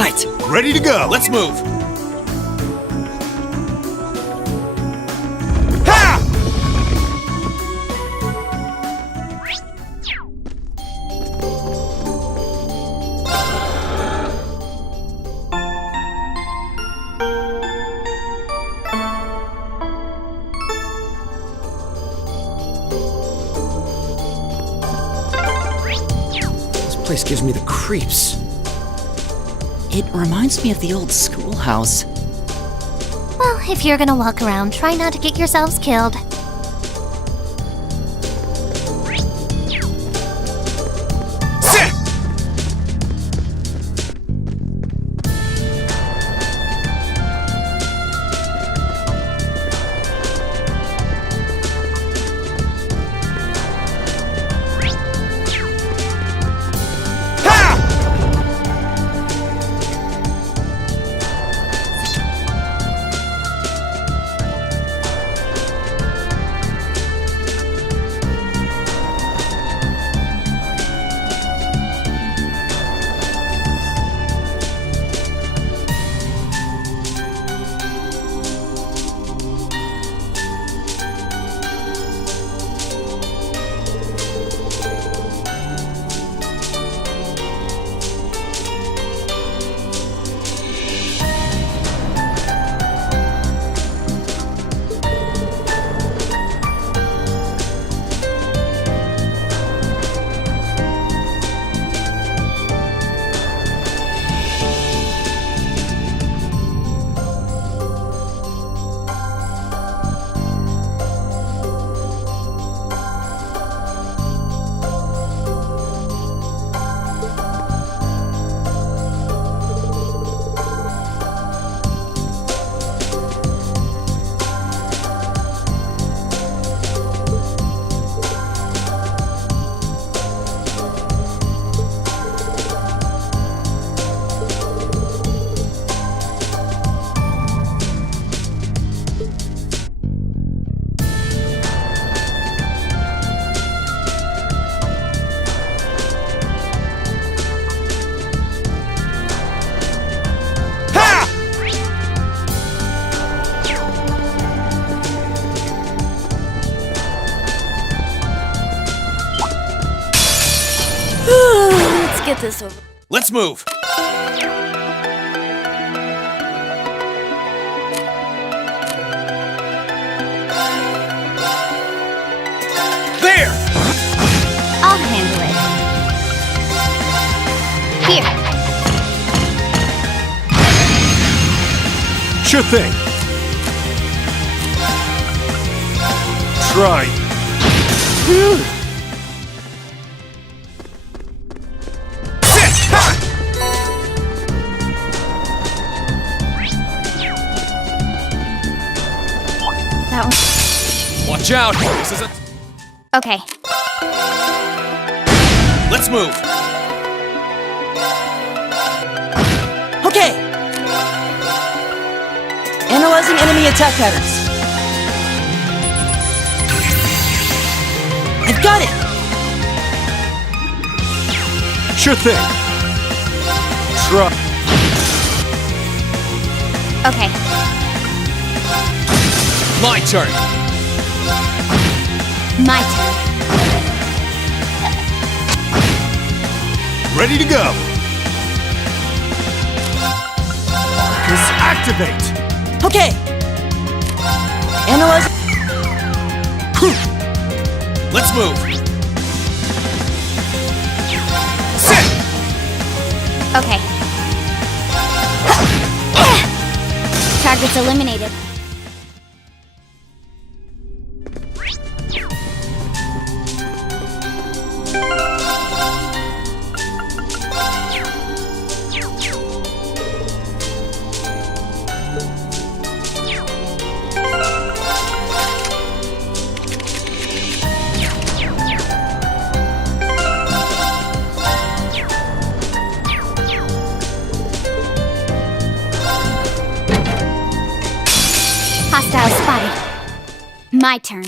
Right. Ready to go. Let's move. Ha! This place gives me the creeps. It reminds me of the old schoolhouse. Well, if you're gonna walk around, try not to get yourselves killed. Sit! Let's get this over. Let's move. There! I'll handle it. Here. Sure thing. Try. Sit! Ha! That one. Watch out! This isn't. Okay. Let's move. Okay! Analyzing enemy attack patterns. I've got it! Sure thing. Try. Okay. My turn. My turn. Ready to go. Activate. Okay! Analyze. Let's move. Sit. Okay. Target's eliminated. Hostile spotted. My turn.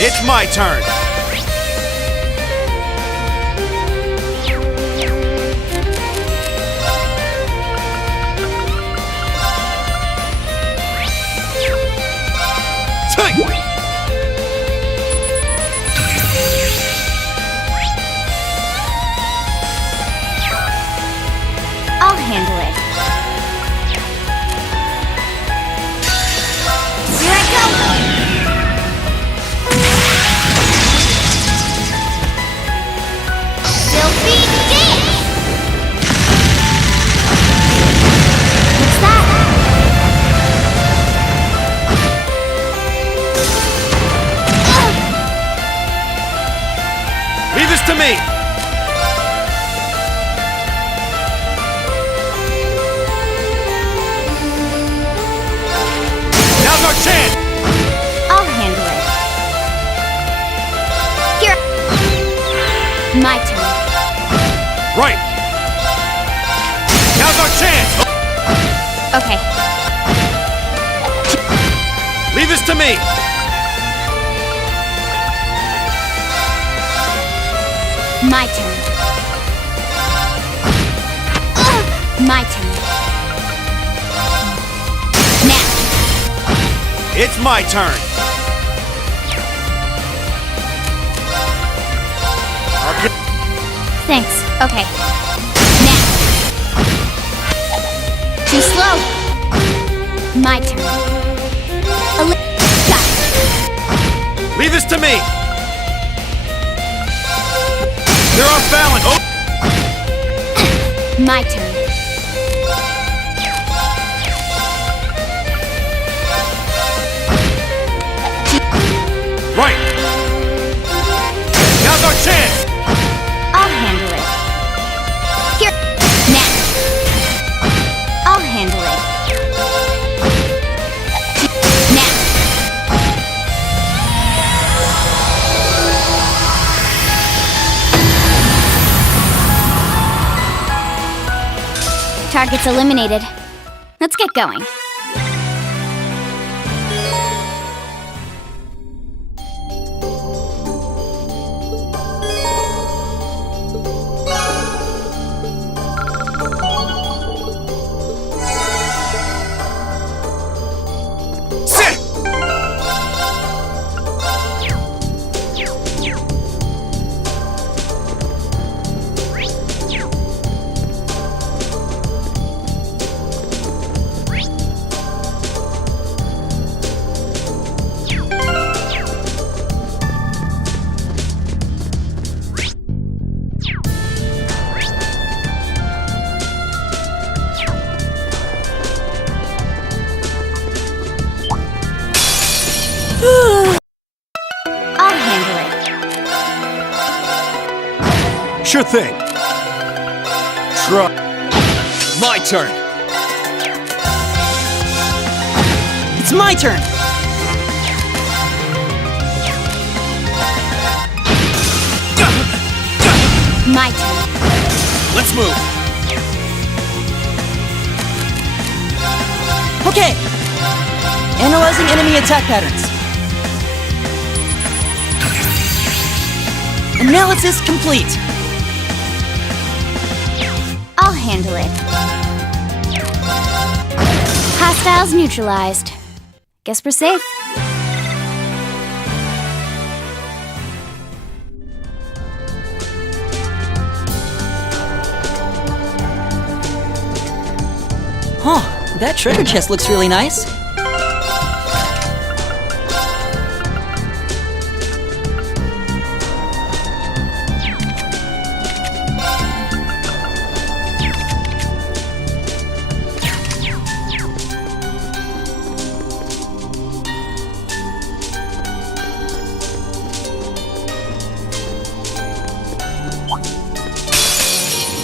It's my turn. I'll handle it. Here I go! Filthy dance! What's that? Leave this to me. Now's our chance. I'll handle it. Here. My turn. Right. Now's our chance. Okay. Leave this to me. My turn. My turn. Now. It's my turn. Thanks. Okay. Now. Too slow. My turn. Got it. Leave this to me. They're off balance. Oh. My turn. Right. Now's our chance. I'll handle it. Here. Now. I'll handle it. Now. Targets eliminated. Let's get going. Sit. I'll handle it. Sure thing. Try. My turn. It's my turn. My turn. Let's move. Okay. Analyzing enemy attack patterns. Analysis complete. I'll handle it. Hostiles neutralized. Guess we're safe. Huh, that treasure chest looks really nice.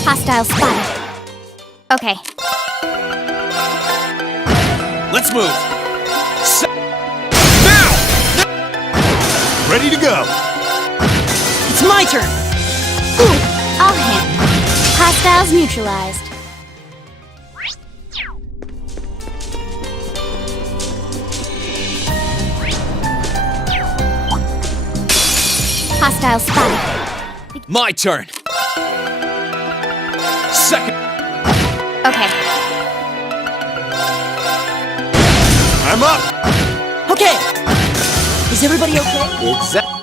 Hostile spotted. Okay. Let's move. Now! Ready to go. It's my turn. I'll handle it. Hostiles neutralized. Hostile spotted. My turn. Second. Okay. I'm up. Okay! Is everybody okay? Exactly.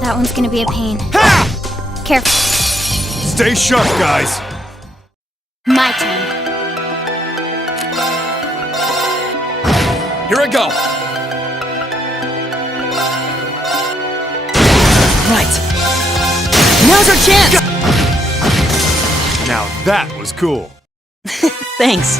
That one's gonna be a pain. Ha! Careful. Stay sharp, guys. My turn. Here I go. Right. Now's our chance! Now that was cool. Thanks.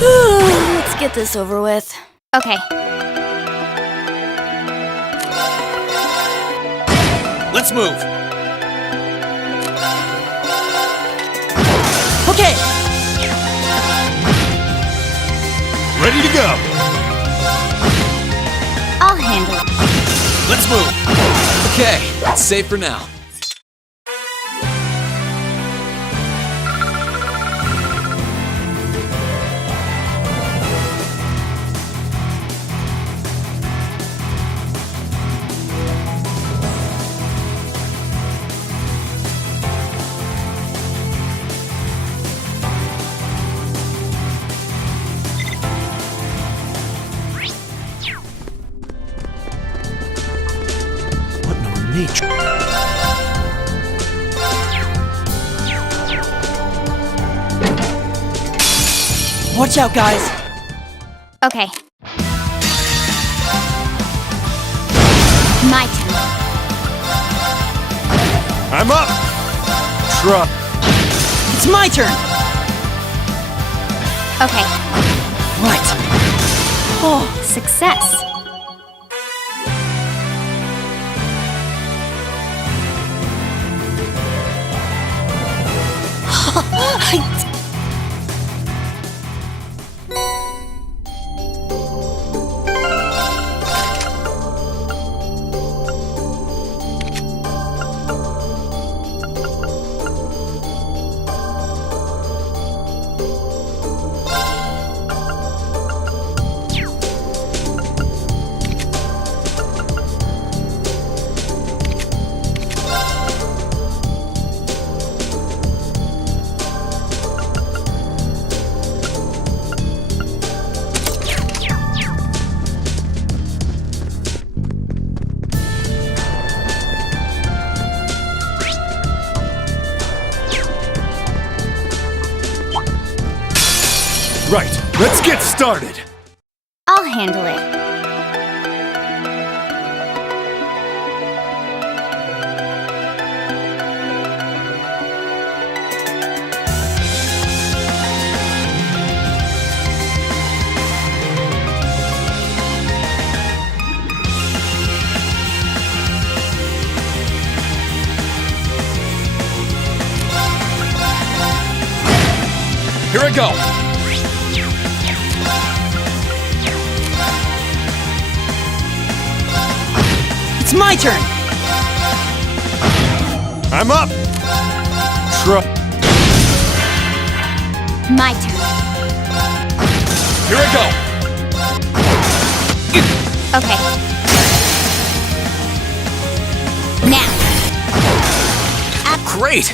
Let's get this over with. Okay. Let's move. Okay! Ready to go. I'll handle it. Let's move. Okay, it's safe for now. What no nature? Watch out, guys! Okay. My turn. I'm up. Truck. It's my turn! Okay. Right. Oh, Success. Right, let's get started. I'll handle it. Here I go. it's my turn! I'm up. Truck. My turn. Here I go. Okay. Now. Great.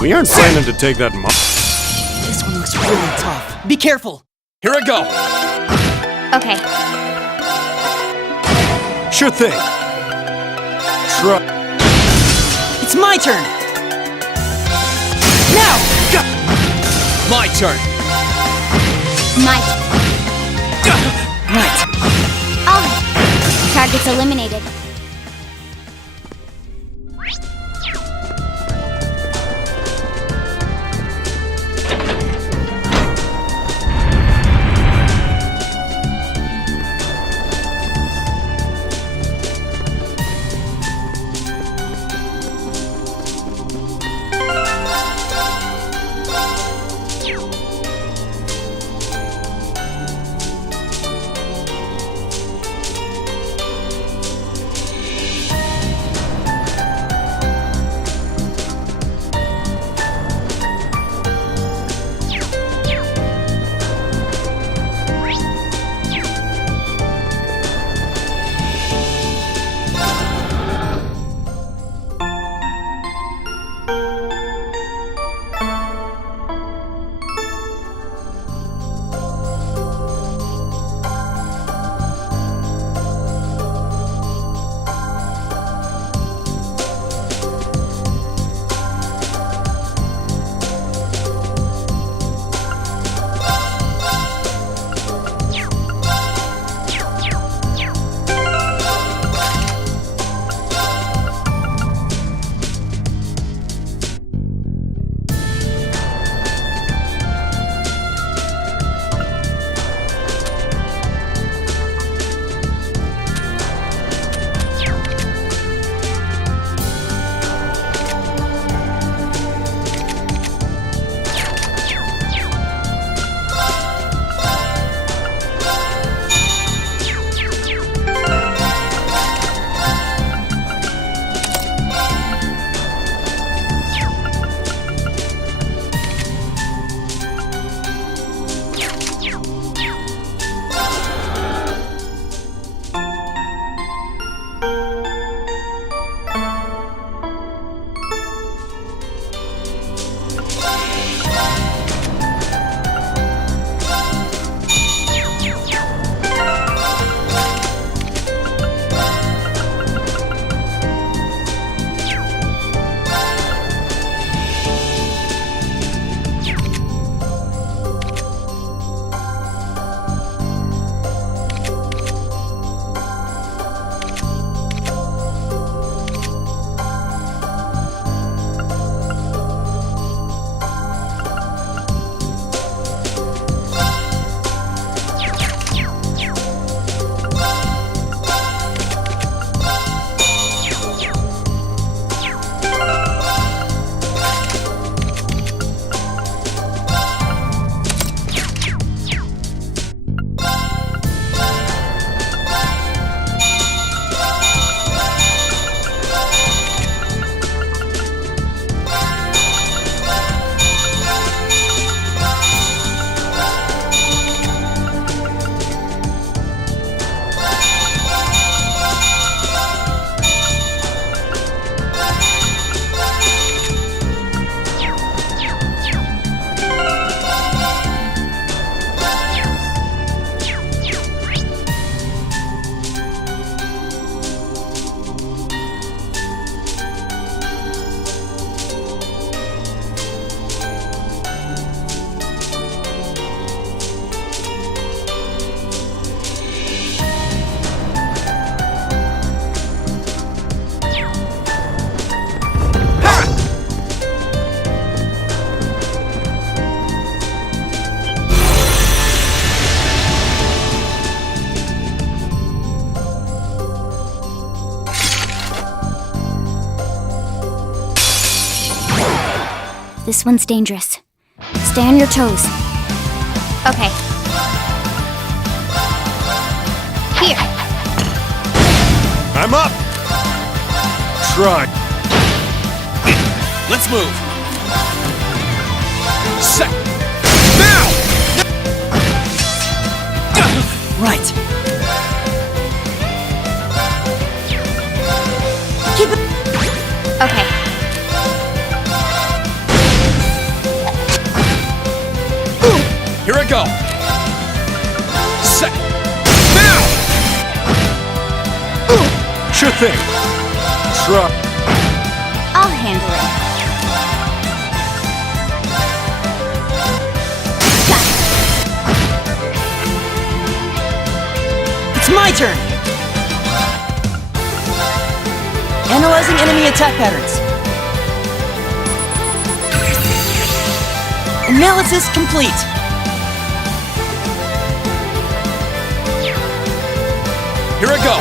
We aren't planning to take that This one looks really tough. Be careful. Here I go. Okay. Sure thing. Try. It's my turn. Now! My turn. My. Right. Alright. Target's eliminated. This one's dangerous. Stay on your toes. Okay. Here. I'm up! Try. Let's move. Set. Now! Right. Keep it. Okay. Sure thing. Try. I'll handle it. Got it. It's my turn! Analyzing enemy attack patterns. Analysis complete. Here I go.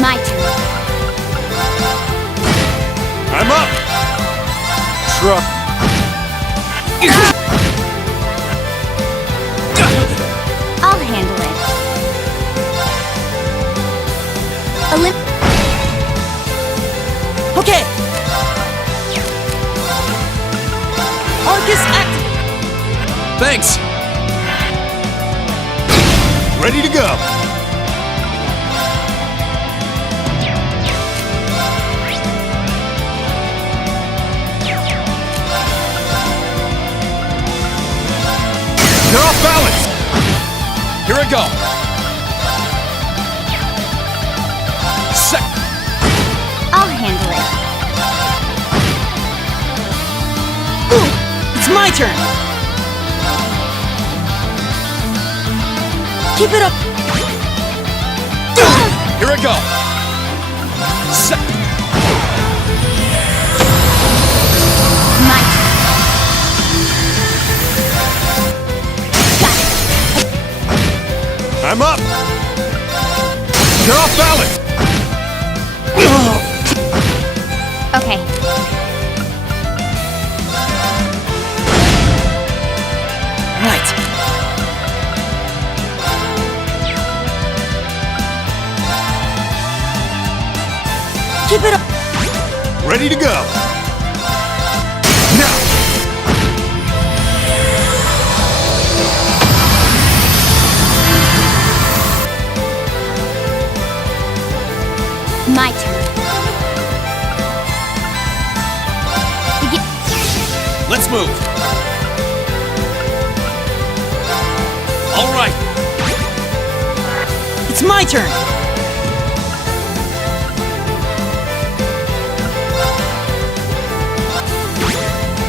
My turn. I'm up. Try. I'll handle it. Okay. Arcus active. Thanks. Ready to go. They're off balance. Here I go. Set. I'll handle it. It's my turn. Keep it up. Here I go. Set. My turn. Got it. I'm up. They're off balance. Okay. Right. Keep it up. Ready to go. Now. My turn. Let's move. All right. It's my turn.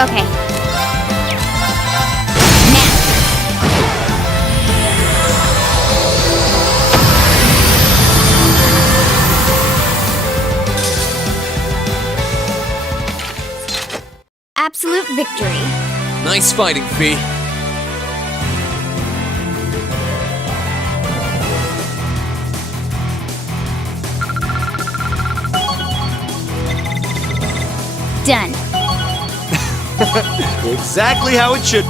Okay. Now. Absolute victory. Nice fighting, Fee. Done. Exactly how it should.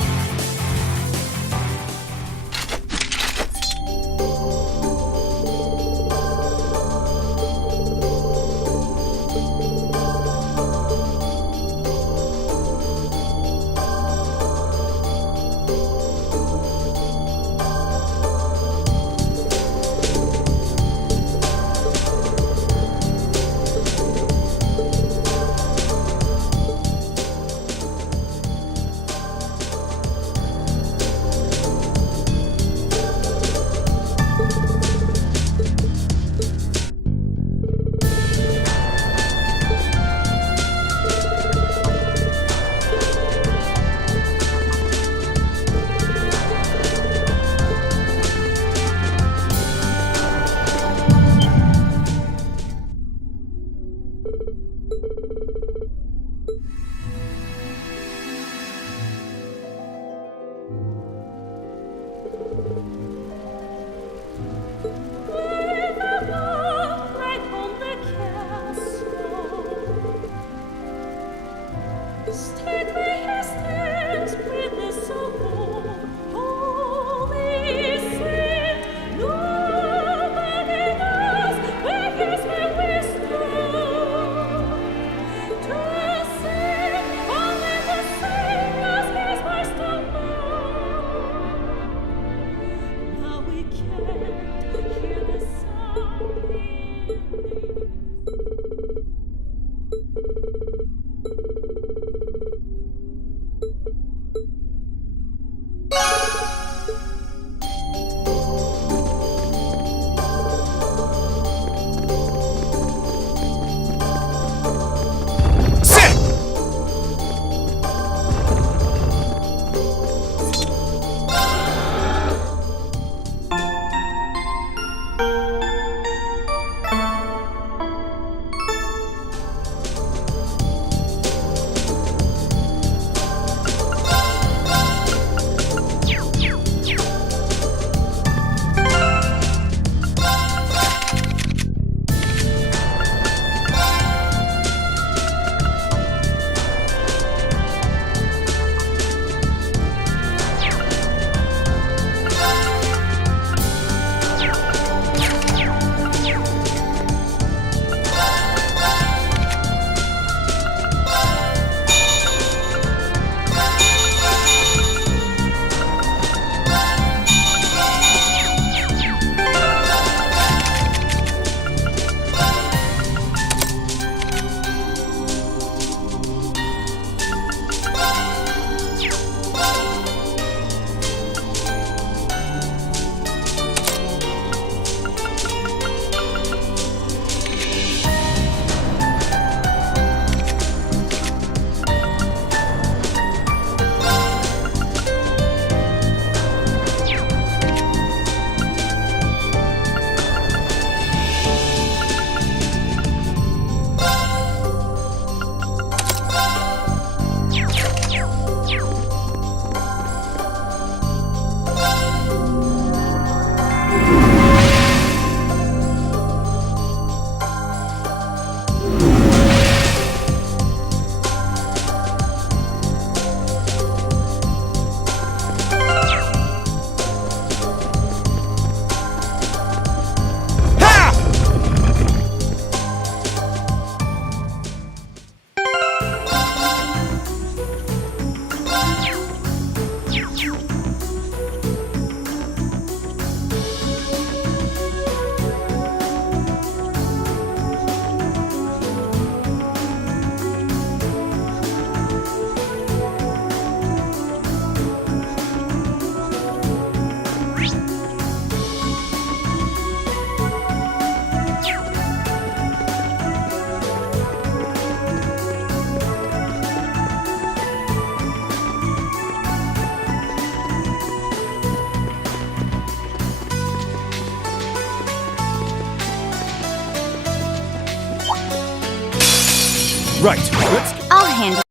Right. Let's I'll handle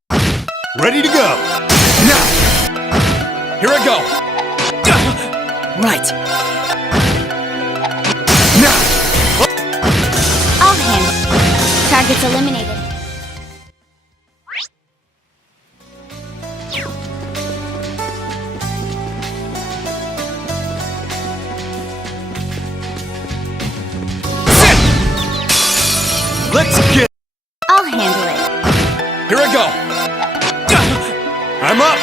ready to go. Now. Here I go! Right. Now. I'll handle. Targets eliminated. Let's get. I'll handle it. Here I go! I'm up.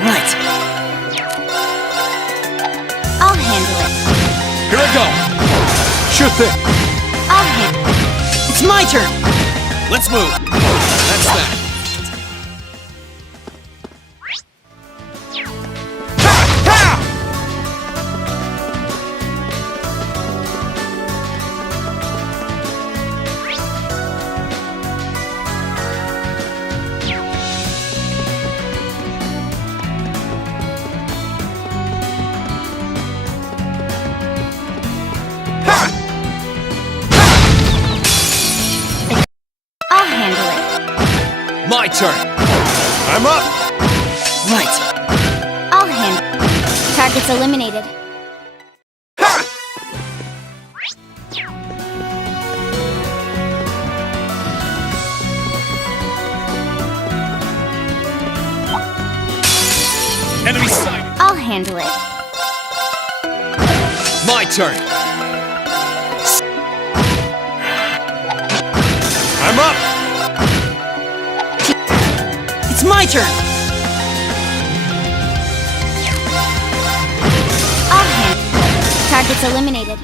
Right. I'll handle it. Here I go! Sure thing. I'll handle it. It's my turn. Let's move! That's that. I'll handle it. My turn! I'm up. Right. I'll handle. Targets eliminated. Enemy sighted! I'll handle it. My turn! I'm up. It's my turn. I'll handle. Targets eliminated.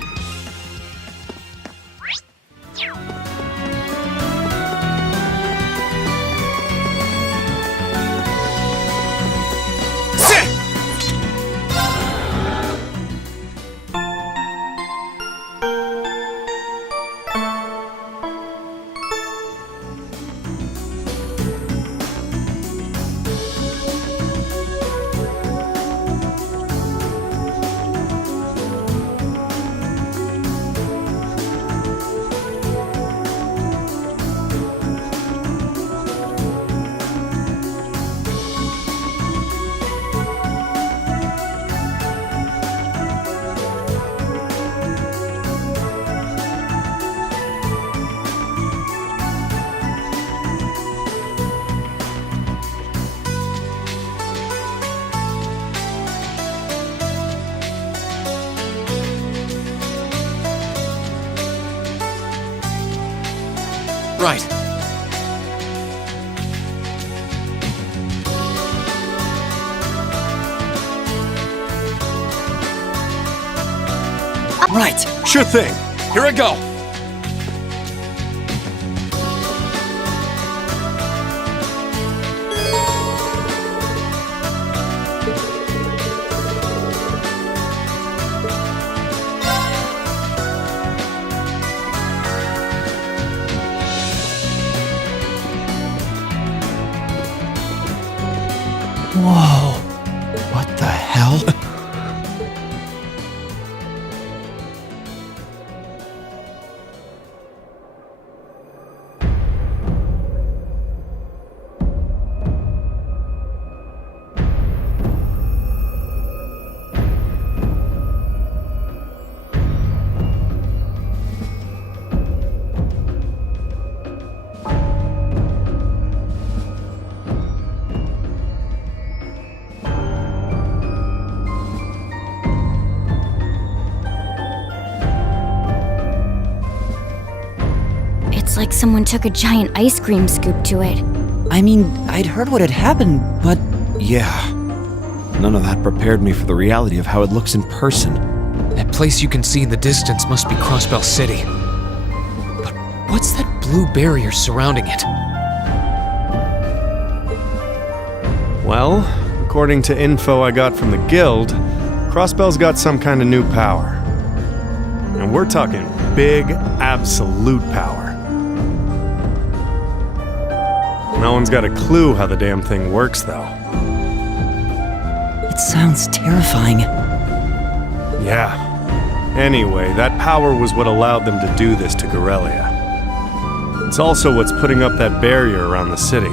Sit. Right. Right. Sure thing. Here I go! Whoa. What the hell? It's like someone took a giant ice cream scoop to it. I mean, I'd heard what had happened, but yeah. None of that prepared me for the reality of how it looks in person. That place you can see in the distance must be Crossbell City. But what's that blue barrier surrounding it? Well, according to info I got from the guild, Crossbell's got some kind of new power. And we're talking big, absolute power. No one's got a clue how the damn thing works, though. It sounds terrifying. Yeah. Anyway, that power was what allowed them to do this to Corellia. It's also what's putting up that barrier around the city.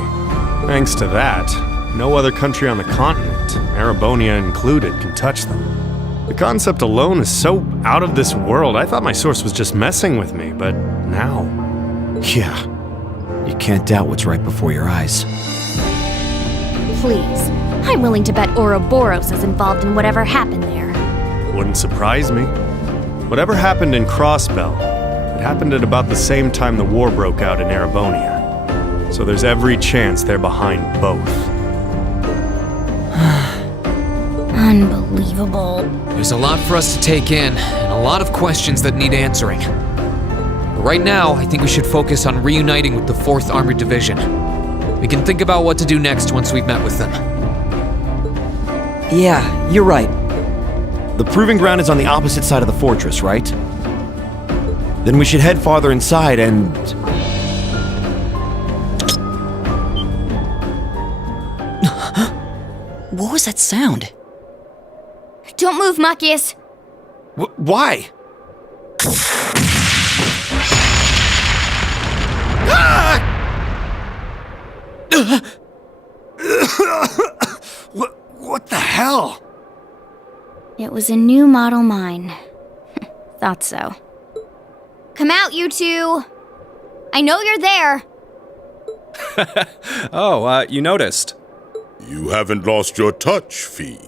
Thanks to that, no other country on the continent, Erebonia included, can touch them. The concept alone is so out of this world. I thought my source was just messing with me, but now... Yeah. You can't doubt what's right before your eyes. Please. I'm willing to bet Ouroboros is involved in whatever happened there. Wouldn't surprise me. Whatever happened in Crossbell, it happened at about the same time the war broke out in Erebonia. So there's every chance they're behind both. Unbelievable. There's a lot for us to take in, and a lot of questions that need answering. But right now, I think we should focus on reuniting with the 4th Armored Division. We can think about what to do next once we've met with them. Yeah, you're right. The proving ground is on the opposite side of the fortress, right? Then we should head farther inside and... What was that sound? Don't move, Machias. Why? What the hell? It was a new model mine. Thought so. Come out, you two! I know you're there! Oh, you noticed. You haven't lost your touch, Fee.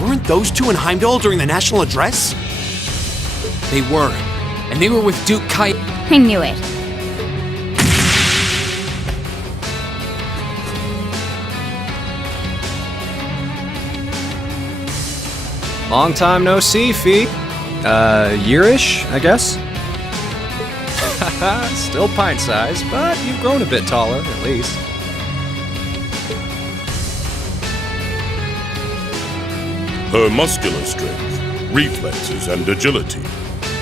Weren't those two in Heimdall during the national address? They were. And they were with Duke Kai. I knew it. Long time no see, Fee. Yearish, I guess? Still pint-sized, but you've grown a bit taller, at least. Her muscular strength, reflexes, and agility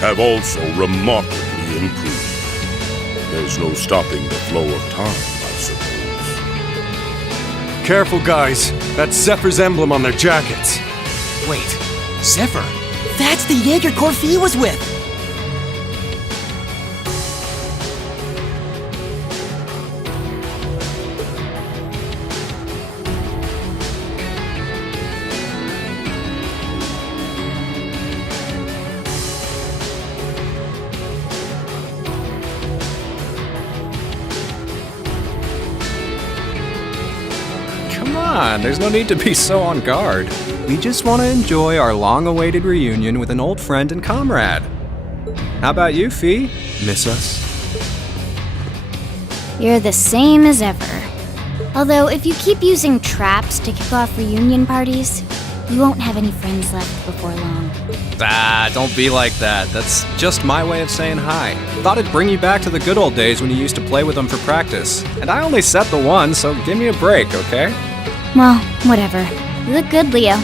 have also remarkably improved. There's no stopping the flow of time, I suppose. Careful, guys. That's Zephyr's emblem on their jackets. Wait, Zephyr? That's the Jaeger Corps Fee was with! Come on, there's no need to be so on guard. We just want to enjoy our long-awaited reunion with an old friend and comrade. How about you, Fee? Miss us? You're the same as ever. Although, if you keep using traps to kick off reunion parties, you won't have any friends left before long. Ah, don't be like that. That's just my way of saying hi. Thought it'd bring you back to the good old days when you used to play with them for practice. And I only set the one, so give me a break, okay? Well, whatever. You look good, Leo.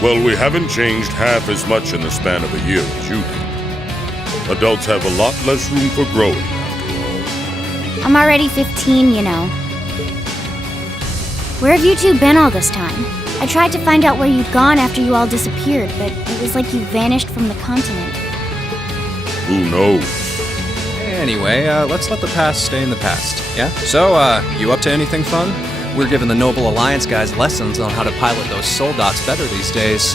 Well, we haven't changed half as much in the span of a year as you did. Adults have a lot less room for growing, after all. I'm already 15, you know. Where have you two been all this time? I tried to find out where you'd gone after you all disappeared, but it was like you vanished from the continent. Who knows? Anyway, let's let the past stay in the past, yeah? So, you up to anything fun? We're giving the Noble Alliance guys lessons on how to pilot those soldats better these days.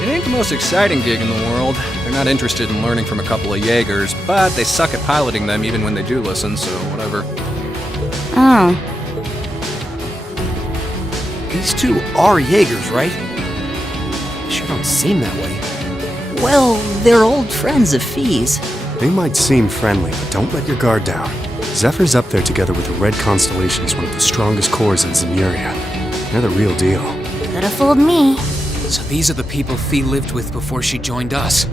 It ain't the most exciting gig in the world. They're not interested in learning from a couple of Jaegers, but they suck at piloting them even when they do listen, so whatever. Oh. These two are Jaegers, right? They sure don't seem that way. Well, they're old friends of Fee's. They might seem friendly, but don't let your guard down. Zephyr's up there together with the Red Constellation as one of the strongest corps in Zemuria. They're the real deal. Could've fooled me. So these are the people Fee lived with before she joined us.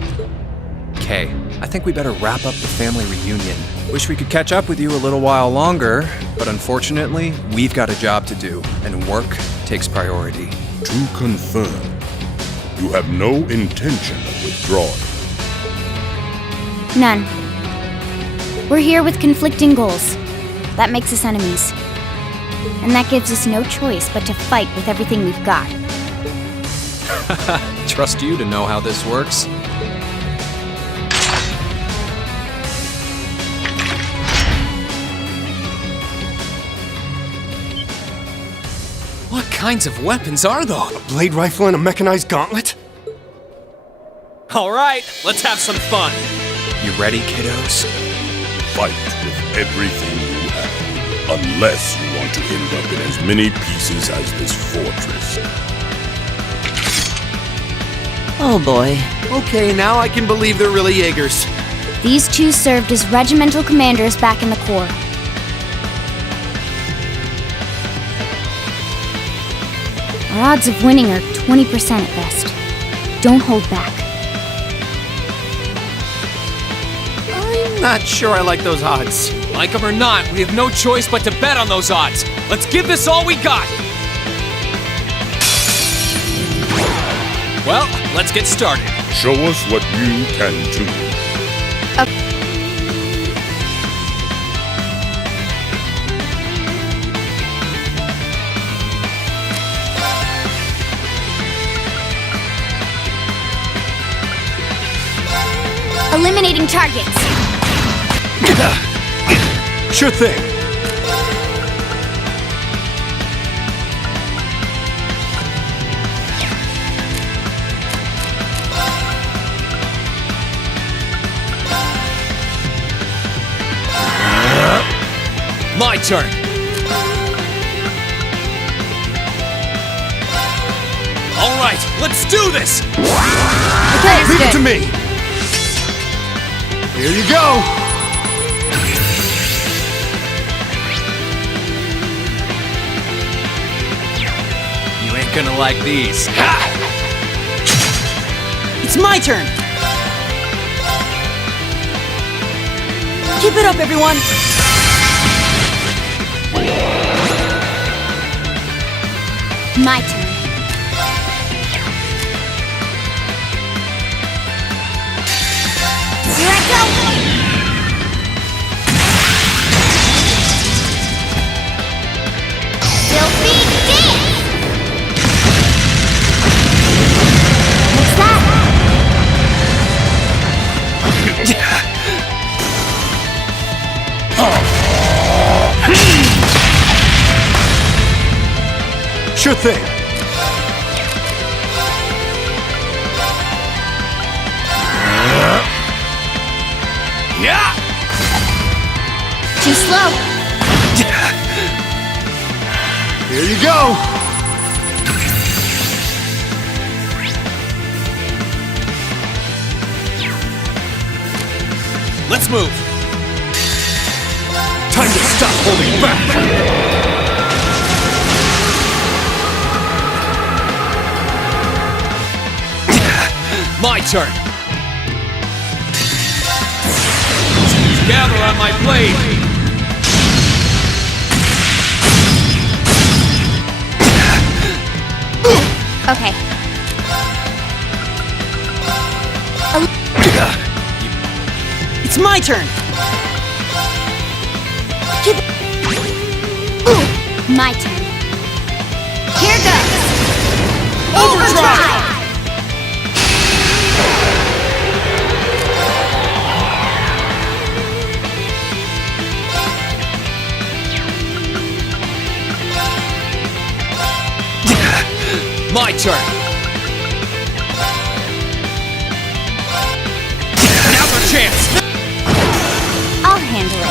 Okay, I think we better wrap up the family reunion. Wish we could catch up with you a little while longer, but unfortunately, we've got a job to do, and work takes priority. To confirm, you have no intention of withdrawing. None. We're here with conflicting goals. That makes us enemies. And that gives us no choice but to fight with everything we've got. Trust you to know how this works. What kinds of weapons are those? Blade rifle and a mechanized gauntlet? All right, let's have some fun. You ready, kiddos? Fight with everything you have, unless you want to end up in as many pieces as this fortress. Oh boy. Okay, now I can believe they're really Jaegers. These two served as regimental commanders back in the Corps. Our odds of winning are 20% at best. Don't hold back. I'm not sure I like those odds. Like them or not, we have no choice but to bet on those odds. Let's give this all we got. Well, let's get started. Show us what you can do. Eliminating targets. Sure thing. My turn. All right, let's do this. Leave it to me! Here you go! You ain't gonna like these. It's my turn! Keep it up, everyone! My turn. Here I go! Filthy dance! What's that? Sure thing. Yeah. Too slow. Here you go! Let's move. Time to stop holding back! My turn. Gather on my blade. Okay. It's my turn! My turn. Here goes. Overdrive! My turn. Now's our chance. I'll handle it.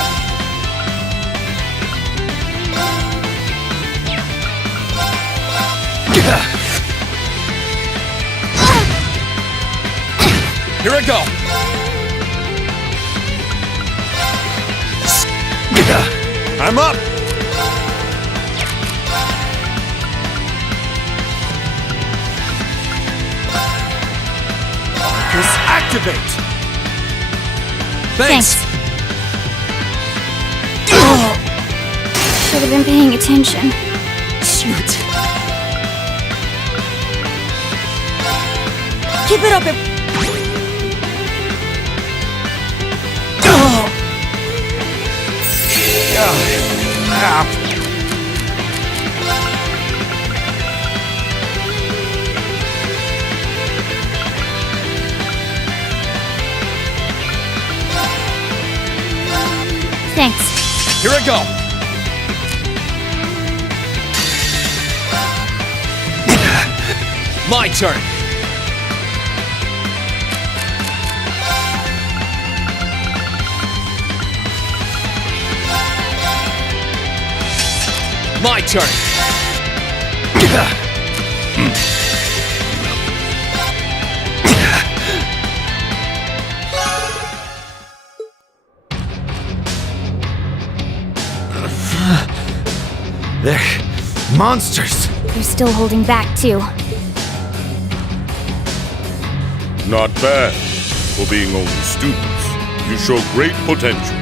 Here I go. I'm up! Arcus, activate! Thanks. Should have been paying attention. Shoot. Keep it up, Here I go! My turn! My turn! They're monsters. They're still holding back, too. Not bad. For being only students, you show great potential.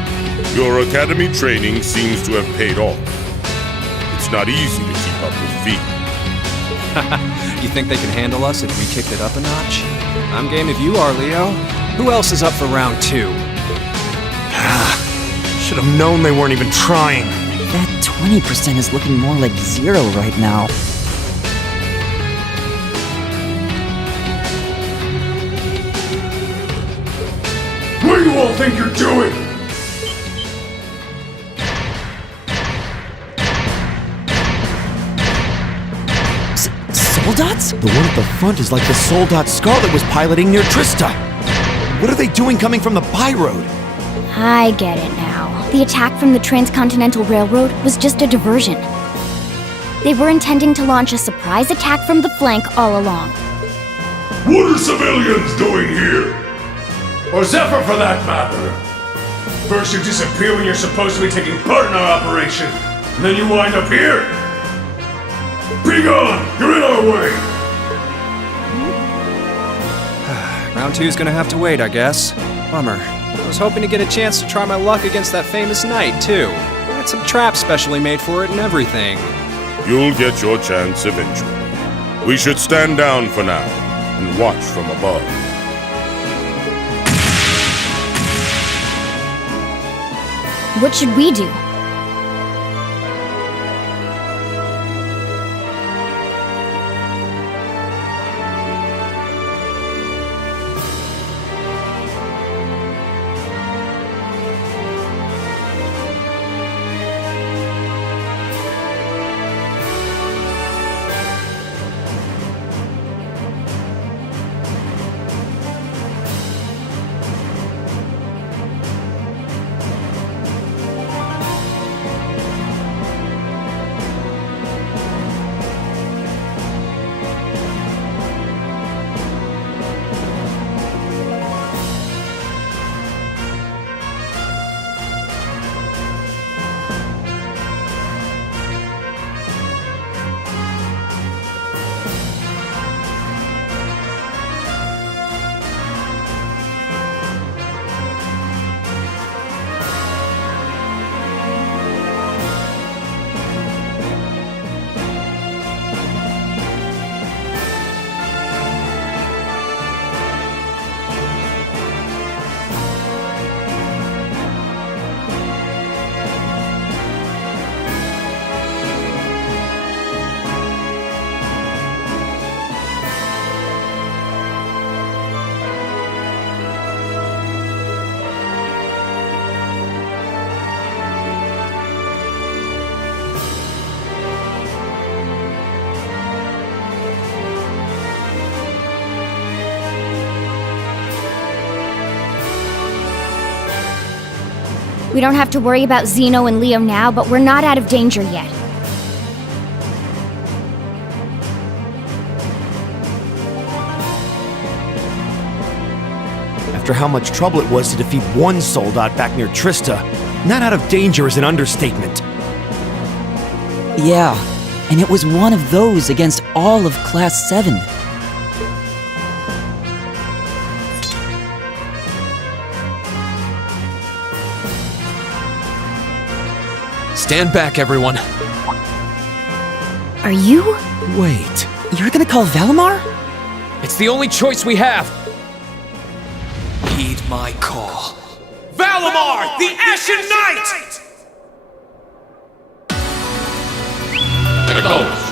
Your academy training seems to have paid off. It's not easy to keep up with V. You think they can handle us if we kicked it up a notch? I'm game if you are, Leo. Who else is up for round 2? Should have known they weren't even trying. That 20% is looking more like 0 right now. What do you all think you're doing? Soldats? The one at the front is like the Soldat Scarlet was piloting near Trista. What are they doing coming from the by-road? I get it now. The attack from the Transcontinental Railroad was just a diversion. They were intending to launch a surprise attack from the flank all along. What are civilians doing here? Or Zephyr, for that matter? First you disappear when you're supposed to be taking part in our operation, and then you wind up here? Be gone! You're in our way! Round 2's gonna have to wait, I guess. Bummer. I was hoping to get a chance to try my luck against that famous knight, too. I had some traps specially made for it and everything. You'll get your chance eventually. We should stand down for now, and watch from above. What should we do? We don't have to worry about Zeno and Leo now, but we're not out of danger yet. After how much trouble it was to defeat one Soldat back near Trista, not out of danger is an understatement. Yeah, and it was one of those against all of Class 7. Stand back, everyone. Are you? Wait. You're gonna call Valimar? It's the only choice we have. Heed my call. Valimar, the Ashen Knight! There it goes.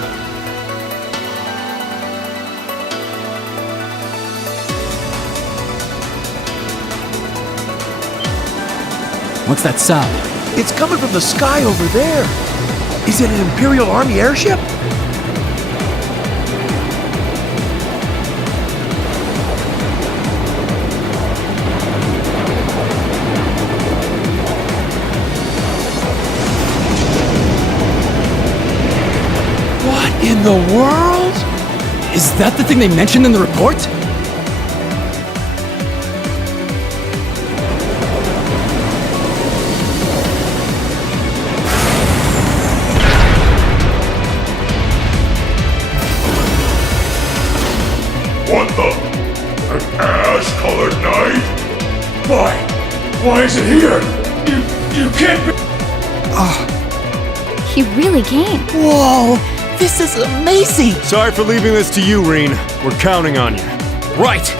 What's that sound? It's coming from the sky over there. Is it an Imperial Army airship? What in the world? Is that the thing they mentioned in the report? What the? An ash-colored knight? Why? Why is it here? You can't be... He really came. Whoa! This is amazing! Sorry for leaving this to you, Reen. We're counting on you. Right!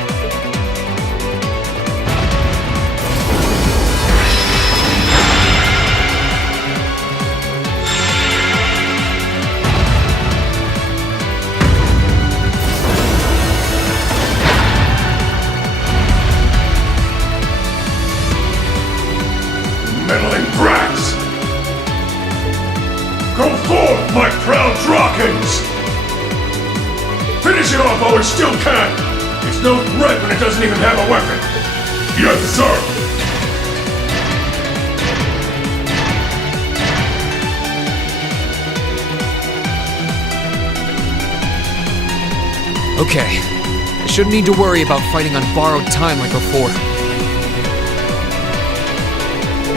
meddling brats! Go forth, my proud Drawkins! Finish it off while it still can! It's no threat when it doesn't even have a weapon! Yes, sir! Okay. I shouldn't need to worry about fighting on borrowed time like before.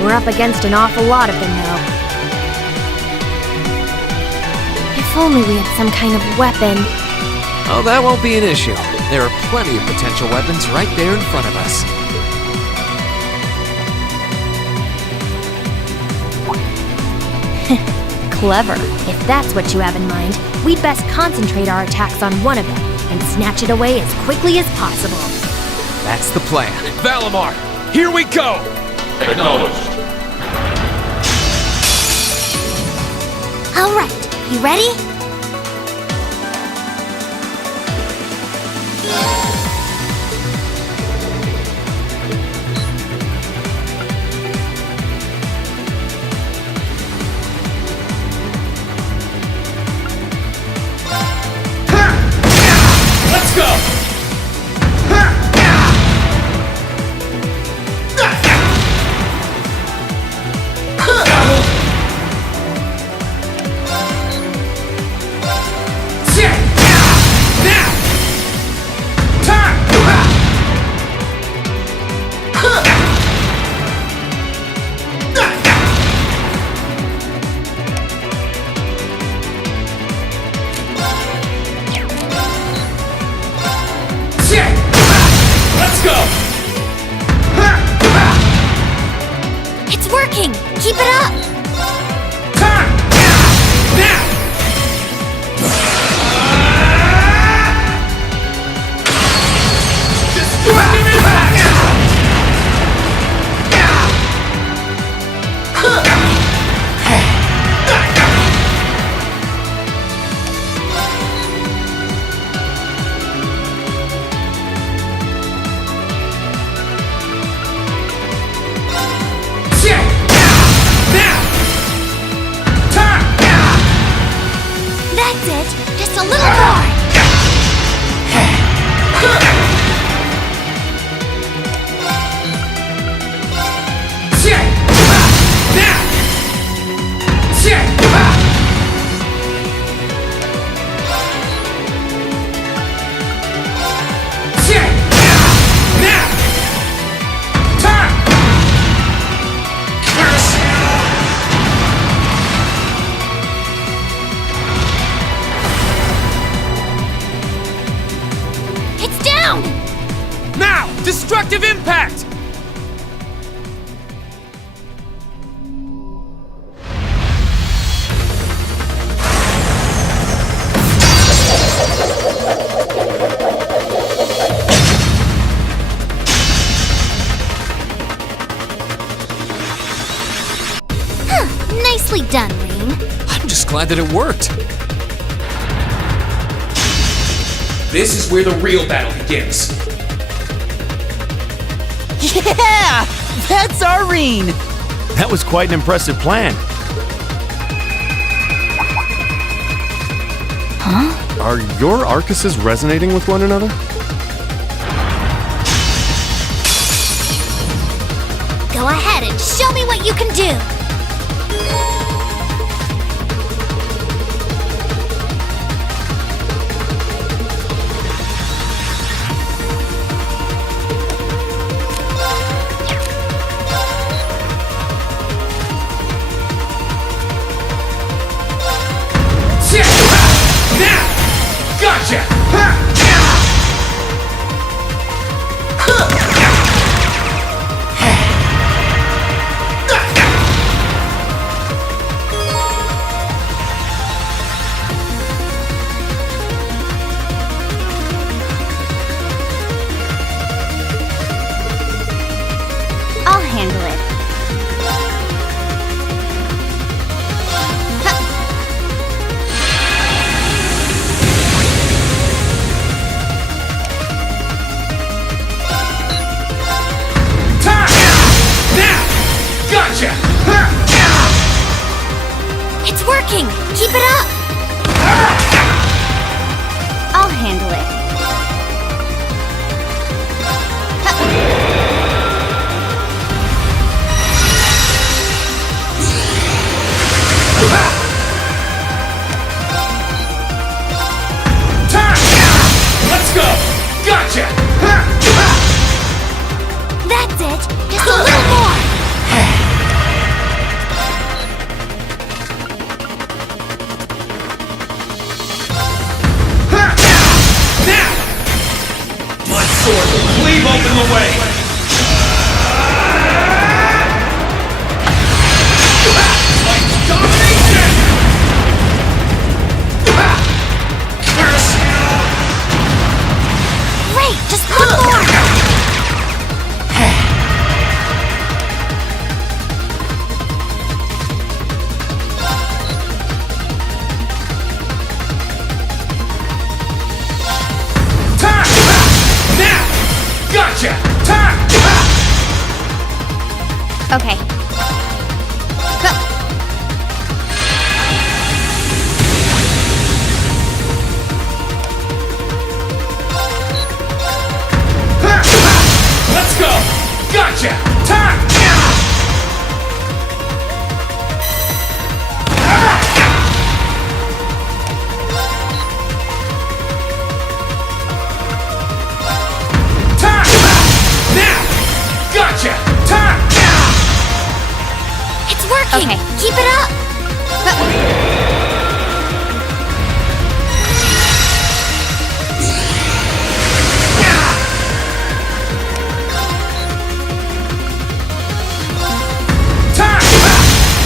We're up against an awful lot of them, though. If only we had some kind of weapon. Oh, that won't be an issue. There are plenty of potential weapons right there in front of us. Clever. If that's what you have in mind, we'd best concentrate our attacks on one of them and snatch it away as quickly as possible. That's the plan. Valimar, here we go! Acknowledged. All right, you ready? Let's go! Let's go! It's working! Keep it up! Time! Now! Destructive impact! That's it! Just a little more! It's down! Now! Destructive impact! Nicely done, Reen. I'm just glad that it worked. This is where the real battle begins. Yeah! That's our Reen! That was quite an impressive plan. Are your Arcuses resonating with one another? Go ahead and show me what you can do! I'll handle it. It's working! Keep it up! I'll handle it. Let's go! Gotcha! That's it! Just a little more! My sword will cleave open the way! Like domination! Great! Just one more! Gotcha! Okay. Let's go! Gotcha! Gotcha! It's working! Okay, keep it up!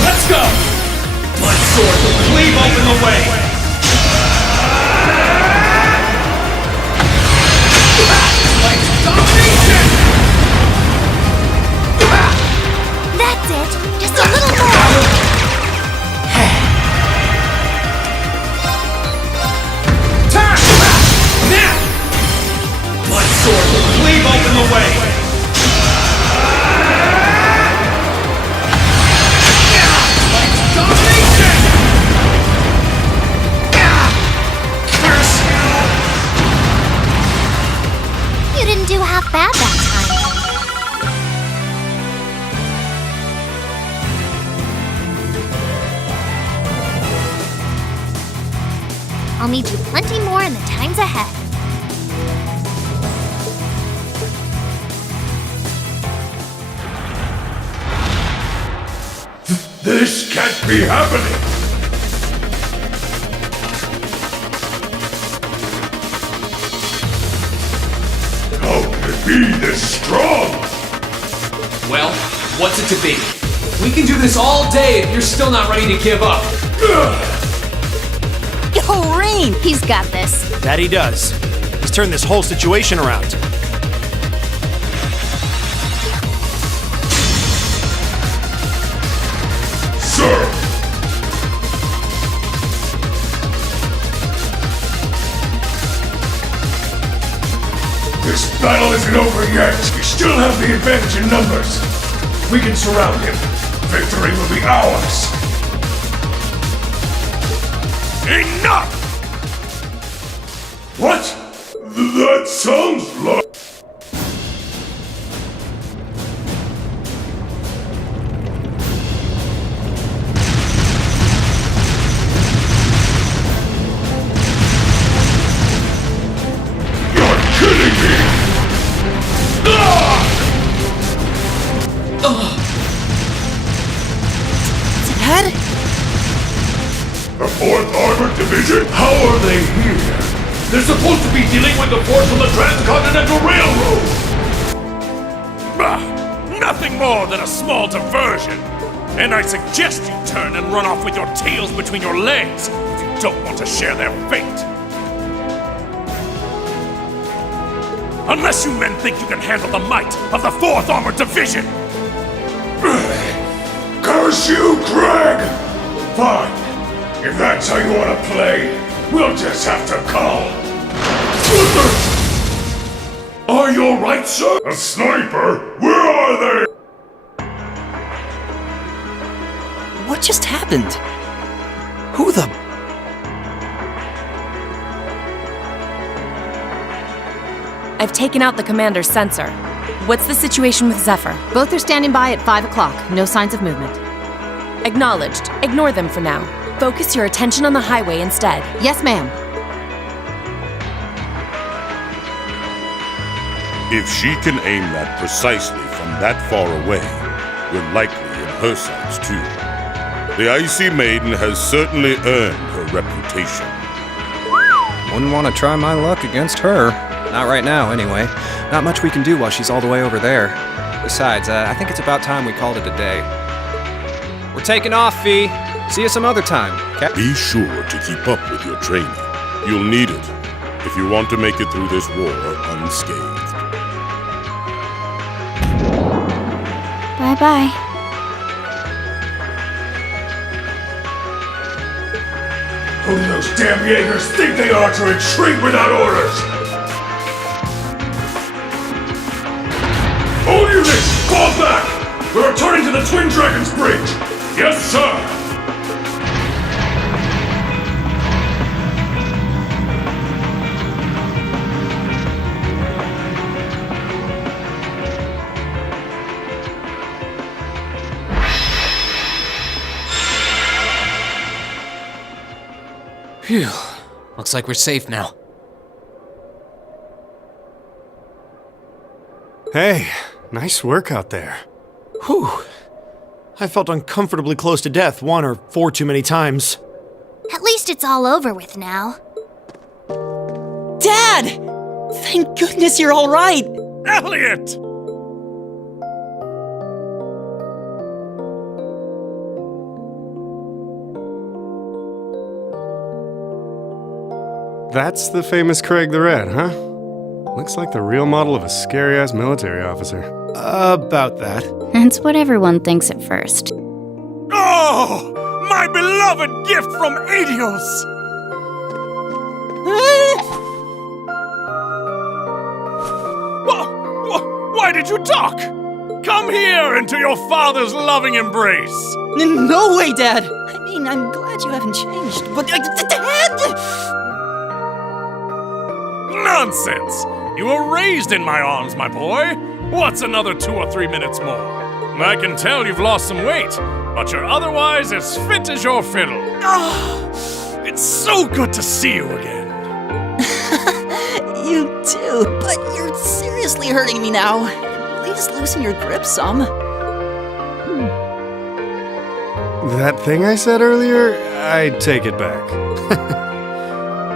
Let's go! My sword will cleave open the way! Like domination! That's it! Just a little more! My sword will cleave open the way! Like domination! You didn't do half bad that time. I'll need you plenty more in the times ahead. This can't be happening! How can it be this strong? Well, what's it to be? We can do this all day if you're still not ready to give up. Yo, Rain! He's got this. That he does. He's turned this whole situation around. Sir! This battle isn't over yet. We still have the advantage in numbers. We can surround him. victory will be ours! Enough! What? That sounds like... You're kidding me! Dad? The 4th Armored Division? How are they here? They're supposed to be dealing with the force from the Transcontinental Railroad! Nothing more than a small diversion. And I suggest you turn and run off with your tails between your legs if you don't want to share their fate. Unless you men think you can handle the might of the 4th Armored Division! Curse you, Craig! Fine. If that's how you want to play, we'll just have to call. Are you alright, sir? A sniper? Where are they? What just happened? Who the... I've taken out the commander's sensor. What's the situation with Zephyr? Both are standing by at 5 o'clock. No signs of movement. Acknowledged. Ignore them for now. Focus your attention on the highway instead. Yes, ma'am. If she can aim that precisely from that far away, we're likely in her sights too. The Icy Maiden has certainly earned her reputation. Wouldn't want to try my luck against her. Not right now, anyway. Not much we can do while she's all the way over there. Besides, I think it's about time we called it a day. We're taking off, Fee. See you some other time. Be sure to keep up with your training. You'll need it if you want to make it through this war unscathed. Bye-bye. Who do those damn Jaegers think they are to retreat without orders? All units, fall back! We're returning to the Twin Dragons Bridge! Yes, sir! Phew. Looks like we're safe now. Hey, nice work out there. Whew. I felt uncomfortably close to death 1 or 4 too many times. At least it's all over with now. Dad! Thank goodness you're all right! Elliot! That's the famous Craig the Red, huh? Looks like the real model of a scary-ass military officer. About that. That's what everyone thinks at first. Oh! My beloved gift from Adios! Why did you talk? Come here into your father's loving embrace! No way, Dad! I mean, I'm glad you haven't changed, but... Dad! Nonsense! You were raised in my arms, my boy. What's another 2 or 3 minutes more? I can tell you've lost some weight, but you're otherwise as fit as your fiddle. Oh, it's so good to see you again. You too, but you're seriously hurting me now. Please loosen your grip some. That thing I said earlier, I take it back.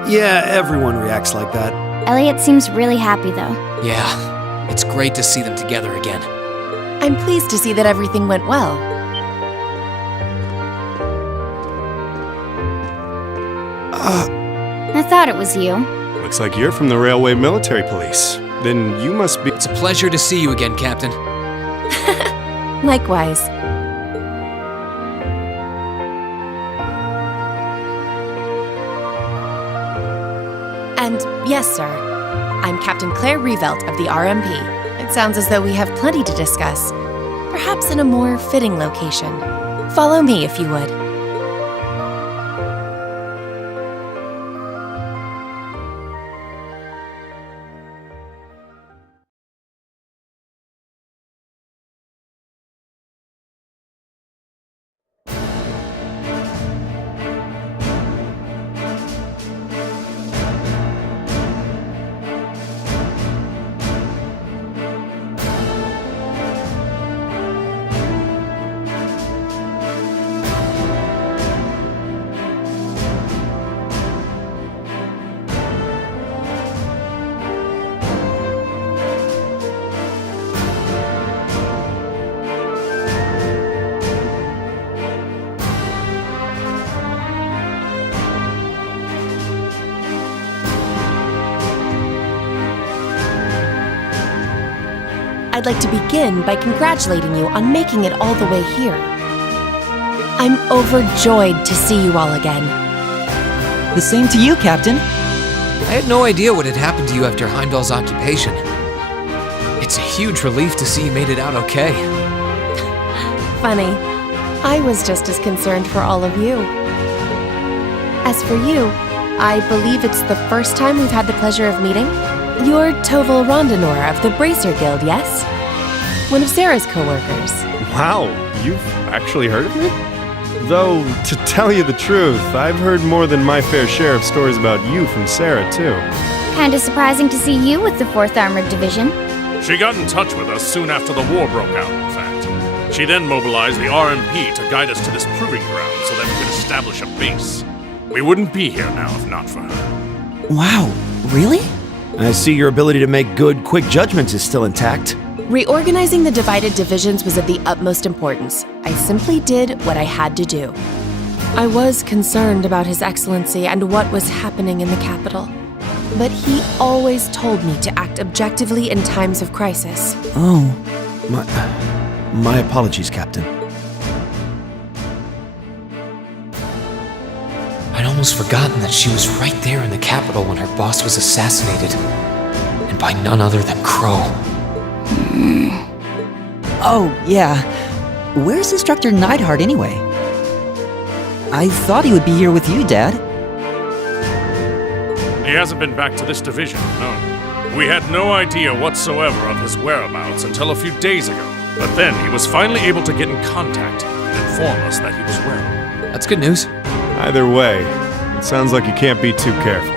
Yeah, everyone reacts like that. Elliot seems really happy, though. Yeah, it's great to see them together again. I'm pleased to see that everything went well. I thought it was you. Looks like you're from the Railway Military Police. Then you must be... It's a pleasure to see you again, Captain. Likewise. And yes, sir. I'm Captain Claire Revelt of the RMP. It sounds as though we have plenty to discuss. Perhaps in a more fitting location. Follow me if you would. I'd like to begin by congratulating you on making it all the way here. I'm overjoyed to see you all again. The same to you, Captain. I had no idea what had happened to you after Heimdall's occupation. It's a huge relief to see you made it out okay. Funny, I was just as concerned for all of you. As for you, I believe it's the first time we've had the pleasure of meeting. You're Toval Rondinor of the Bracer Guild, yes? One of Sarah's co-workers. Wow, you've actually heard of me? Though, to tell you the truth, I've heard more than my fair share of stories about you from Sarah, too. Kinda surprising to see you with the 4th Armored Division. She got in touch with us soon after the war broke out, in fact. She then mobilized the RMP to guide us to this proving ground so that we could establish a base. We wouldn't be here now if not for her. Wow, really? I see your ability to make good, quick judgments is still intact. Reorganizing the divided divisions was of the utmost importance. I simply did what I had to do. I was concerned about His Excellency and what was happening in the capital. But he always told me to act objectively in times of crisis. Oh, my apologies, Captain. I'd almost forgotten that she was right there in the capital when her boss was assassinated. And by none other than Crow. Oh, yeah. Where's Instructor Neidhart anyway? I thought he would be here with you, Dad. He hasn't been back to this division, no. We had no idea whatsoever of his whereabouts until a few days ago. But then he was finally able to get in contact and inform us that he was well. That's good news. Either way, it sounds like you can't be too careful.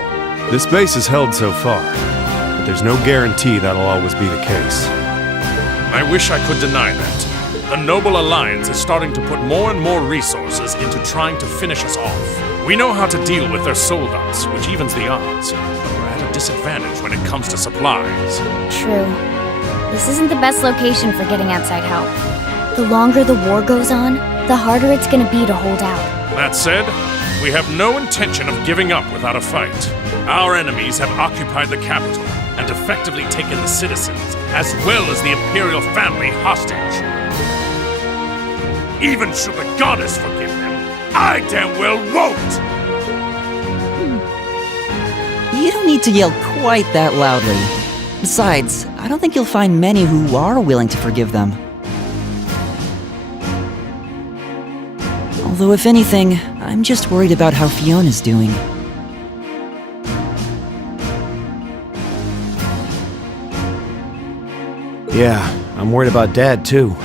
This base is held so far, but there's no guarantee that'll always be the case. I wish I could deny that. The Noble Alliance is starting to put more and more resources into trying to finish us off. We know how to deal with their soldats, which evens the odds, but we're at a disadvantage when it comes to supplies. True. This isn't the best location for getting outside help. The longer the war goes on, the harder it's gonna be to hold out. That said, we have no intention of giving up without a fight. Our enemies have occupied the capital and effectively taken the citizens, as well as the Imperial family, hostage. Even should the goddess forgive them, I damn well won't! You don't need to yell quite that loudly. Besides, I don't think you'll find many who are willing to forgive them. Although if anything, I'm just worried about how Fiona's doing. Yeah, I'm worried about Dad, too.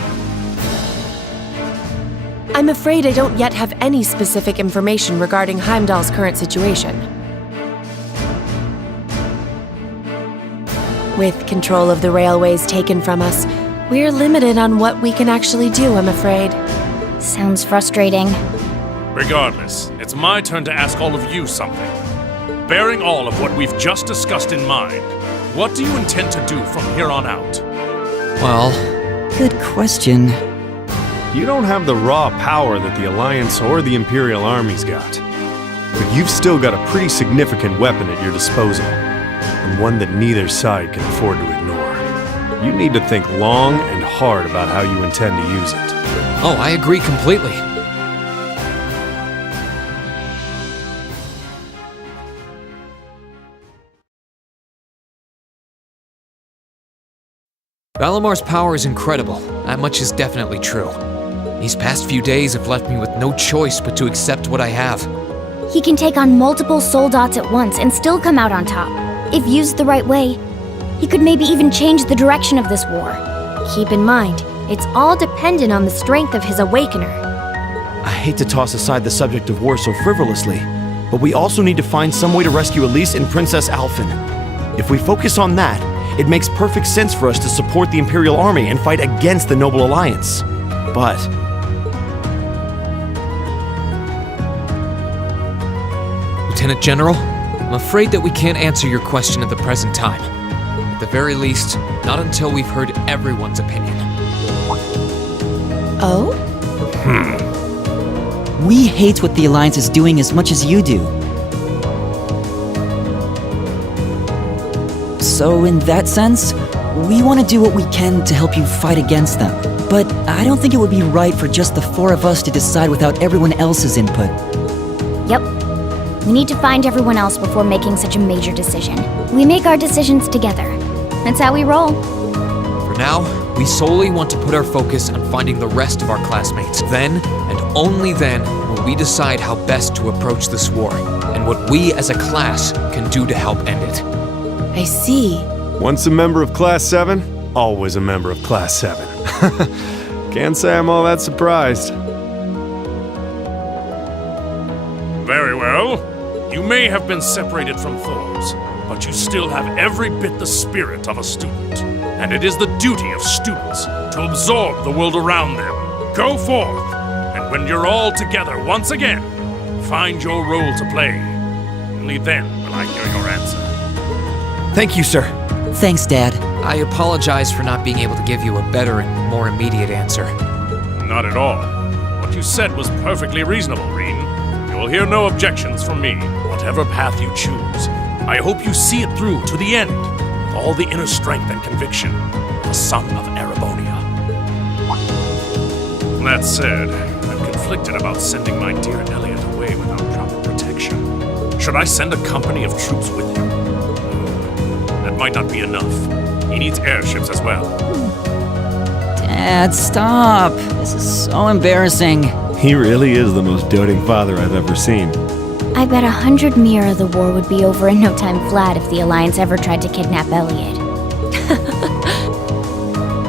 I'm afraid I don't yet have any specific information regarding Heimdall's current situation. With control of the railways taken from us, we're limited on what we can actually do, I'm afraid. Sounds frustrating. Regardless, it's my turn to ask all of you something. Bearing all of what we've just discussed in mind, what do you intend to do from here on out? Well... Good question. You don't have the raw power that the Alliance or the Imperial armies got. But you've still got a pretty significant weapon at your disposal, and one that neither side can afford to ignore. You need to think long and hard about how you intend to use it. Oh, I agree completely. Valamar's power is incredible. That much is definitely true. These past few days have left me with no choice but to accept what I have. He can take on multiple soldots at once and still come out on top. If used the right way, he could maybe even change the direction of this war. Keep in mind, it's all dependent on the strength of his awakener. I hate to toss aside the subject of war so frivolously, but we also need to find some way to rescue Elise and Princess Alphen. If we focus on that, it makes perfect sense for us to support the Imperial Army and fight against the Noble Alliance. But Lieutenant General, I'm afraid that we can't answer your question at the present time. At the very least, not until we've heard everyone's opinion. Oh? We hate what the Alliance is doing as much as you do. So in that sense, we want to do what we can to help you fight against them. But I don't think it would be right for just the four of us to decide without everyone else's input. Yep. We need to find everyone else before making such a major decision. We make our decisions together. That's how we roll. For now, we solely want to put our focus on finding the rest of our classmates. Then, and only then, will we decide how best to approach this war, and what we as a class can do to help end it. I see. Once a member of Class 7, always a member of Class 7. Can't say I'm all that surprised. Very well. You may have been separated from foes, but you still have every bit the spirit of a student. And it is the duty of students to absorb the world around them. Go forth, and when you're all together once again, find your role to play. Only then will I hear your answer. thank you, sir. Thanks, Dad. I apologize for not being able to give you a better and more immediate answer. Not at all. What you said was perfectly reasonable, Reen. You will hear no objections from me, whatever path you choose. I hope you see it through to the end, with all the inner strength and conviction of a son of Erebonia. That said, I'm conflicted about sending my dear Elliot away without proper protection. Should I send a company of troops with him? That might not be enough. He needs airships as well. Dad, stop. This is so embarrassing. He really is the most doting father I've ever seen. I bet 100 Mira the war would be over in no time flat if the Alliance ever tried to kidnap Elliot.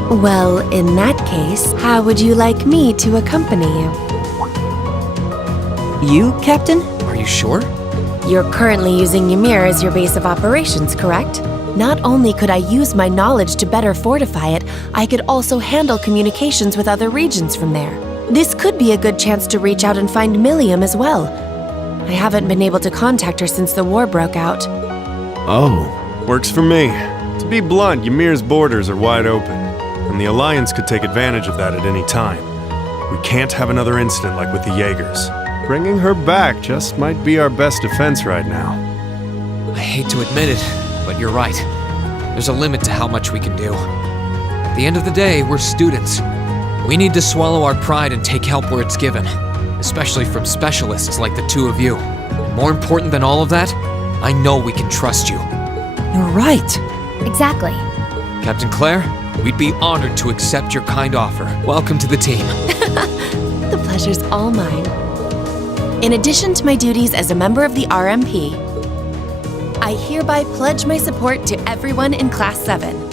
Well, in that case, how would you like me to accompany you? You, Captain? Are you sure? You're currently using Ymir as your base of operations, correct? Not only could I use my knowledge to better fortify it, I could also handle communications with other regions from there. This could be a good chance to reach out and find Milliam as well. I haven't been able to contact her since the war broke out. Oh, works for me. To be blunt, Ymir's borders are wide open, and the Alliance could take advantage of that at any time. We can't have another incident like with the Jaegers. Bringing her back just might be our best defense right now. I hate to admit it, but you're right. There's a limit to how much we can do. At the end of the day, we're students. We need to swallow our pride and take help where it's given, especially from specialists like the two of you. And more important than all of that, I know we can trust you. You're right. Exactly. Captain Claire, we'd be honored to accept your kind offer. Welcome to the team. The pleasure's all mine. In addition to my duties as a member of the RMP, I hereby pledge my support to everyone in Class 7.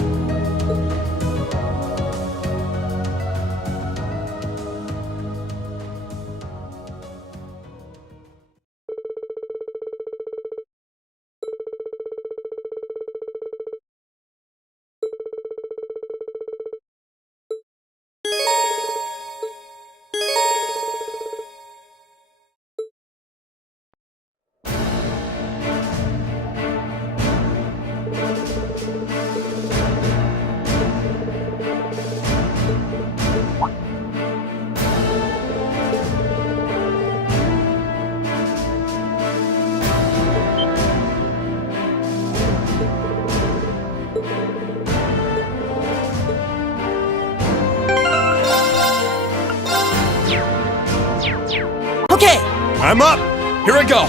Okay! I'm up! Here I go!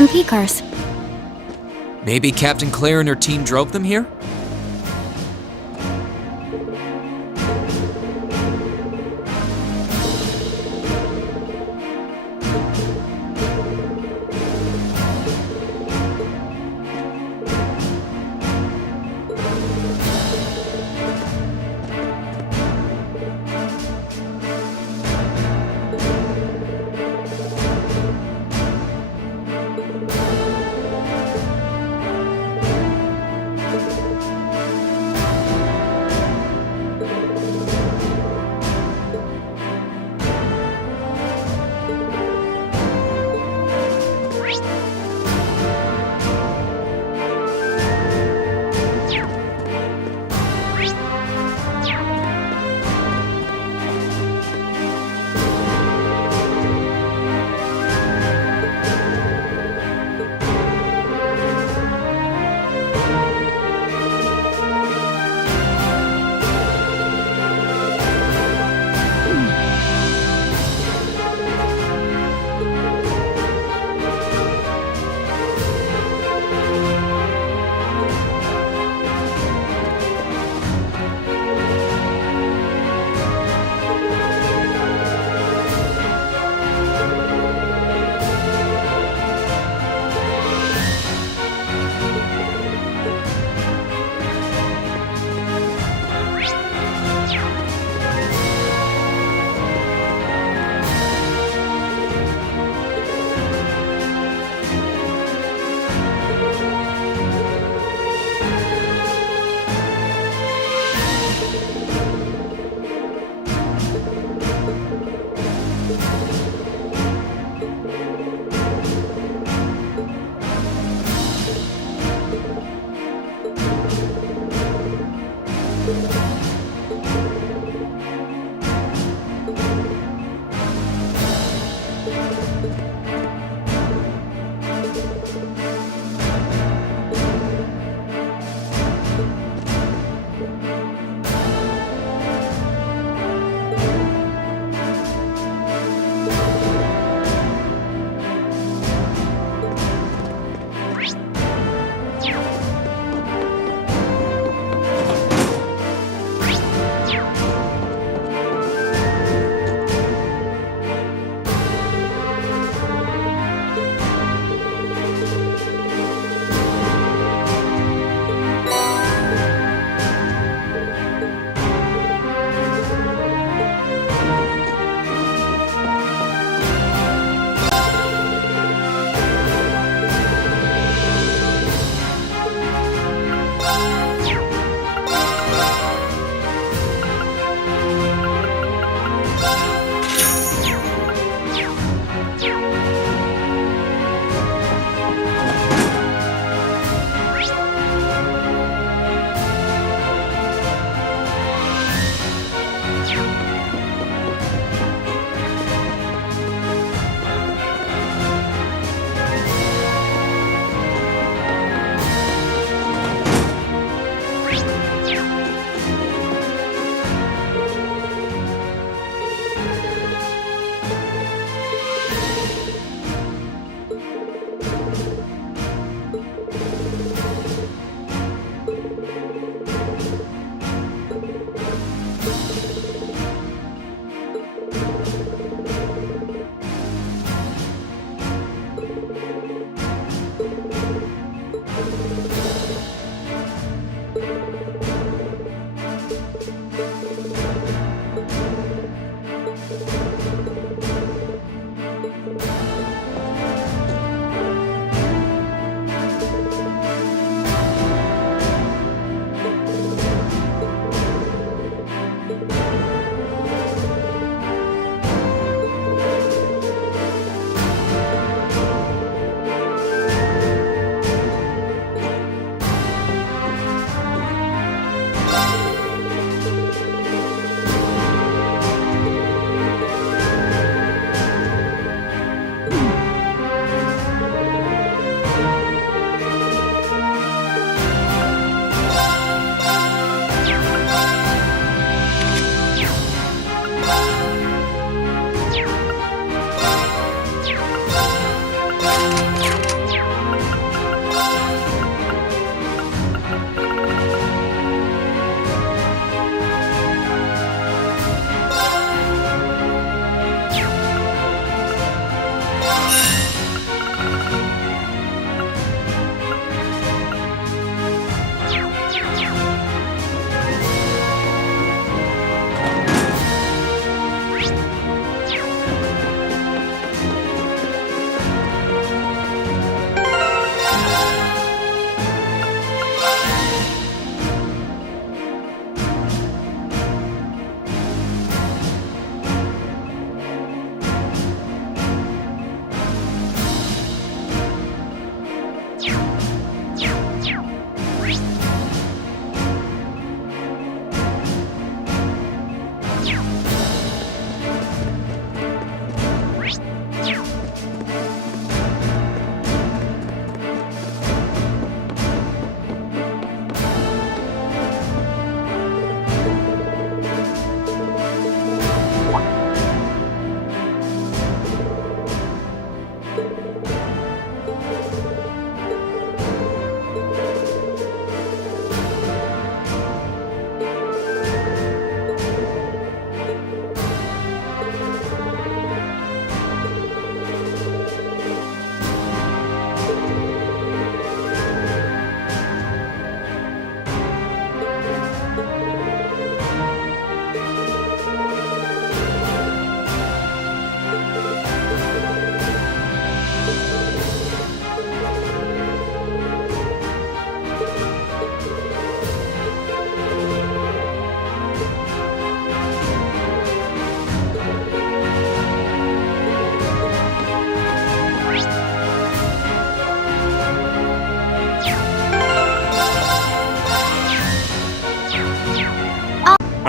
RMP cars. Maybe Captain Claire and her team drove them here?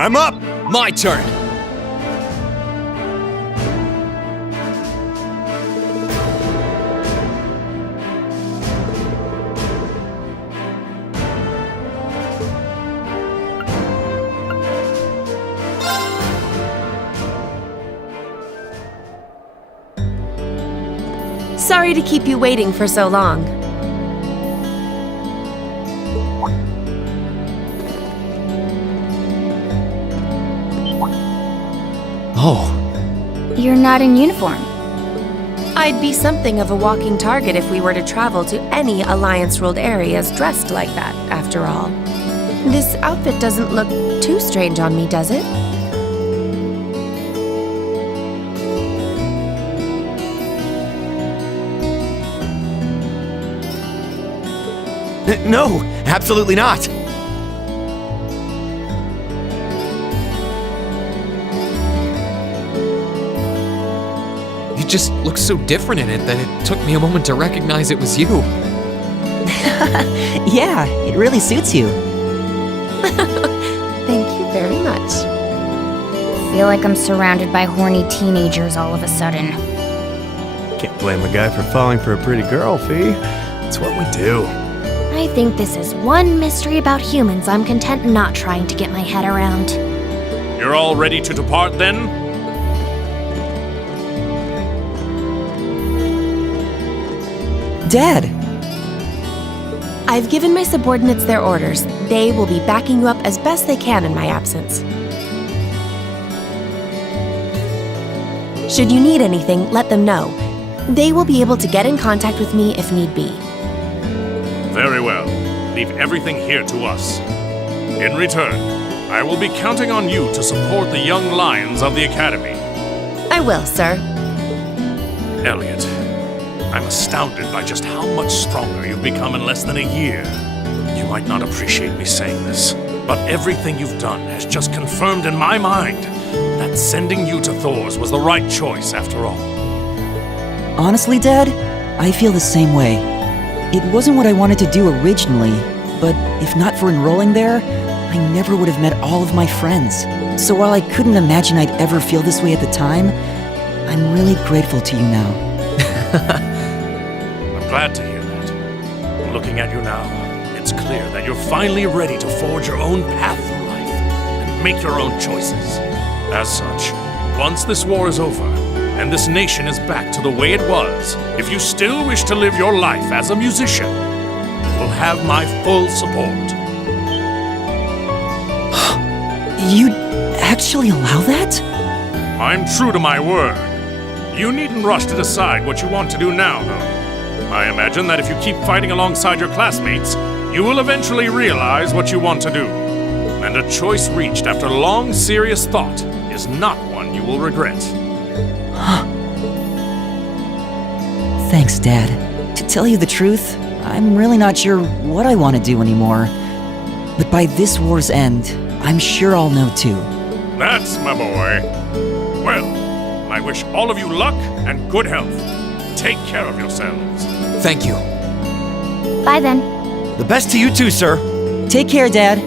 I'm up! My turn! Sorry to keep you waiting for so long. Oh. You're not in uniform. I'd be something of a walking target if we were to travel to any Alliance-ruled areas dressed like that, after all. This outfit doesn't look too strange on me, does it? No, absolutely not. You just look so different in it that it took me a moment to recognize it was you. Yeah, it really suits you. Thank you very much. Feel like I'm surrounded by horny teenagers all of a sudden. Can't blame a guy for falling for a pretty girl, Fee. It's what we do. I think this is one mystery about humans I'm content not trying to get my head around. You're all ready to depart then? Dad! I've given my subordinates their orders. They will be backing you up as best they can in my absence. Should you need anything, let them know. They will be able to get in contact with me if need be. Very well. Leave everything here to us. In return, I will be counting on you to support the young lions of the Academy. I will, sir. Elliot, I'm astounded by just how much stronger you've become in less than a year. You might not appreciate me saying this, but everything you've done has just confirmed in my mind that sending you to Thor's was the right choice after all. Honestly, Dad, I feel the same way. It wasn't what I wanted to do originally, but if not for enrolling there, I never would have met all of my friends. So while I couldn't imagine I'd ever feel this way at the time, I'm really grateful to you now. I'm glad to hear that. Looking at you now, it's clear that you're finally ready to forge your own path through life and make your own choices. As such, once this war is over, and this nation is back to the way it was, if you still wish to live your life as a musician, you will have my full support. You'd actually allow that? I'm true to my word. You needn't rush to decide what you want to do now, though. I imagine that if you keep fighting alongside your classmates, you will eventually realize what you want to do. And a choice reached after long, serious thought is not one you will regret. Thanks, Dad. To tell you the truth, I'm really not sure what I want to do anymore. But by this war's end, I'm sure I'll know too. That's my boy. Well, I wish all of you luck and good health. Take care of yourselves. Thank you. Bye then. The best to you too, sir. Take care, Dad.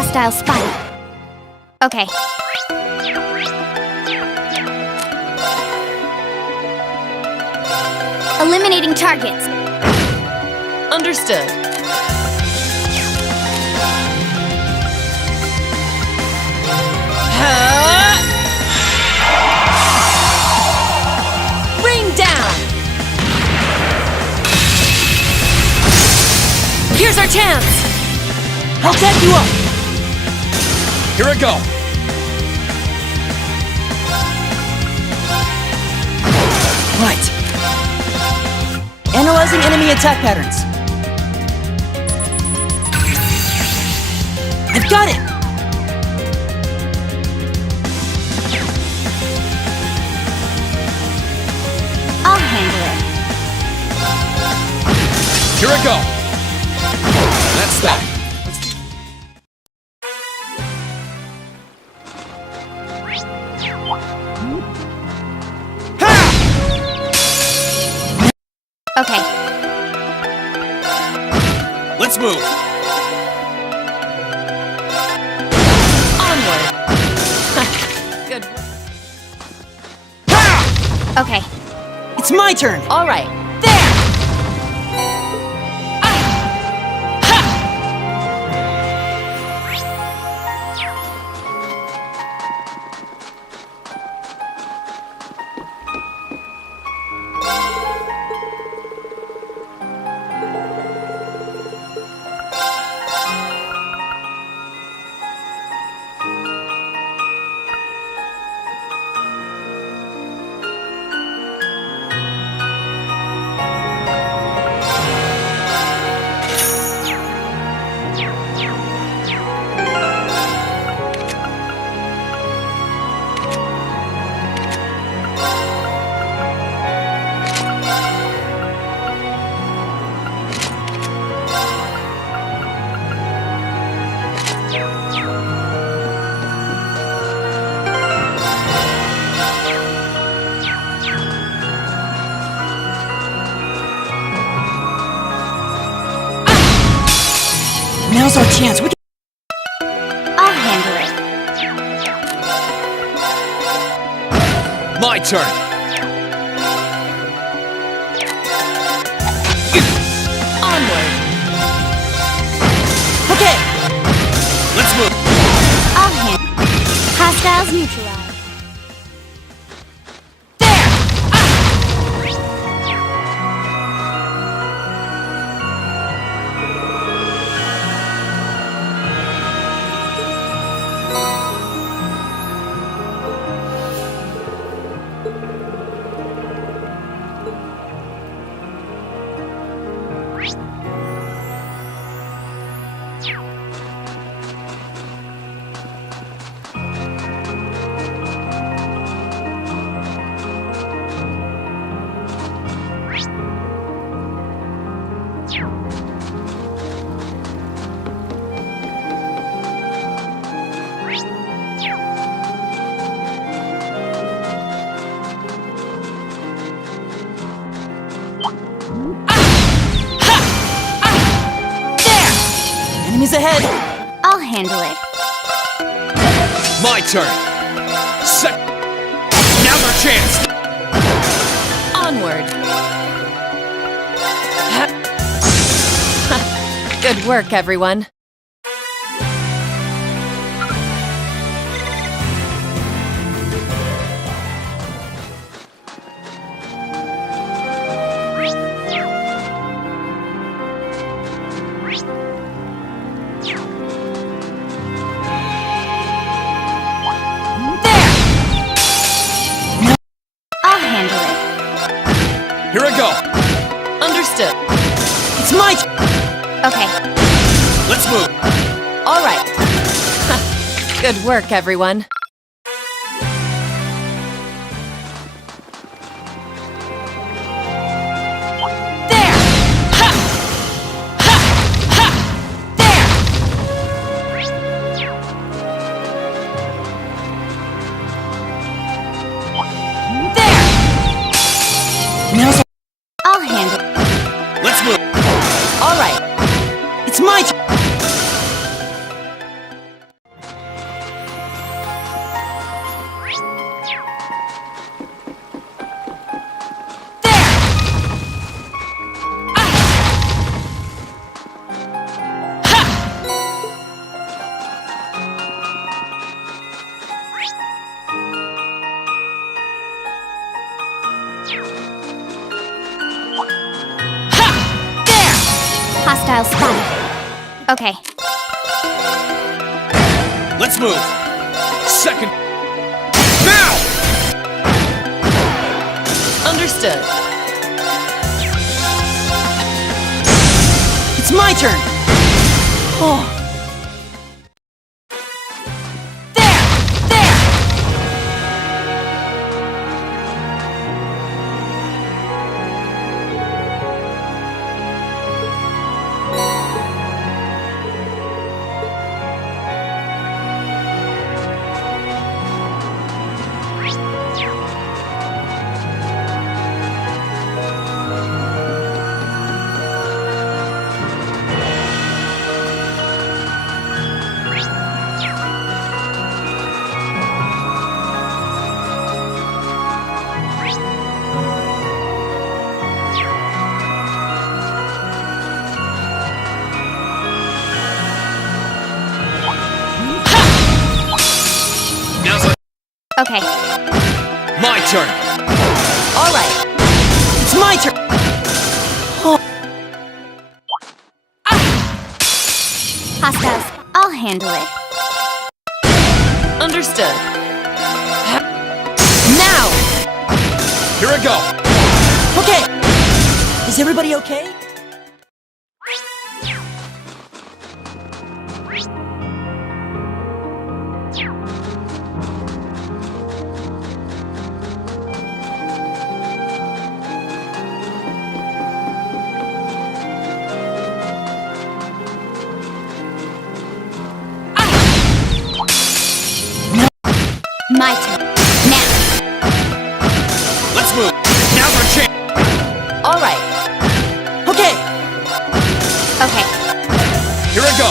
Hostile spotted. Okay. Eliminating targets. Understood. Rain down! Here's our chance! I'll back you up! Here I go! Right. Analyzing enemy attack patterns. I've got it! I'll handle it. Here I go! That's that. Okay. Let's move! Onward! Good. Okay. It's my turn! All right. There! Now's our chance. I'll handle it. My turn! Onward! Okay! Let's move! I'll handle it. Hostiles neutralized. Enemies ahead! I'll handle it. My turn! Now's our chance! Onward! Good work, everyone. I'll handle it. Here I go! Understood. It's my turn! Okay. Let's move! All right. Good work, everyone. There! Ha! Ha! Ha! There! There! Now's I'll handle it. Let's move! All right. It's my turn! Hostile spotted. Okay. Let's move. Second. Now! Understood. It's my turn! Oh. Okay. My turn. All right. It's my turn! Hostiles, I'll handle it. Understood. Now! Here I go. Okay! Is everybody okay? My turn. Now. Let's move. Now's our chance. All right. Okay! Okay. Here I go.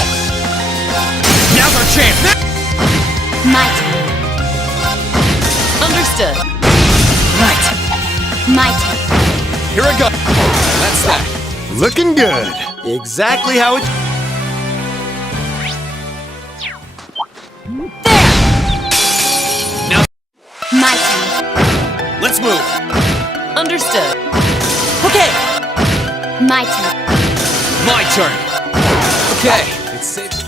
Now's our chance. My turn. Understood. Right. My turn. Here I go. That's that. Looking good. Exactly how it. Now, My turn. let's move. Understood. Okay! My turn. My turn. Okay. It's safe.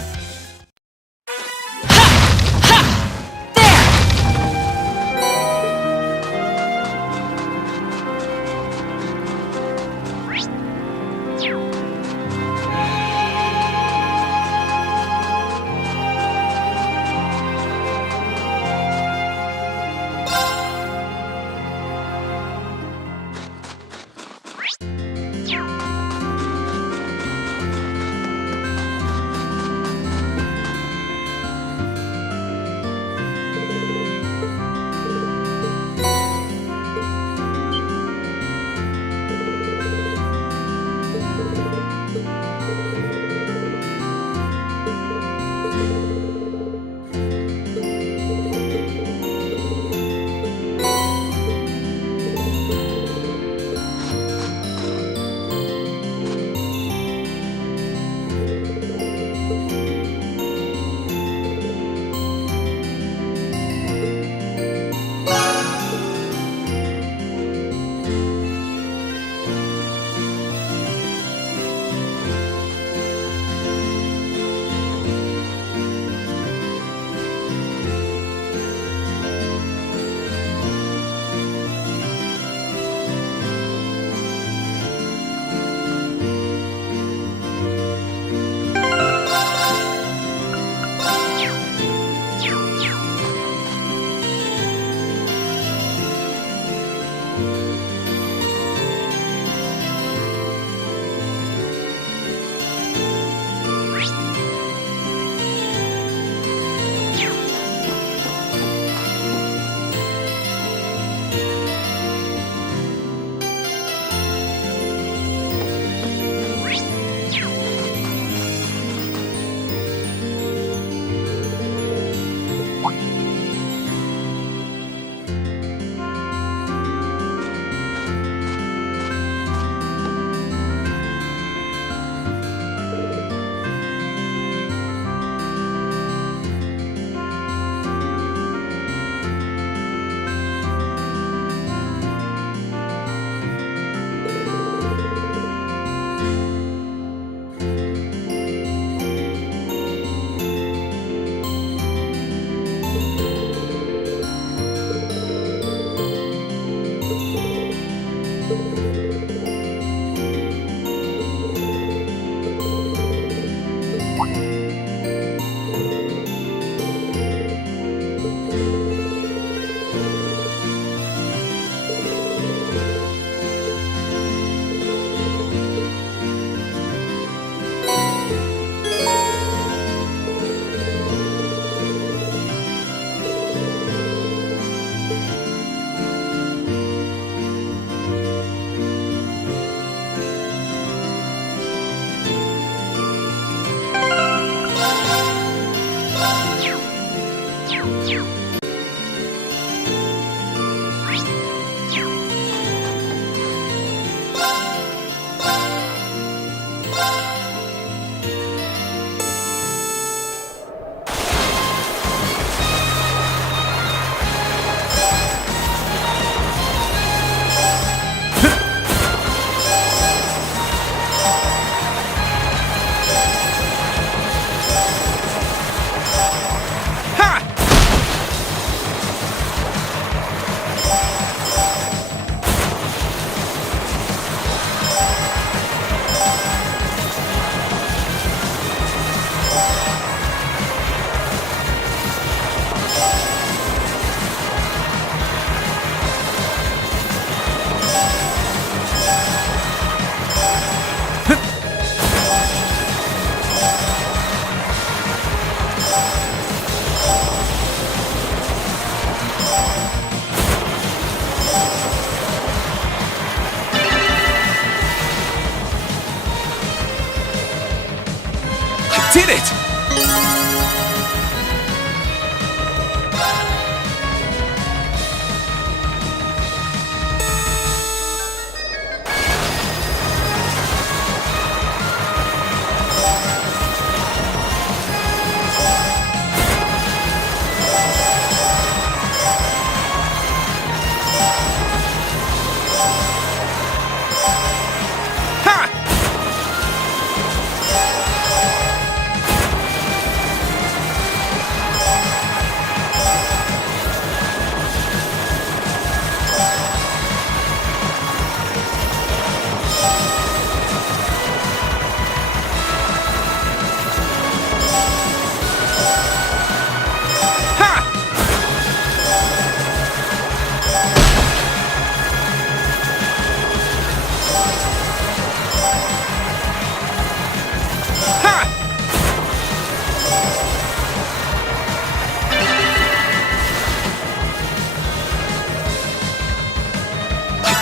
did it!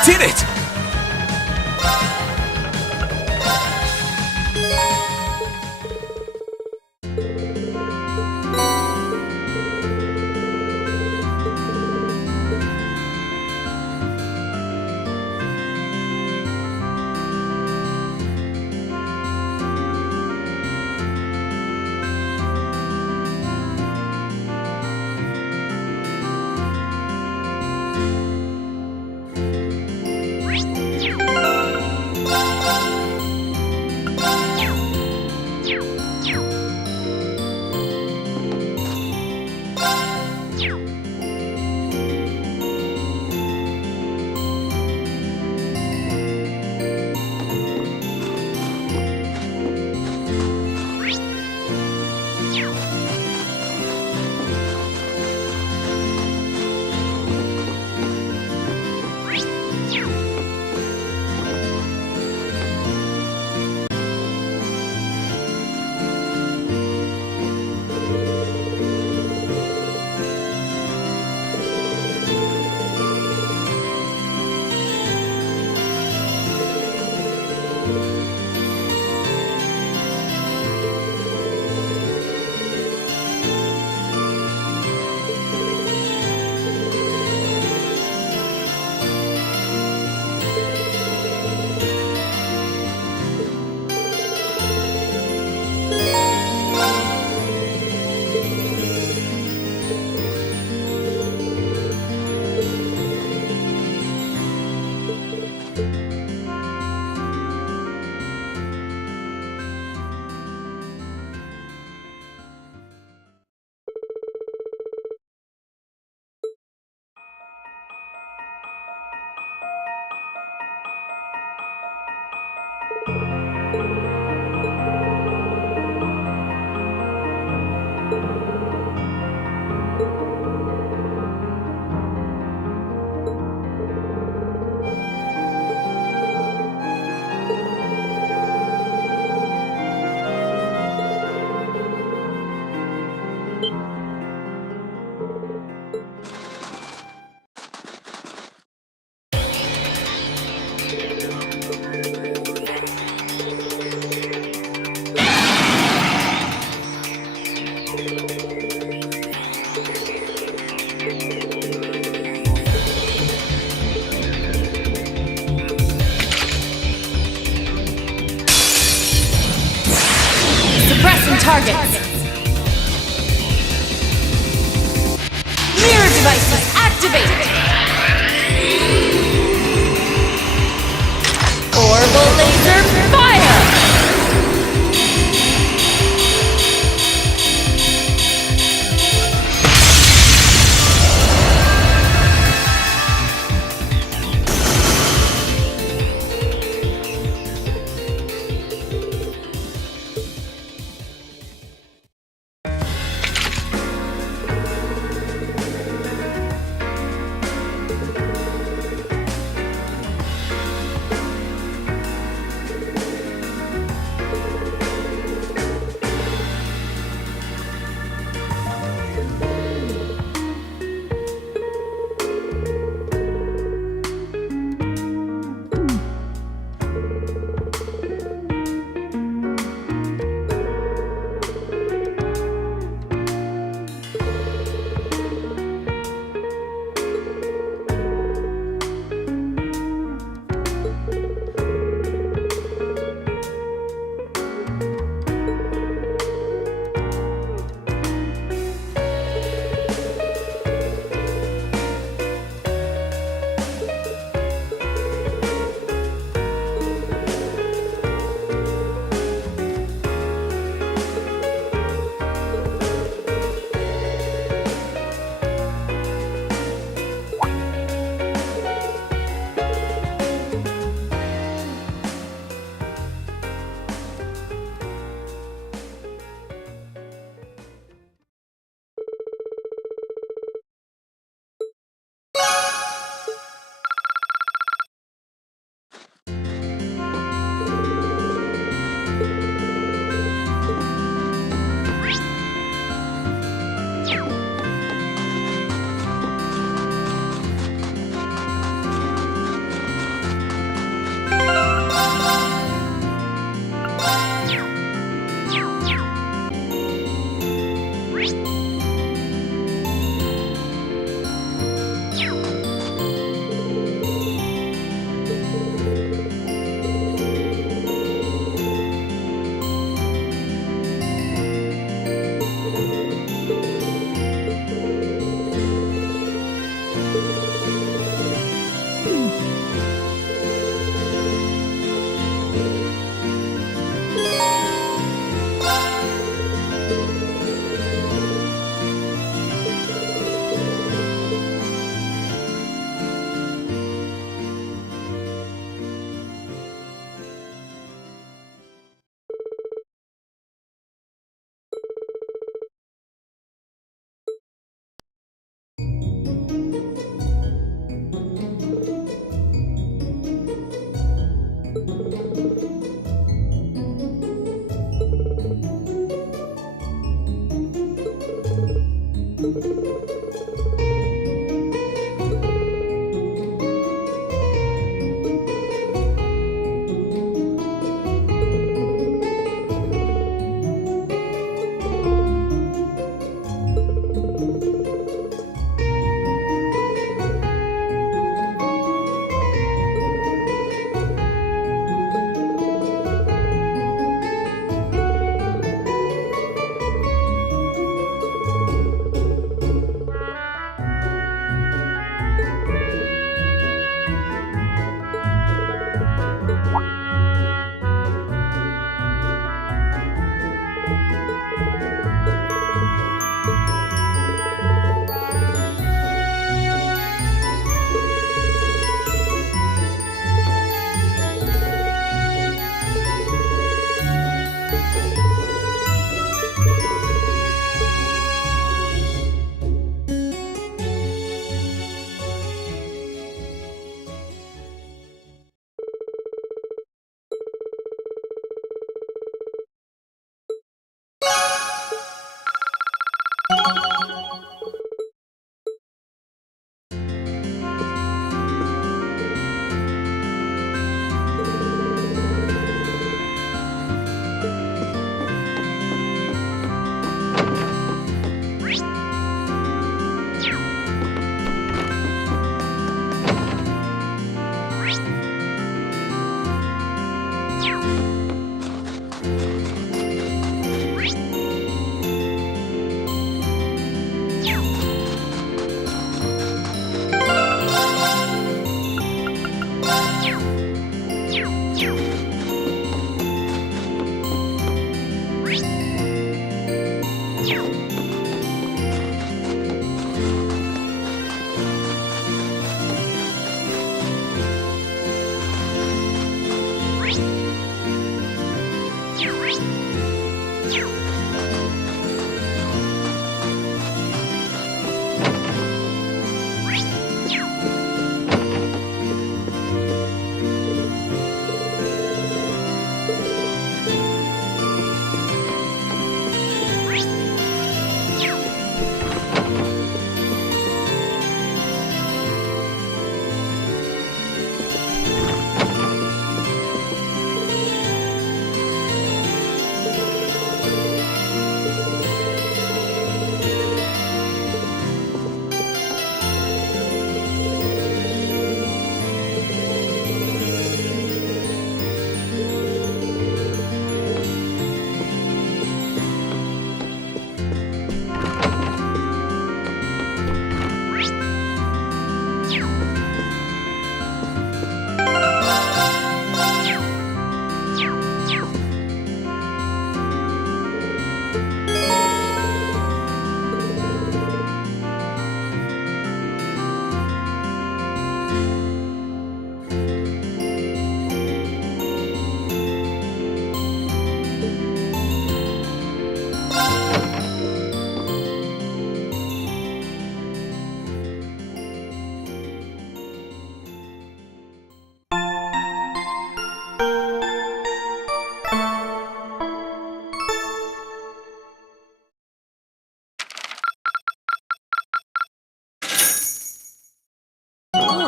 Did it!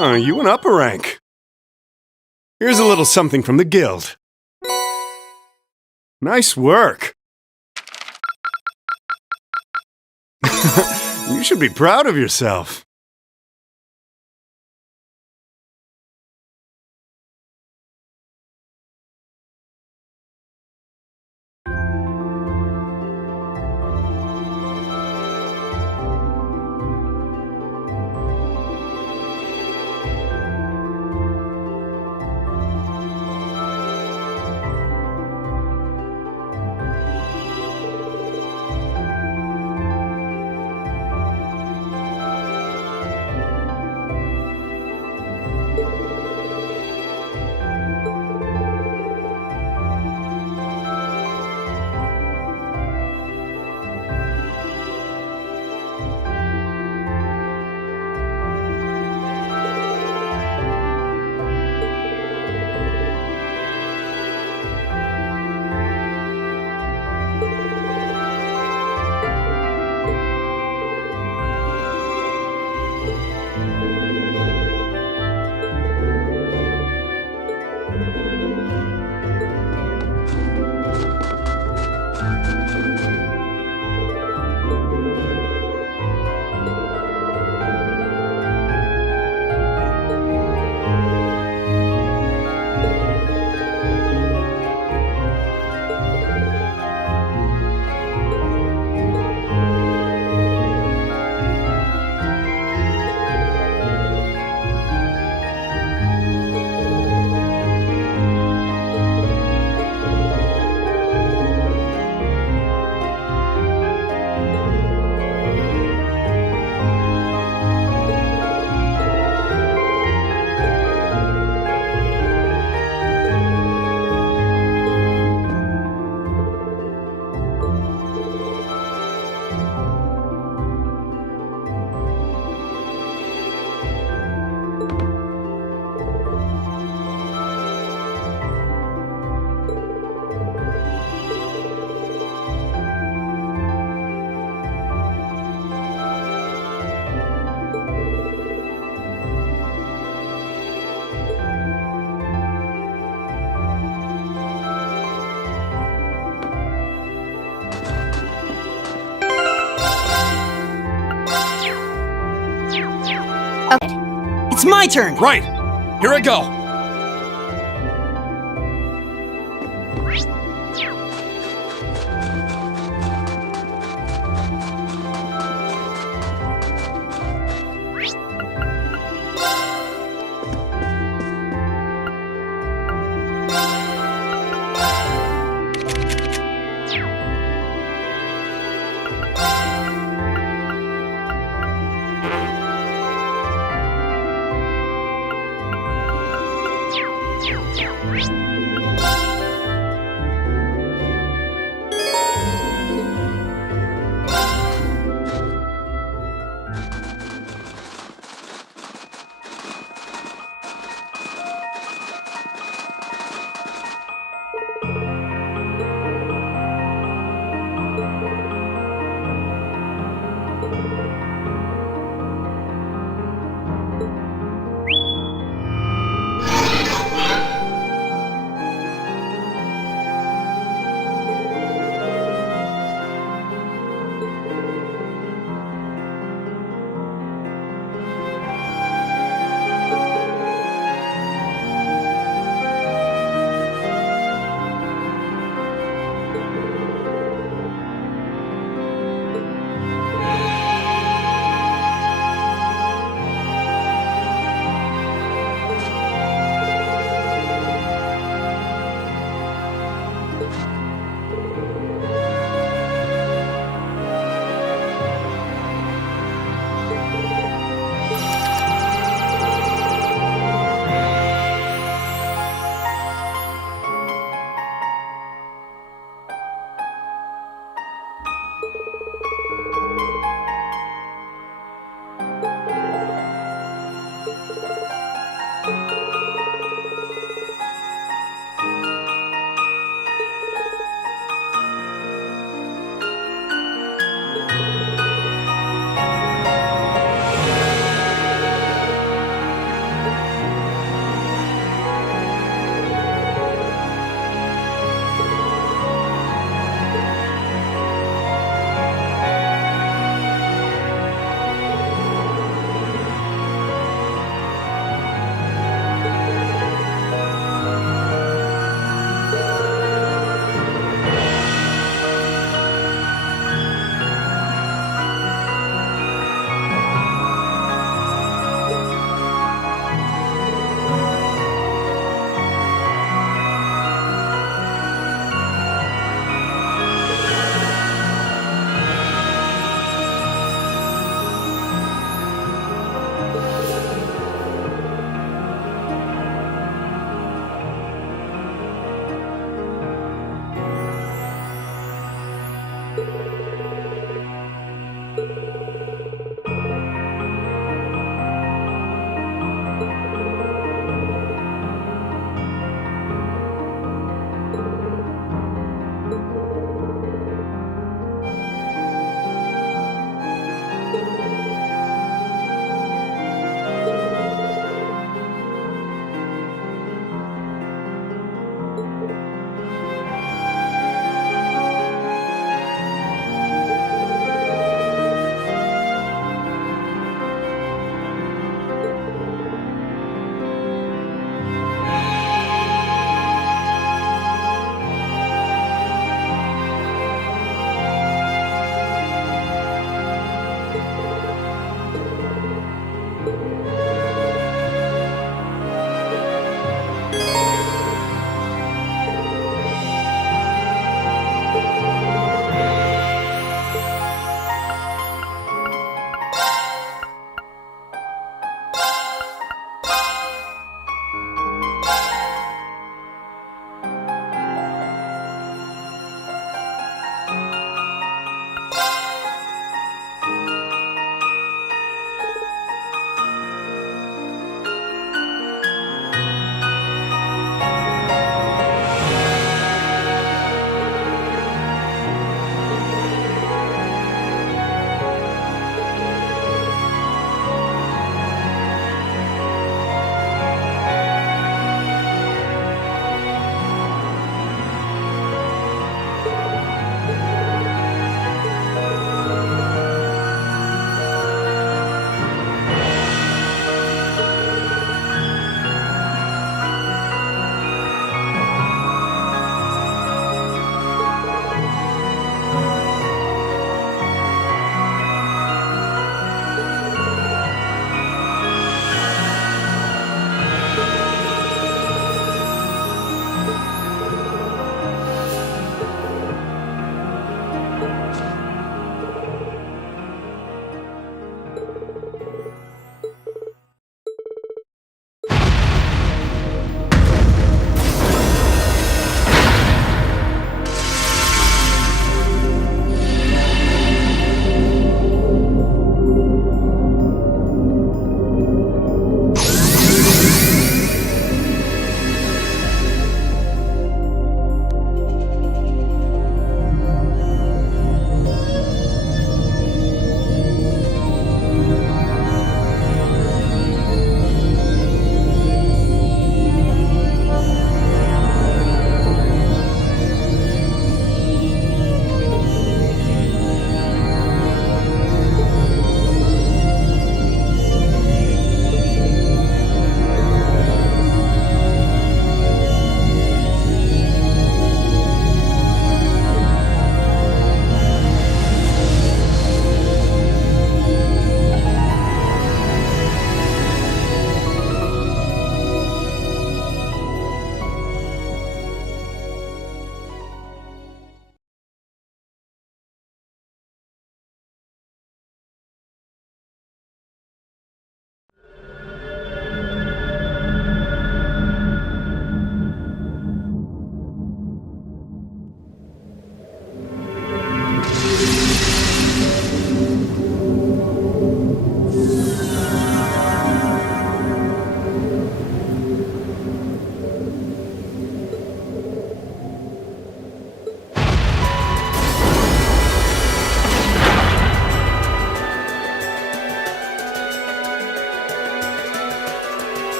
Oh, you went up a rank. Here's a little something from the guild. Nice work. You should be proud of yourself. Okay. It's my turn! Right! Here I go!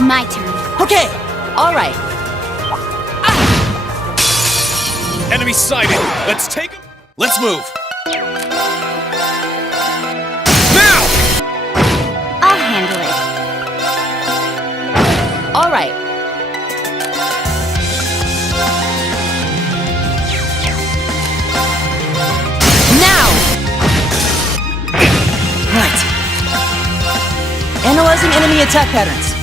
My turn. Okay! All right. Enemy sighted! Let's take him! Let's move! Now! I'll handle it. All right. Now! Right. Analyzing enemy attack patterns.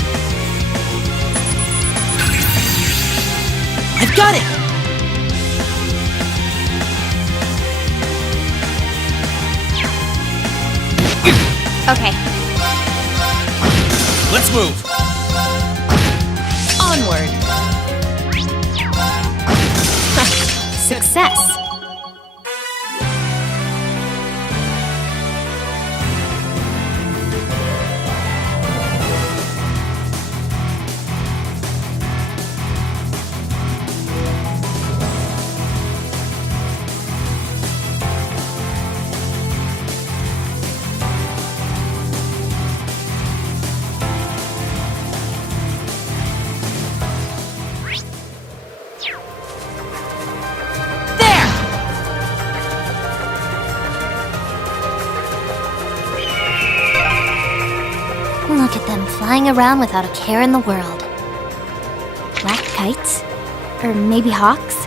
I've got it! Okay. Let's move! Onward. Success. Look at them flying around without a care in the world. Black kites? Or maybe hawks?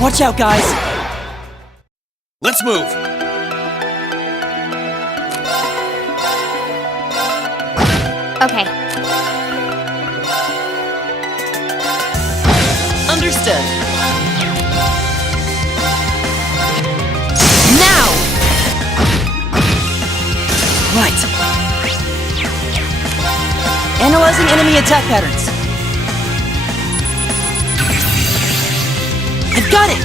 Watch out, guys! Let's move! Okay. Understood. Now! Right. Analyzing enemy attack patterns. I've got it!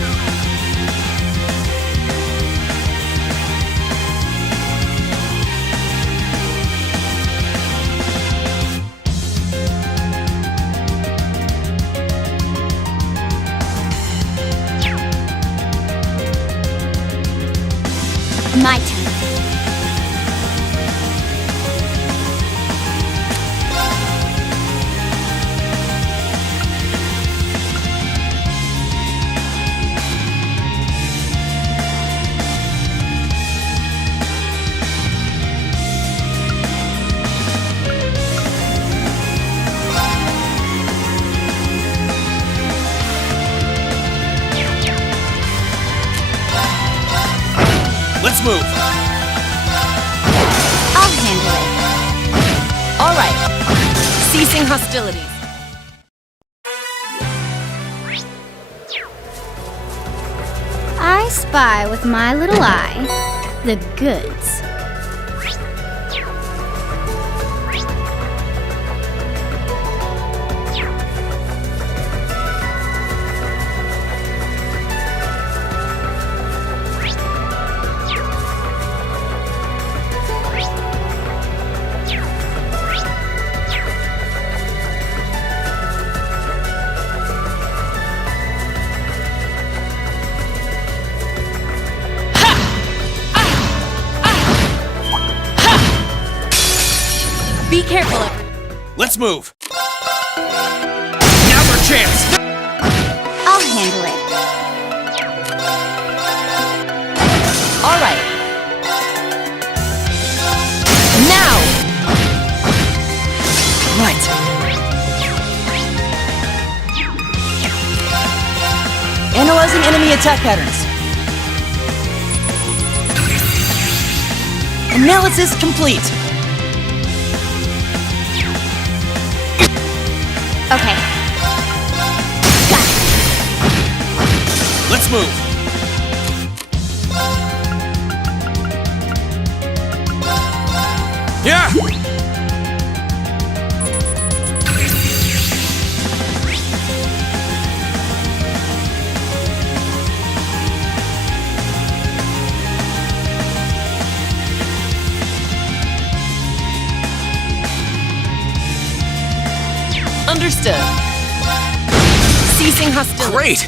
My turn. Let's move! I'll handle it. All right. Ceasing hostilities. I spy with my little eye the goods. Be careful. Let's move! Now's our chance! I'll handle it. All right. Now! Right. Analyzing enemy attack patterns. Analysis complete. Okay. Got it. Let's move! Yeah! Understood. Ceasing hostility. Great!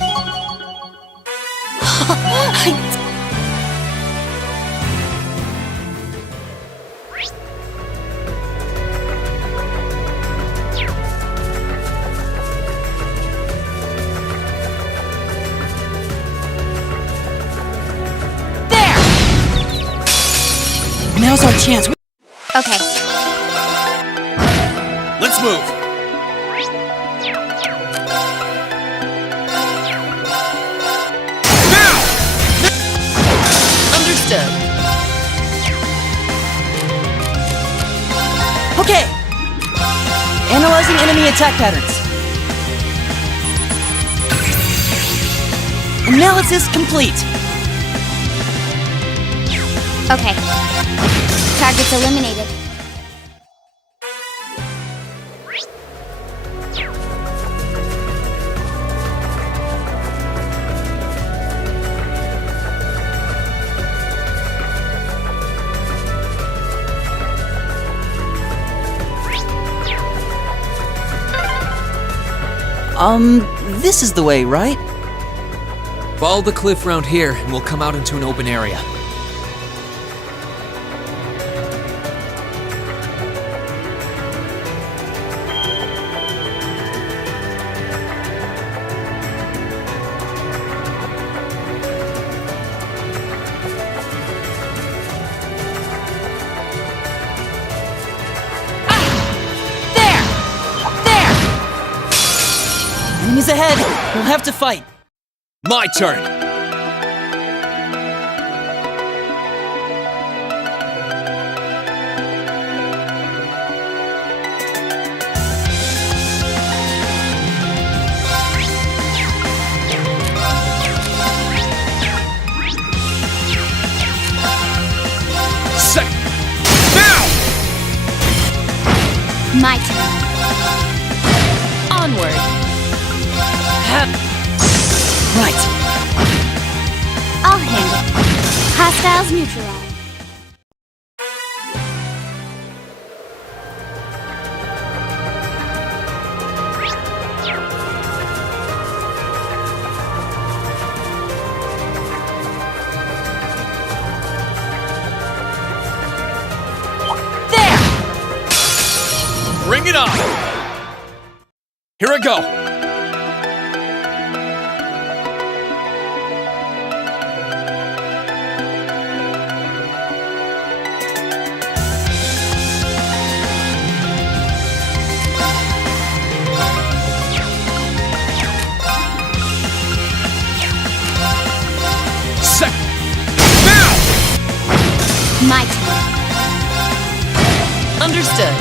Now's our chance. Okay. Let's move! Understood. Okay! Analyzing enemy attack patterns. Analysis complete. Okay. Targets eliminated. This is the way, right? Follow the cliff round here, and we'll come out into an open area. Enemies ahead! We'll have to fight! My turn! My turn. Onward. Right. I'll handle it. Hostiles neutralized. Bring it on! Here I go! My turn. Understood.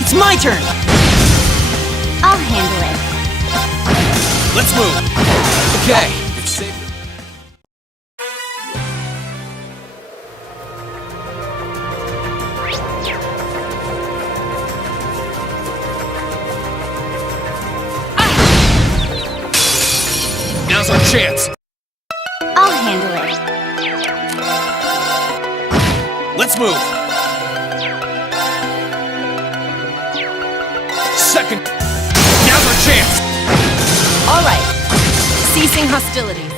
It's my turn! I'll handle it. Let's move! Okay, it's safe. Now's our chance! I'll handle it. Let's move! Second! Now's our chance! All right. Ceasing hostilities.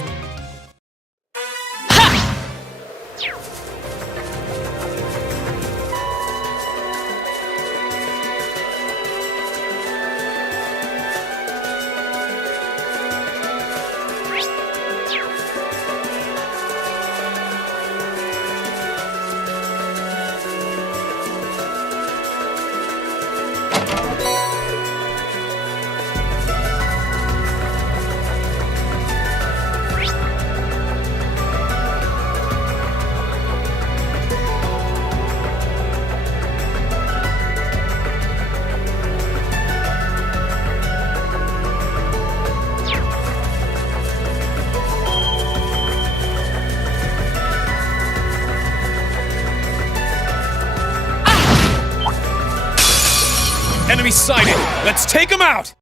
enemy sighted! Let's take him out!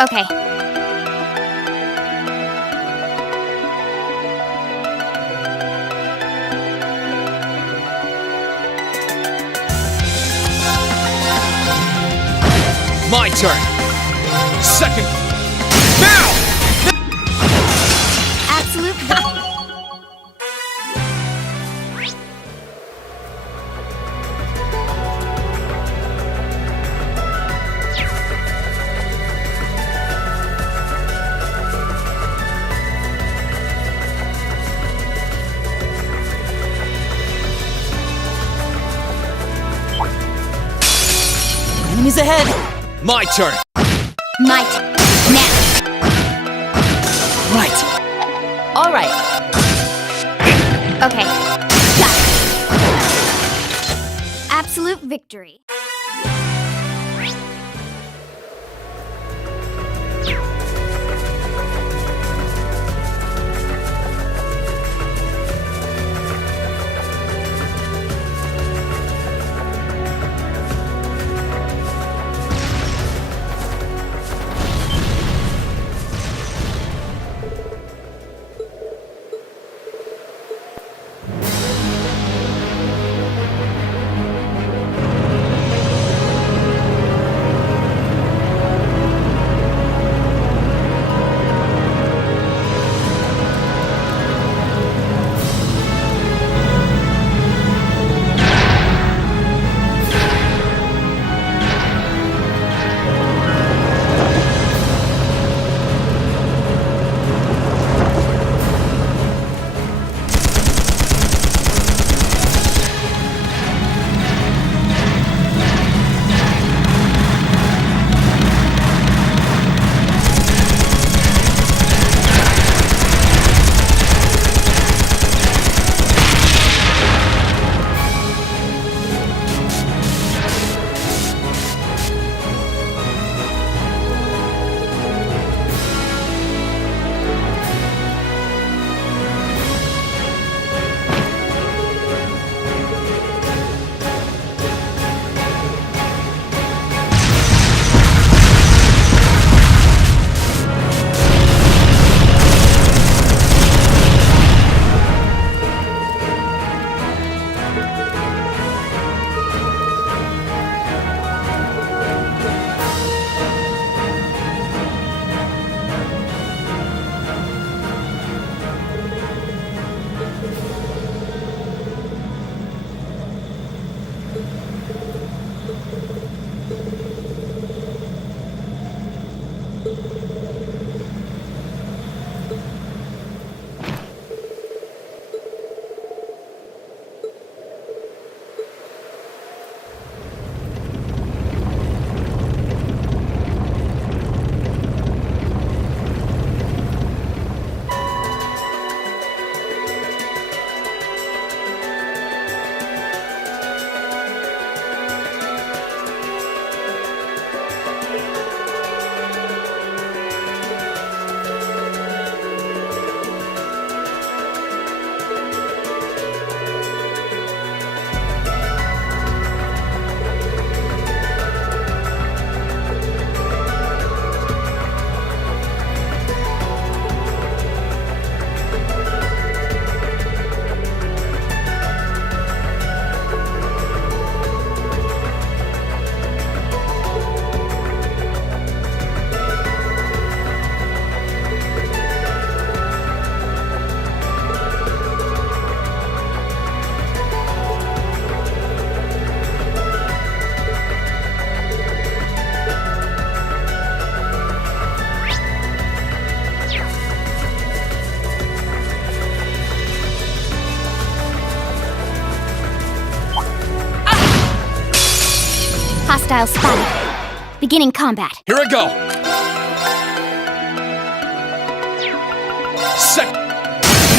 Okay. My turn! Second! Now! Absolute victory. Enemies ahead! My turn! Might. Now. Right. All right. Okay. Got it. Absolute victory. Hostile spotted. Beginning combat. Here I go!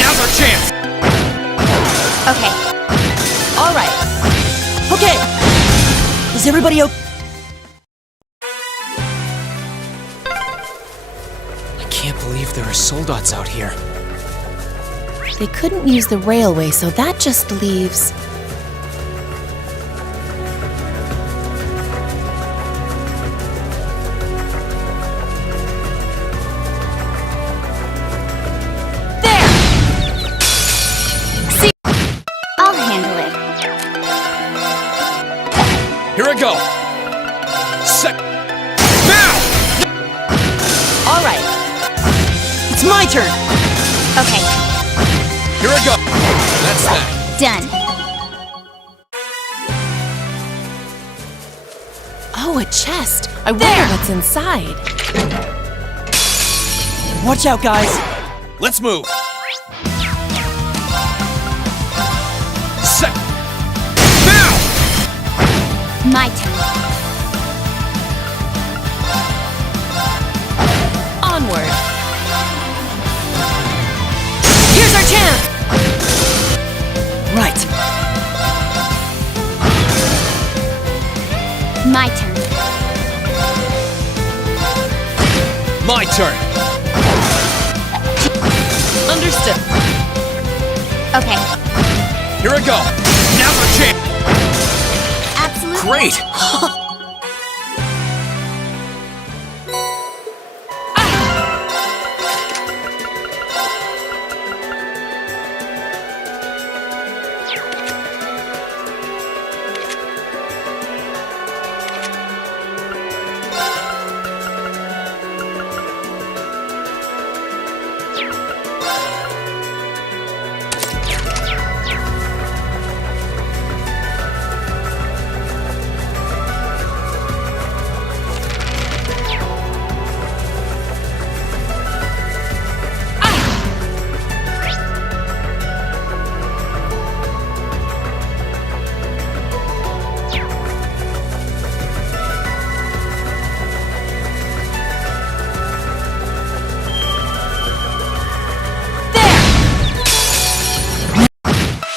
Now's our chance! Okay. All right. Okay! Is everybody okay? I can't believe there are soldats out here. They couldn't use the railway, so that just leaves... turn. Okay, Here I go. That's that. done. Oh, a chest. I wonder what's inside. Watch out, guys. Let's move. Set. Now! My turn. Onward. Here's our chance. Right. My turn. My turn. Understood. Okay, Here I go. Now's our chance. absolutely. Great.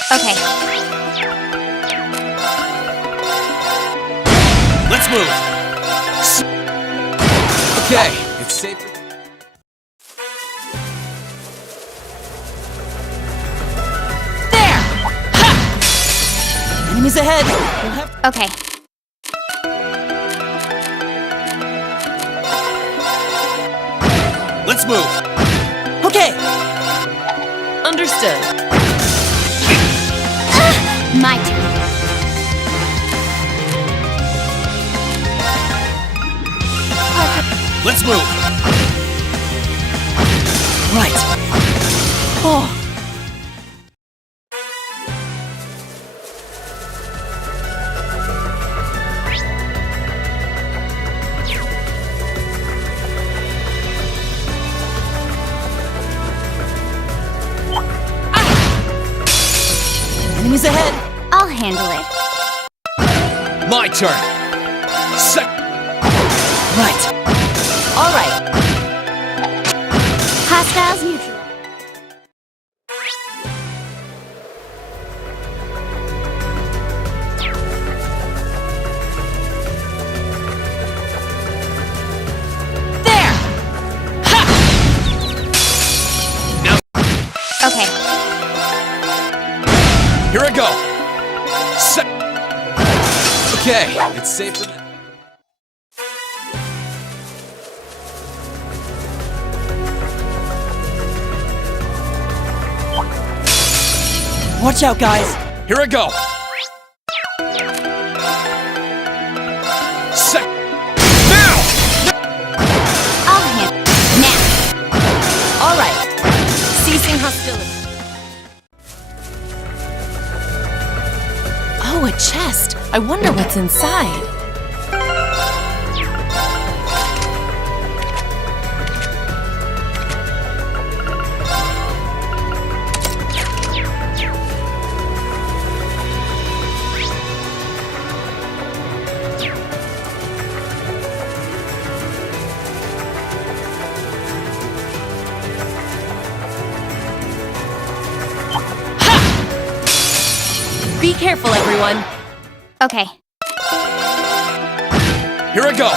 Okay, Let's move. Okay, it's safe. Enemies ahead. We'll have okay. Let's move. Okay. Understood. My turn. Let's move. Right. Oh. Enemies ahead. I'll handle it. My turn. Set. Right. All right. Hostiles neutral. There. Now, Okay, here I go. Set. Okay, it's safe for now. Watch out, guys. Here I go. Set. Now! I'll handle now. All right. Ceasing hostility. Oh, a chest. I wonder what's inside. Be careful, everyone. Okay, Here I go.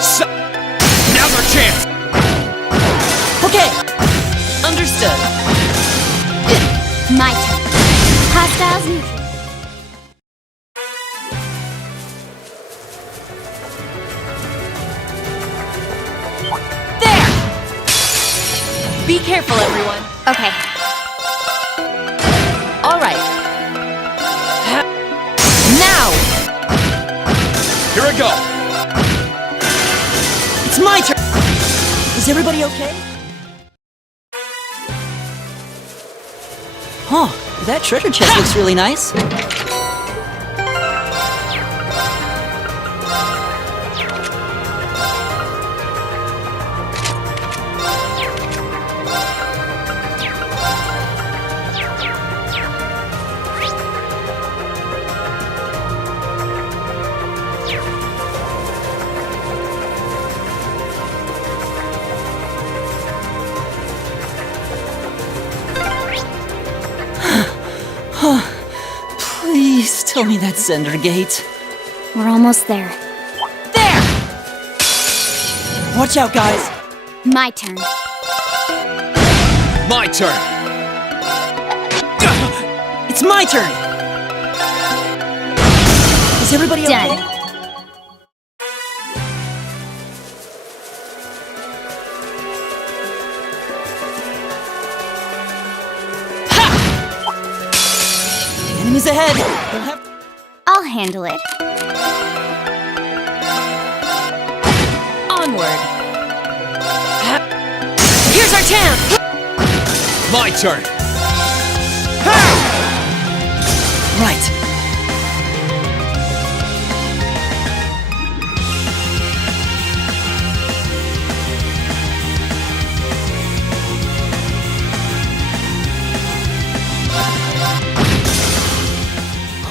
Set. Now's our chance. Okay. Understood. my turn. Hostiles neutral. There! Be careful, everyone. Okay, All right. Now! Here I go. It's my turn. Is everybody okay? Huh, that treasure chest looks really nice. Please tell me that's Zender Gate. We're almost there. There! Watch out, guys! My turn. My turn! It's my turn! Is everybody Done. okay? Enemies ahead! We'll have I'll handle it. Onward. Here's our chance! My turn! Right.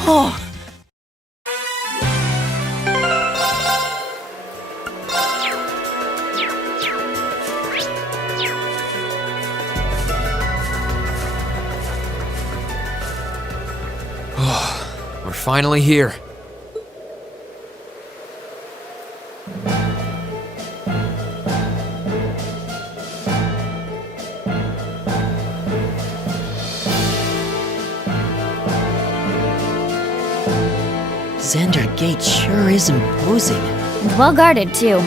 Oh. We're finally here. Zender Gate sure is imposing. And well guarded, too.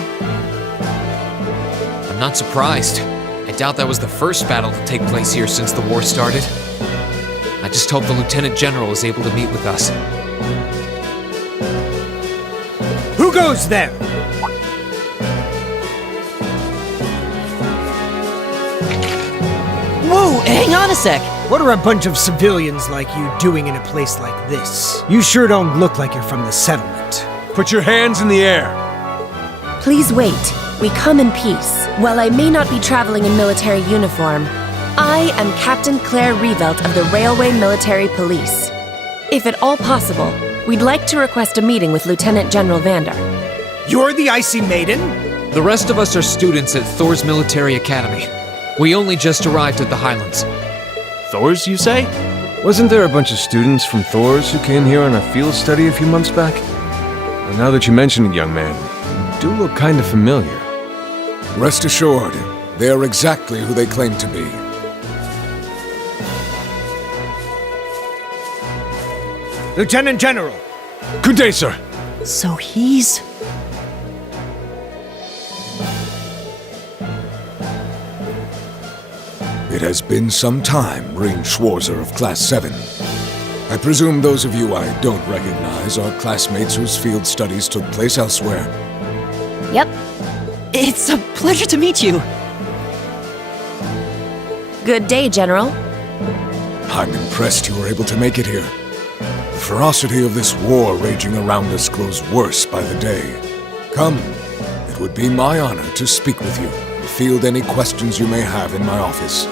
I'm not surprised. I doubt that was the first battle to take place here since the war started. I just hope the Lieutenant General is able to meet with us. Who goes there? Whoa, hang on a sec! What are a bunch of civilians like you doing in a place like this? You sure don't look like you're from the settlement. Put your hands in the air. Please wait. We come in peace. While I may not be traveling in military uniform, I am Captain Claire Revelt of the Railway Military Police. If at all possible, we'd like to request a meeting with Lieutenant General Vander. You're the Icy Maiden? The rest of us are students at Thor's Military Academy. We only just arrived at the Highlands. Thor's, you say? Wasn't there a bunch of students from Thor's who came here on a field study a few months back? And now that you mention it, young man, you do look kind of familiar. Rest assured, they are exactly who they claim to be. Lieutenant General! Good day, sir. So he's... It has been some time, Rain Schwarzer of Class 7. I presume those of you I don't recognize are classmates whose field studies took place elsewhere. Yep. It's a pleasure to meet you. Good day, General. I'm impressed you were able to make it here. The ferocity of this war raging around us grows worse by the day. Come, it would be my honor to speak with you and field any questions you may have in my office.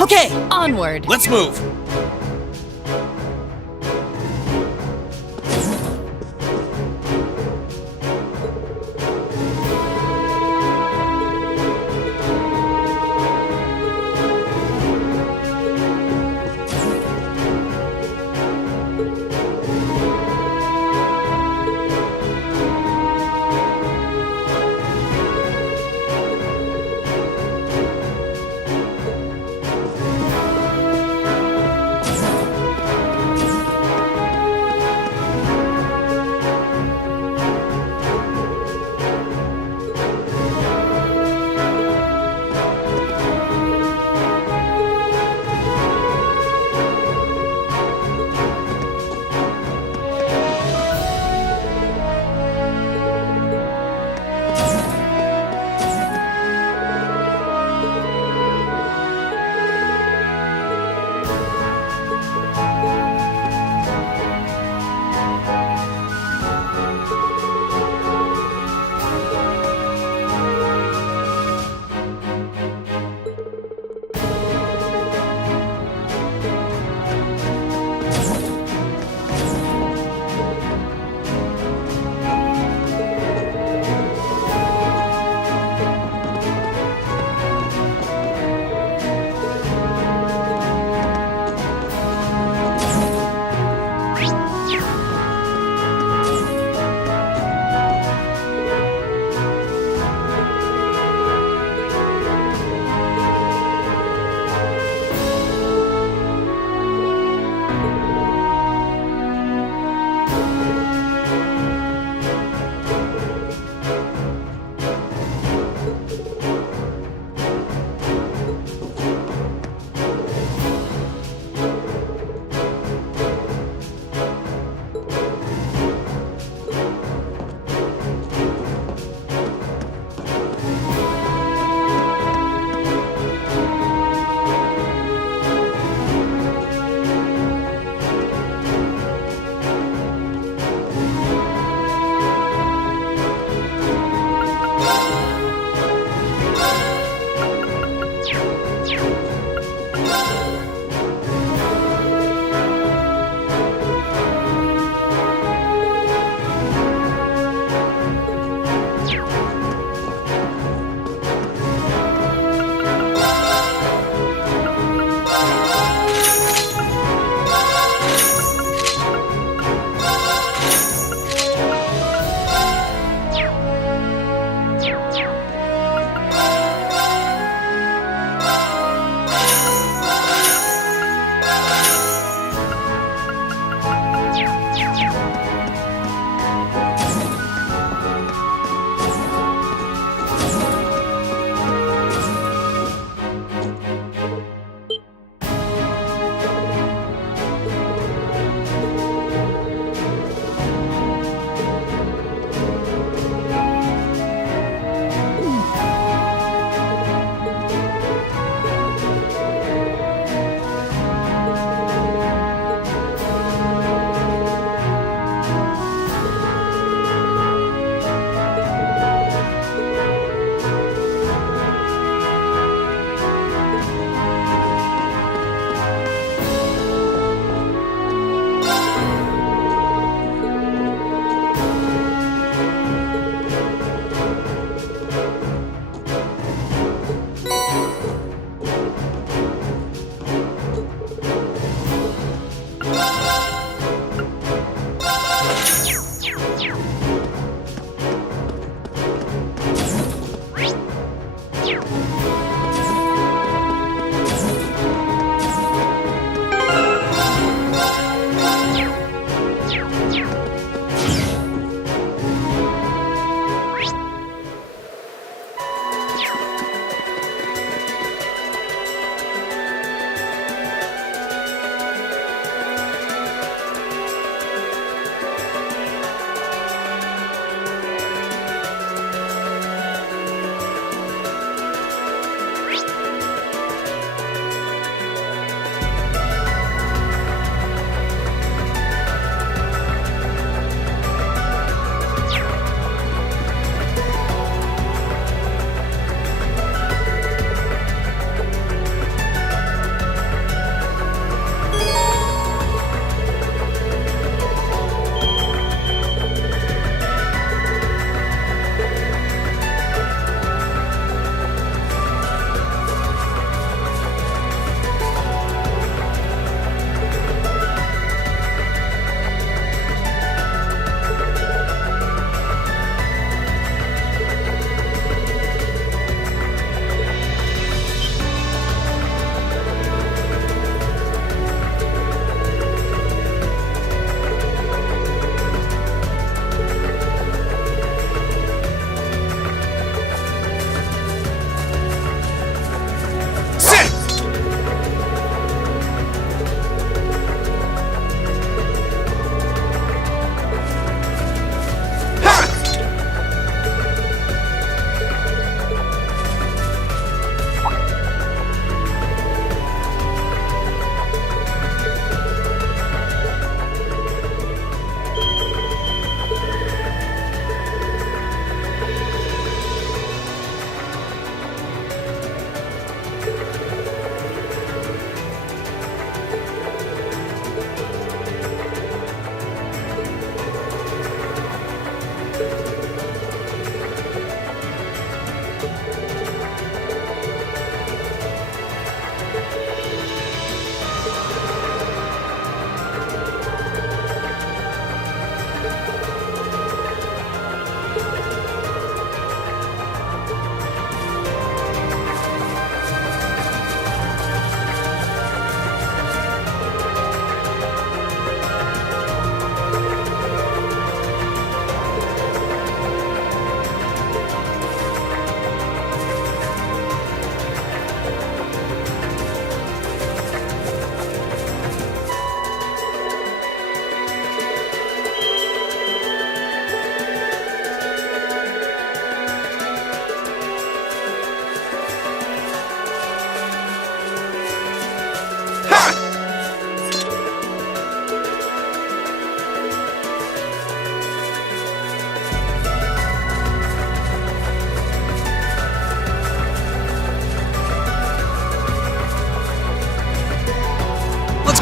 Okay, onward. Let's move.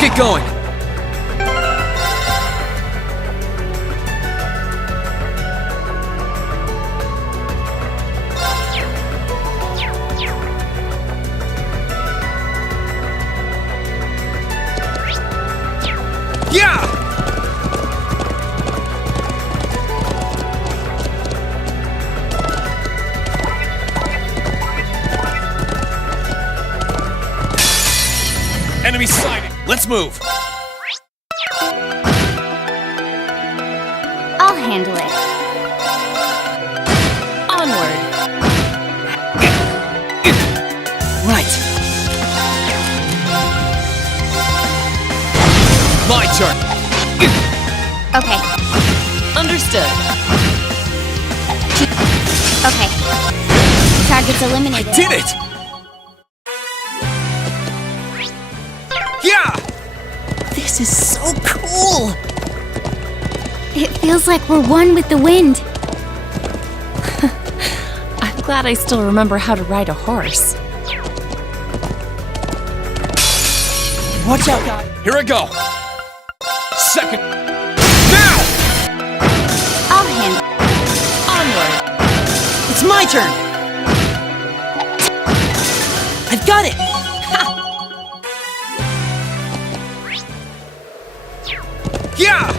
get going. Yeah! Enemy sighted. Let's move. I'll handle it. Onward. Right. My turn. Okay. Understood. Okay. Target's eliminated. Did it! Yeah! This is so cool! It feels like we're one with the wind. I'm glad I still remember how to ride a horse. Watch out, guys! Here I go. Second. Now! I'll handle. Onward. It's my turn! I've got it! Yeah!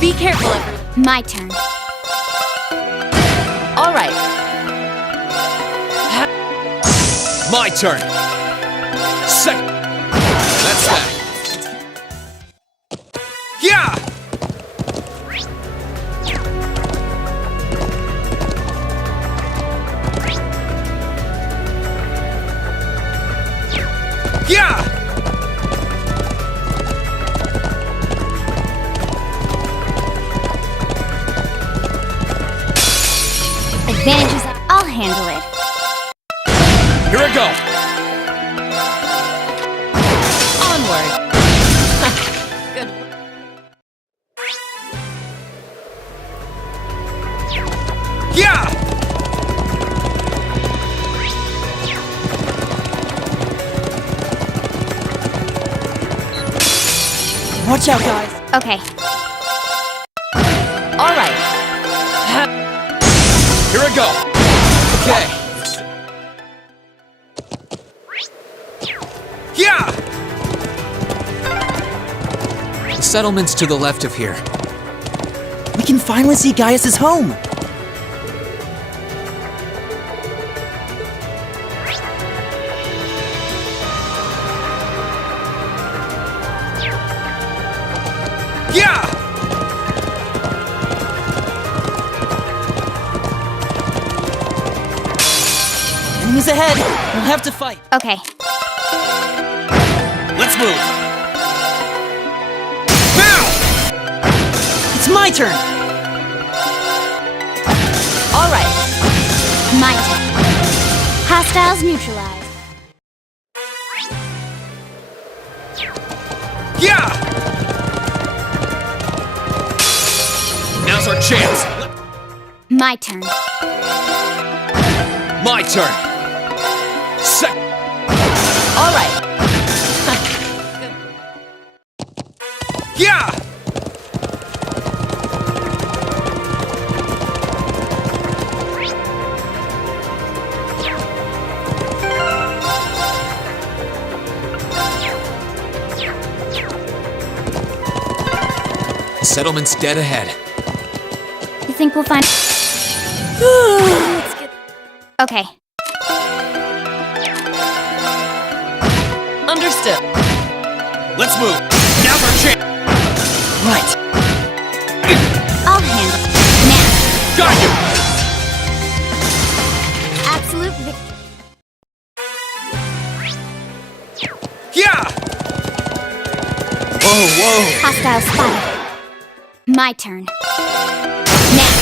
Be careful, everyone. My turn. All right. My turn. Second. That's that. Yeah! Yeah! Advantages. I'll handle it. Here I go. Onward. Good. Yeah! Watch out, guys! Okay. All right. Here I go. Okay. Yeah! The settlement's to the left of here. We can finally see Gaius' home! Yeah! Enemies ahead! We'll have to fight! Okay. Let's move. Now! It's my turn! All right. My turn. Hostiles neutralized. Yeah! Now's our chance. My turn. My turn. Second. All right. Yeah! The settlement's dead ahead. You think we'll find? Let's get. Okay. Understood. Let's move. Now's our chance. Right. I'll handle it. Now. Got you! Absolute victory. Yeah! Whoa, whoa. Hostile spotted. My turn. Now.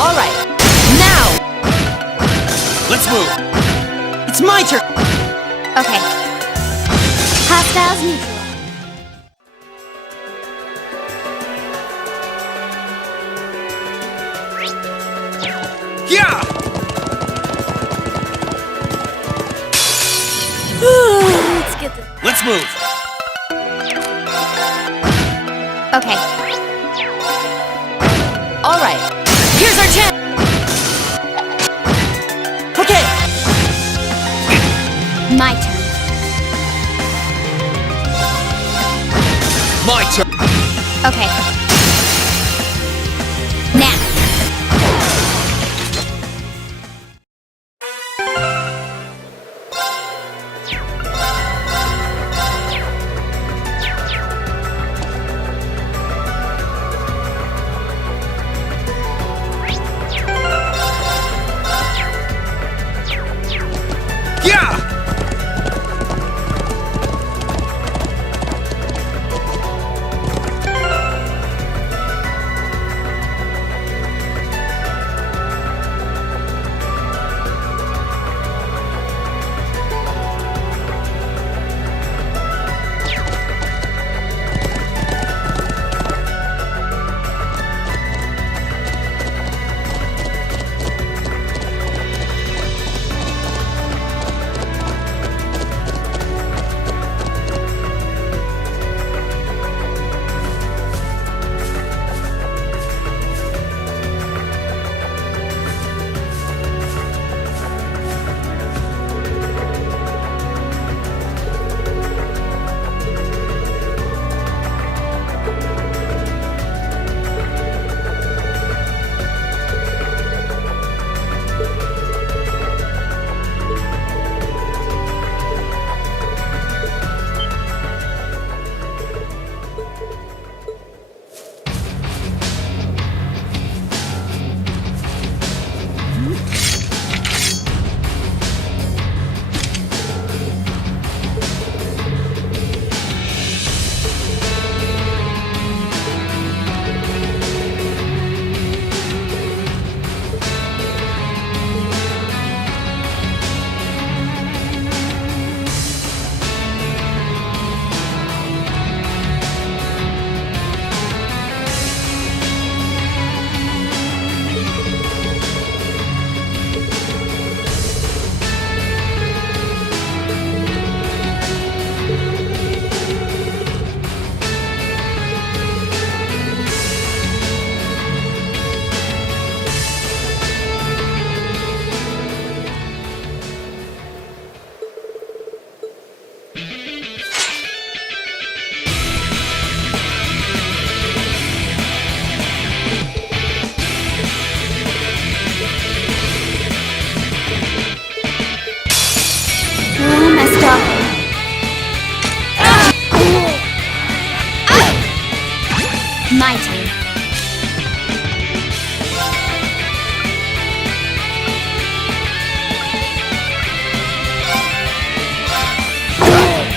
All right. Now. Let's move. It's my turn! Okay. Hostiles neutralized. Yeah! move. Okay. All right. Here's our chance. Okay! My turn. My turn. Okay. Now. My turn.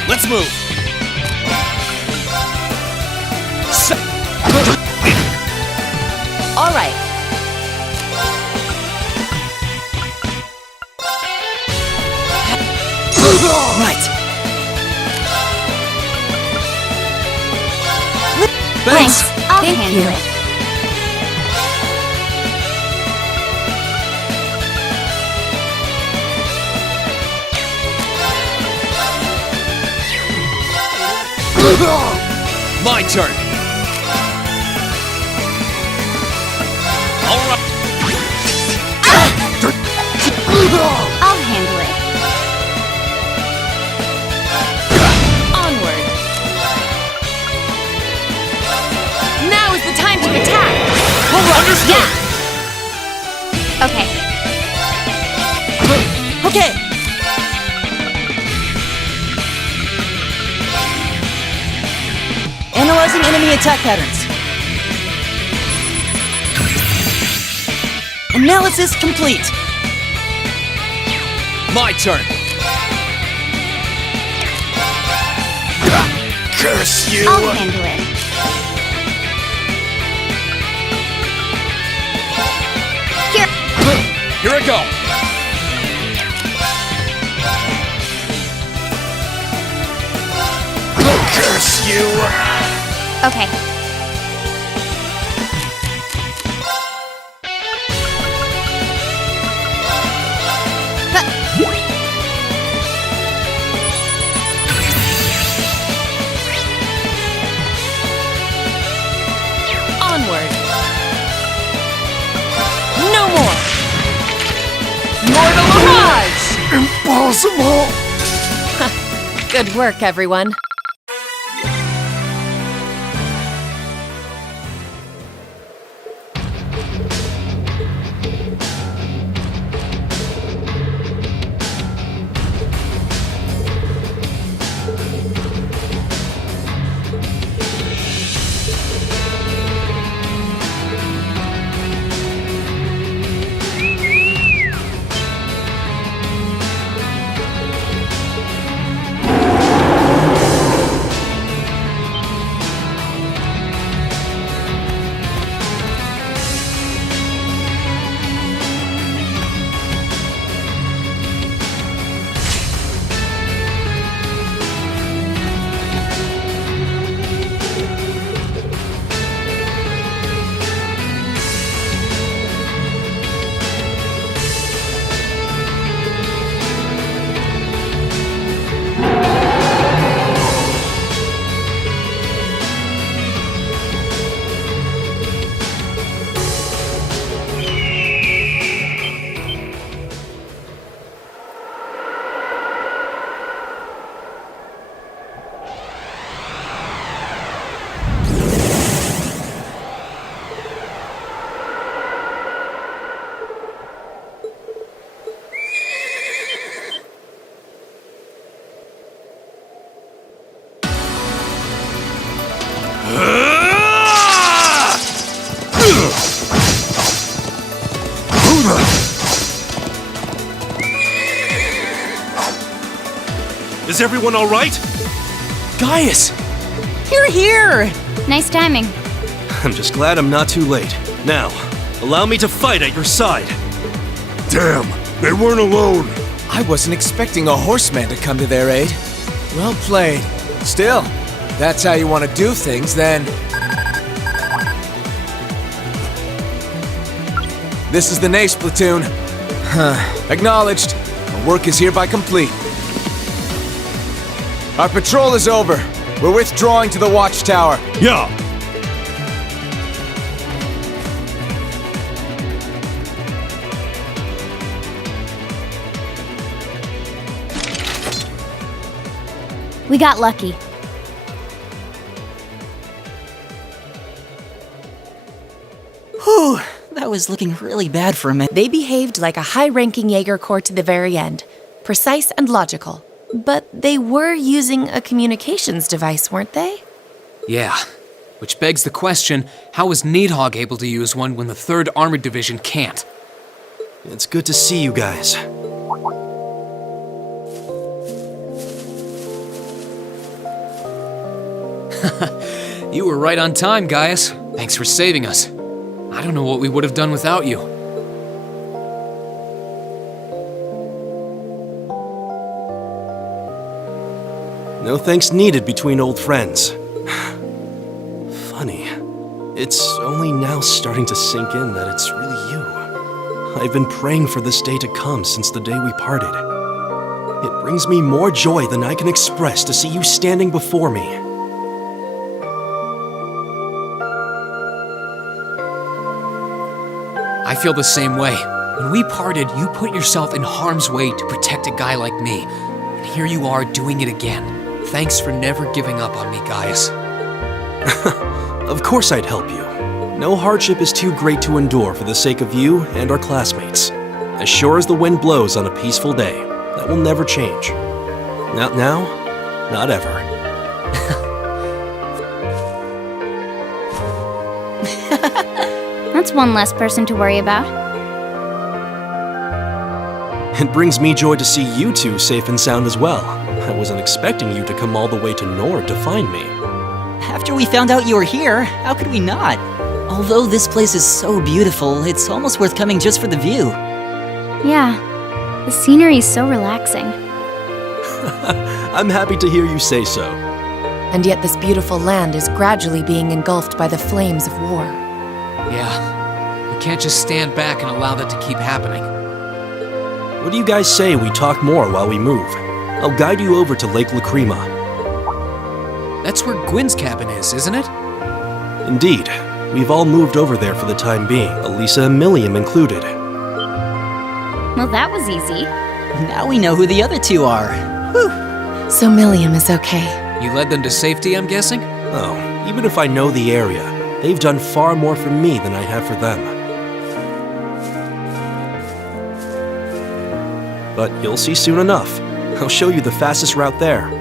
Let's move. All right. Right. Thanks. I'll handle it. My turn. All right. I'll handle it. Onward. Now is the time to attack. Understood. Okay. Okay. Analyzing enemy attack patterns. Analysis complete. My turn. Curse you! I'll handle it. Here I go. Curse you! Okay. impossible! Good work, everyone. Is everyone all right? Gaius! You're here! Nice timing. I'm just glad I'm not too late. Now, allow me to fight at your side. Damn, they weren't alone. I wasn't expecting a horseman to come to their aid. Well played. Still, if that's how you want to do things, then... This is the Nace platoon. Acknowledged. Our work is hereby complete. Our patrol is over. We're withdrawing to the watchtower. Yeah. We got lucky. Whew, that was looking really bad for a minute. They behaved like a high-ranking Jaeger Corps to the very end. Precise and logical. But they were using a communications device, weren't they? Yeah. Which begs the question, how was Needhog able to use one when the 3rd Armored Division can't? It's good to see you guys. You were right on time, Gaius. Thanks for saving us. I don't know what we would have done without you. No thanks needed between old friends. Funny. It's only now starting to sink in that it's really you. I've been praying for this day to come since the day we parted. It brings me more joy than I can express to see you standing before me. I feel the same way. When we parted, you put yourself in harm's way to protect a guy like me. And here you are doing it again. Thanks for never giving up on me, Gaius. Of course I'd help you. No hardship is too great to endure for the sake of you and our classmates. As sure as the wind blows on a peaceful day, that will never change. Not now, not ever. That's one less person to worry about. It brings me joy to see you two safe and sound as well. I wasn't expecting you to come all the way to Nord to find me. After we found out you were here, how could we not? Although this place is so beautiful, it's almost worth coming just for the view. Yeah, the scenery's so relaxing. I'm happy to hear you say so. And yet this beautiful land is gradually being engulfed by the flames of war. Yeah, we can't just stand back and allow that to keep happening. What do you guys say we talk more while we move? I'll guide you over to Lake Lacrima. That's where Gwyn's cabin is, isn't it? Indeed. We've all moved over there for the time being, Elisa and Milliam included. Well, that was easy. Now we know who the other two are. So Milliam is okay. You led them to safety, I'm guessing? Oh, even if I know the area, they've done far more for me than I have for them. But you'll see soon enough. I'll show you the fastest route there.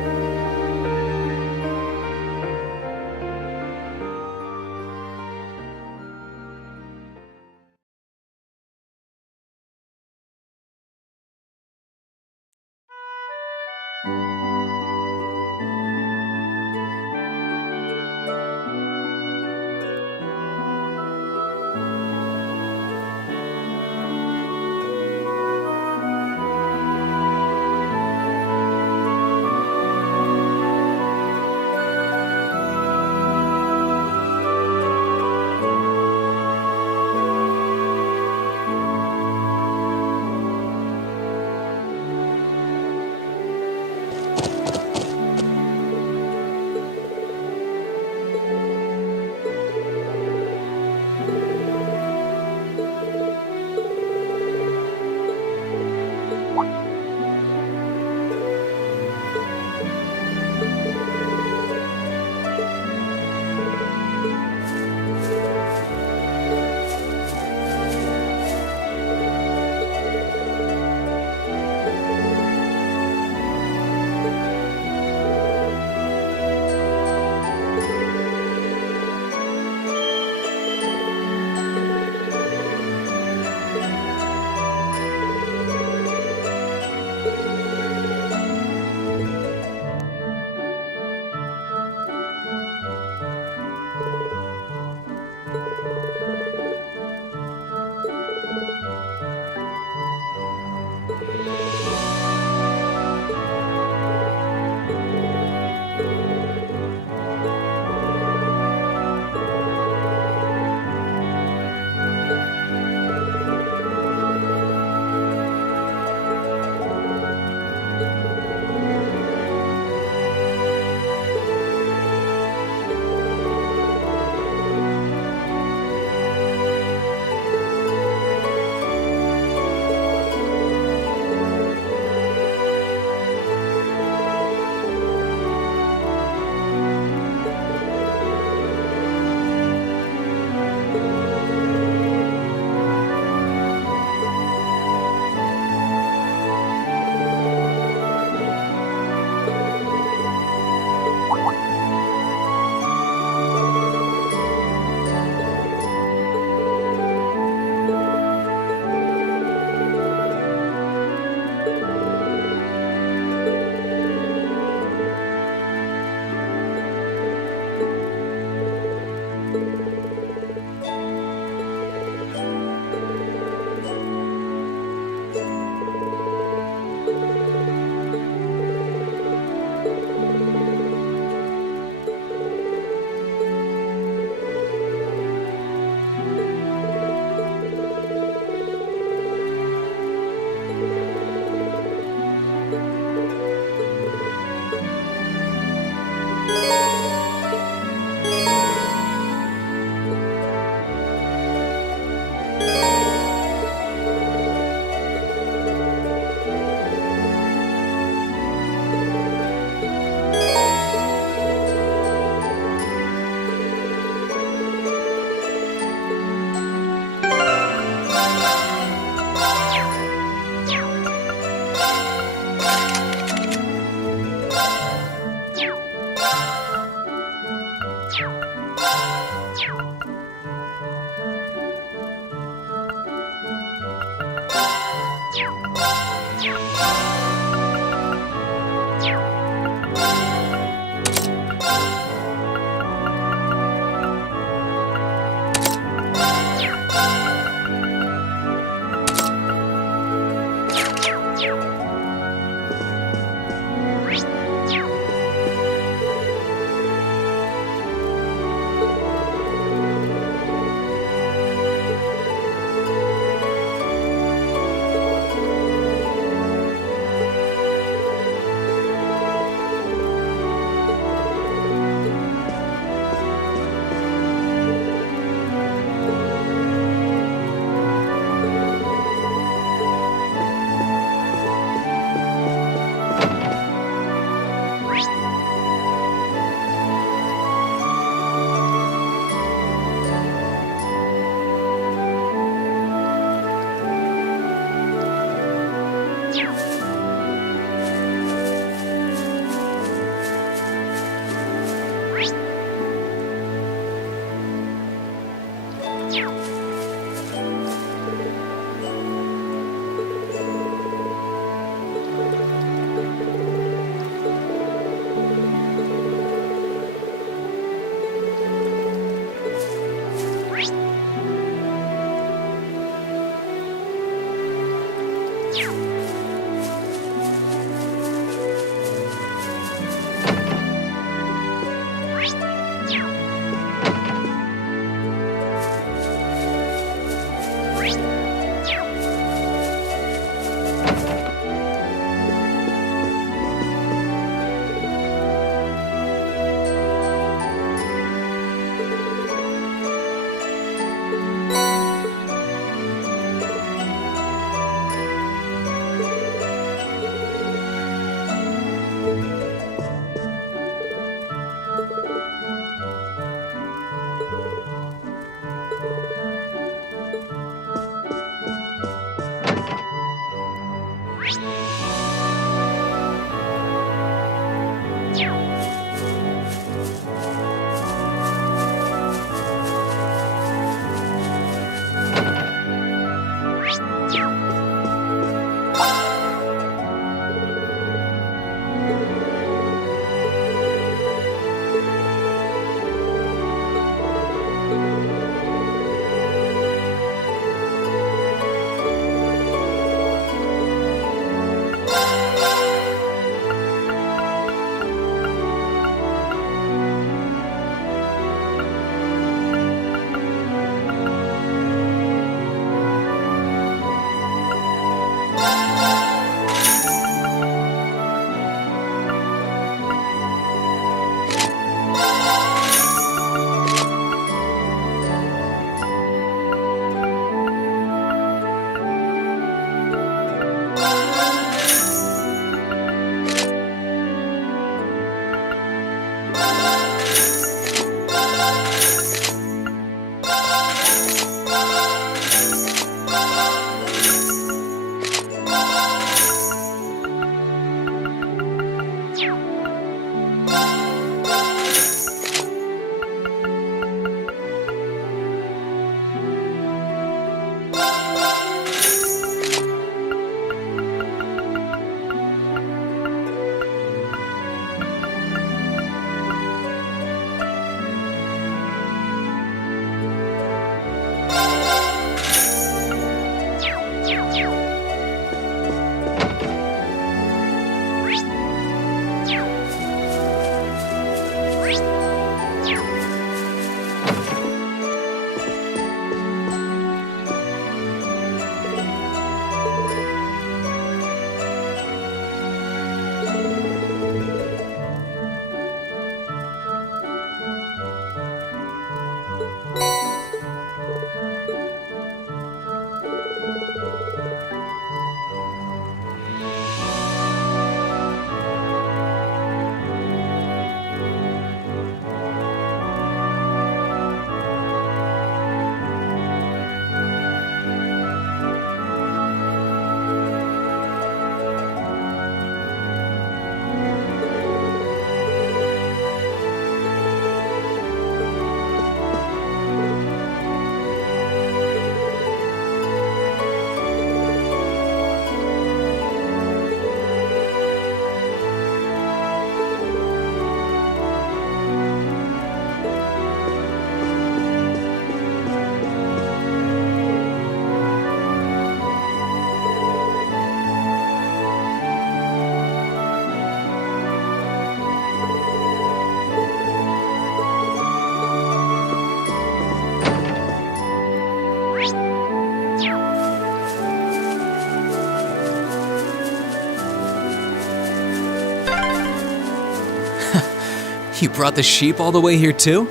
You brought the sheep all the way here too?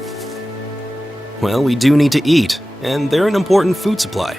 Well, we do need to eat, and they're an important food supply.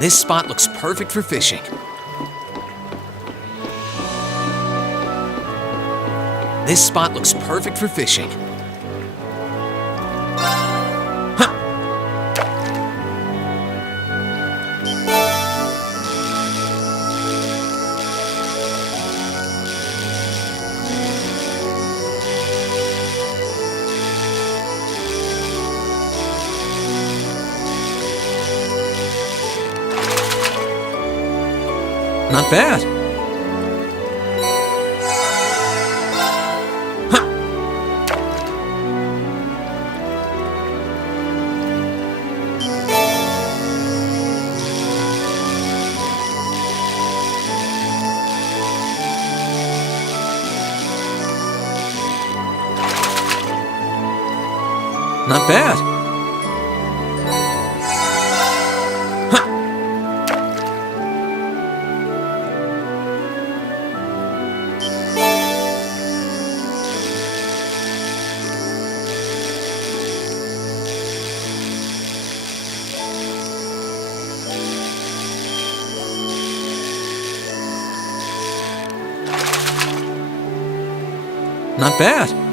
This spot looks perfect for fishing. This spot looks perfect for fishing. Not bad. Not bad. Not bad.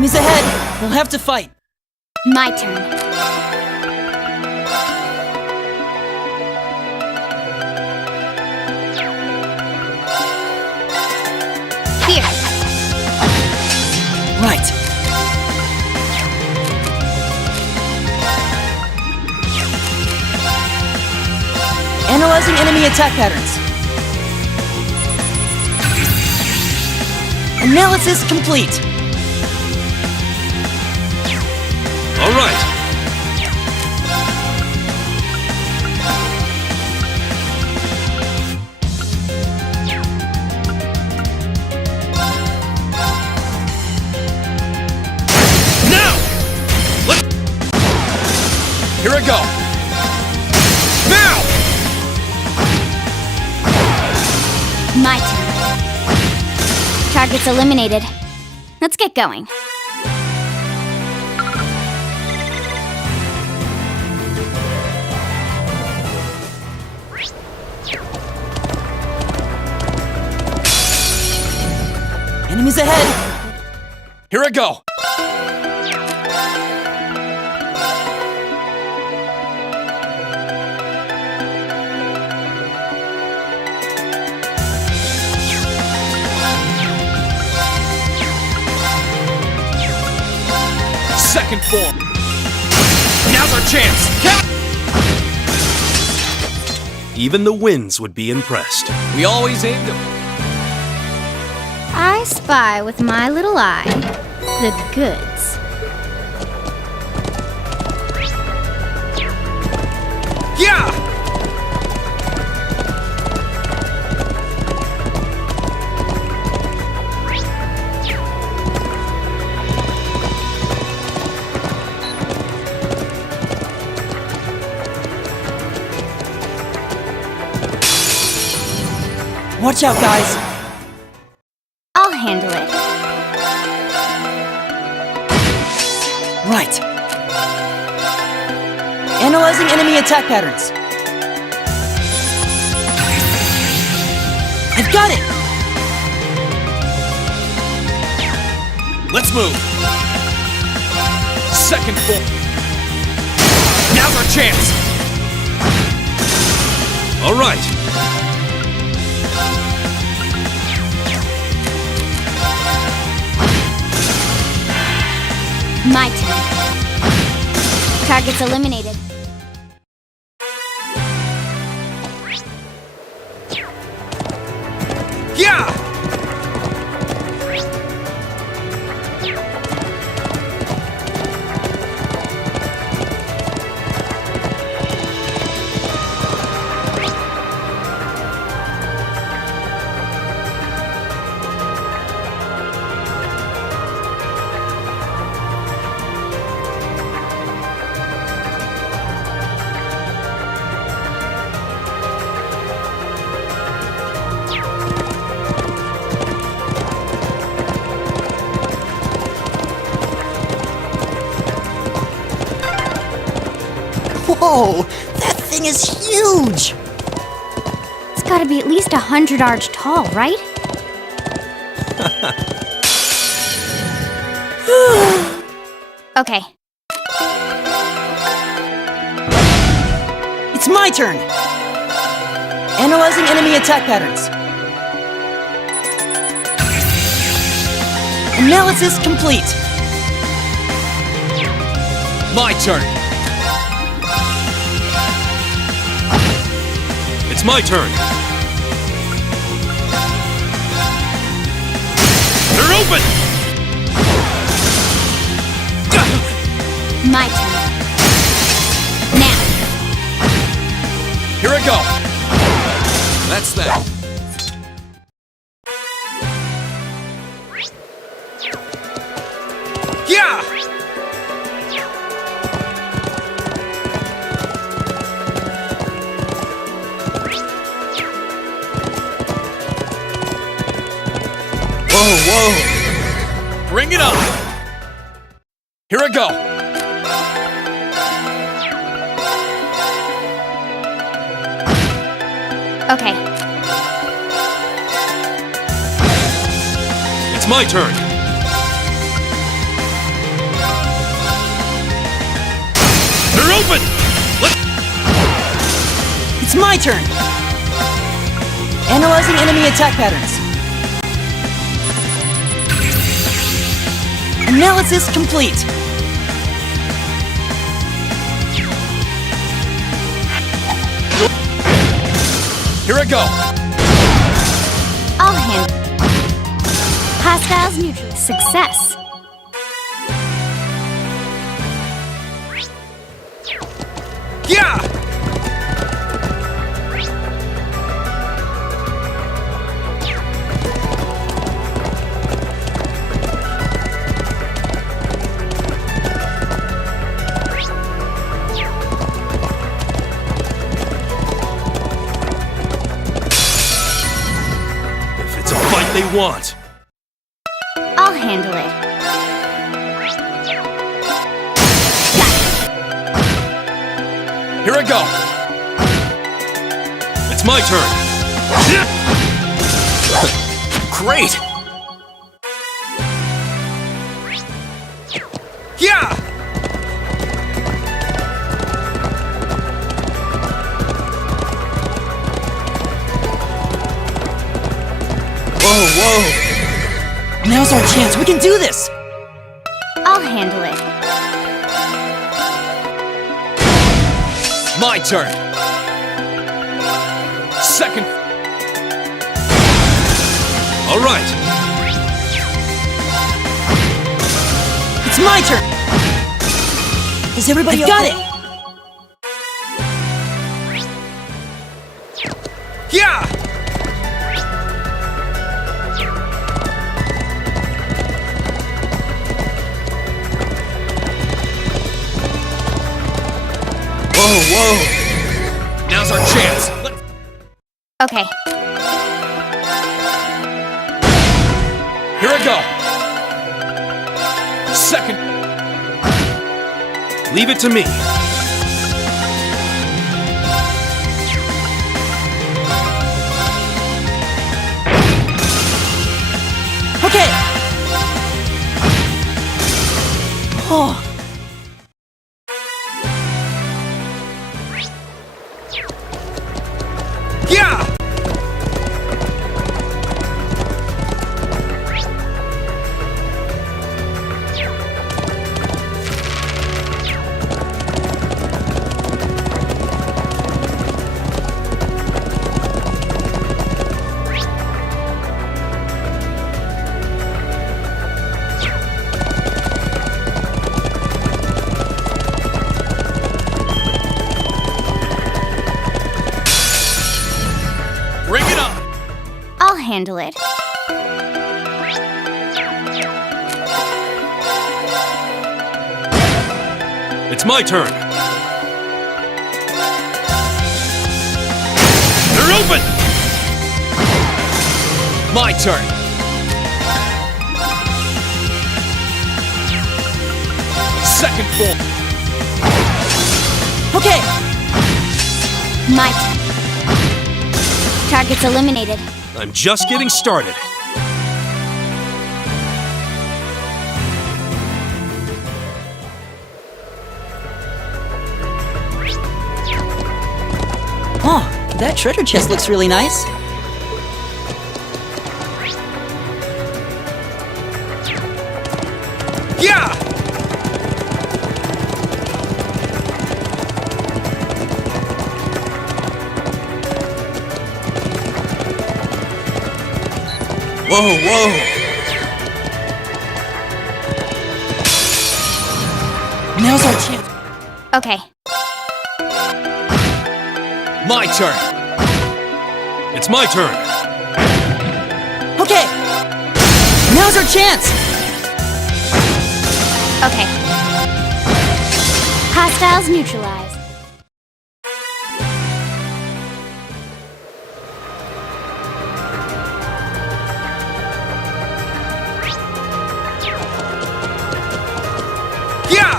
Enemies ahead! We'll have to fight! My turn. Here. Right. Analyzing enemy attack patterns. Analysis complete. All right. Now! Here I go! Now! My turn. Targets eliminated. Let's get going. Enemies ahead! Here I go! Second form! Now's our chance! Even the winds would be impressed. We always aim to... I spy with my little eye the goods. Yeah! Watch out, guys! I'll handle it. Right. Analyzing enemy attack patterns. I've got it! Let's move! Second form! Now's our chance! All right. My turn. Targets eliminated. Yeah! Whoa! That thing is huge! It's gotta be at least 100 arch tall, right? Okay. It's my turn! Analyzing enemy attack patterns. Analysis complete. My turn. It's my turn. They're open! My turn. Now. Here I go. That's that. Yeah! Whoa! Bring it on! Here I go! Okay. It's my turn! They're open! It's my turn! Analyzing enemy attack patterns. Analysis complete. Here I go! I'll handle it. Hostiles neutral. Success. Yeah! If it's a fight they want. I'll handle it. Here I go! It's my turn! Great! Yeah! Whoa! Now's our chance. We can do this! I'll handle it. My turn! Second... All right! It's my turn! Is everybody got it? Yeah! Whoa! Now's our chance! Okay. Here I go! Second... Leave it to me. Okay! Oh. Yeah! Bring it on! I'll handle it. It's my turn. They're open! My turn. Second form. Okay! My turn. Target's eliminated. I'm just getting started. Huh, that treasure chest looks really nice. Yeah! Whoa, whoa! Now's our chance. Okay. My turn! It's my turn! Okay! Now's our chance! Okay. Hostiles neutralized. Yeah!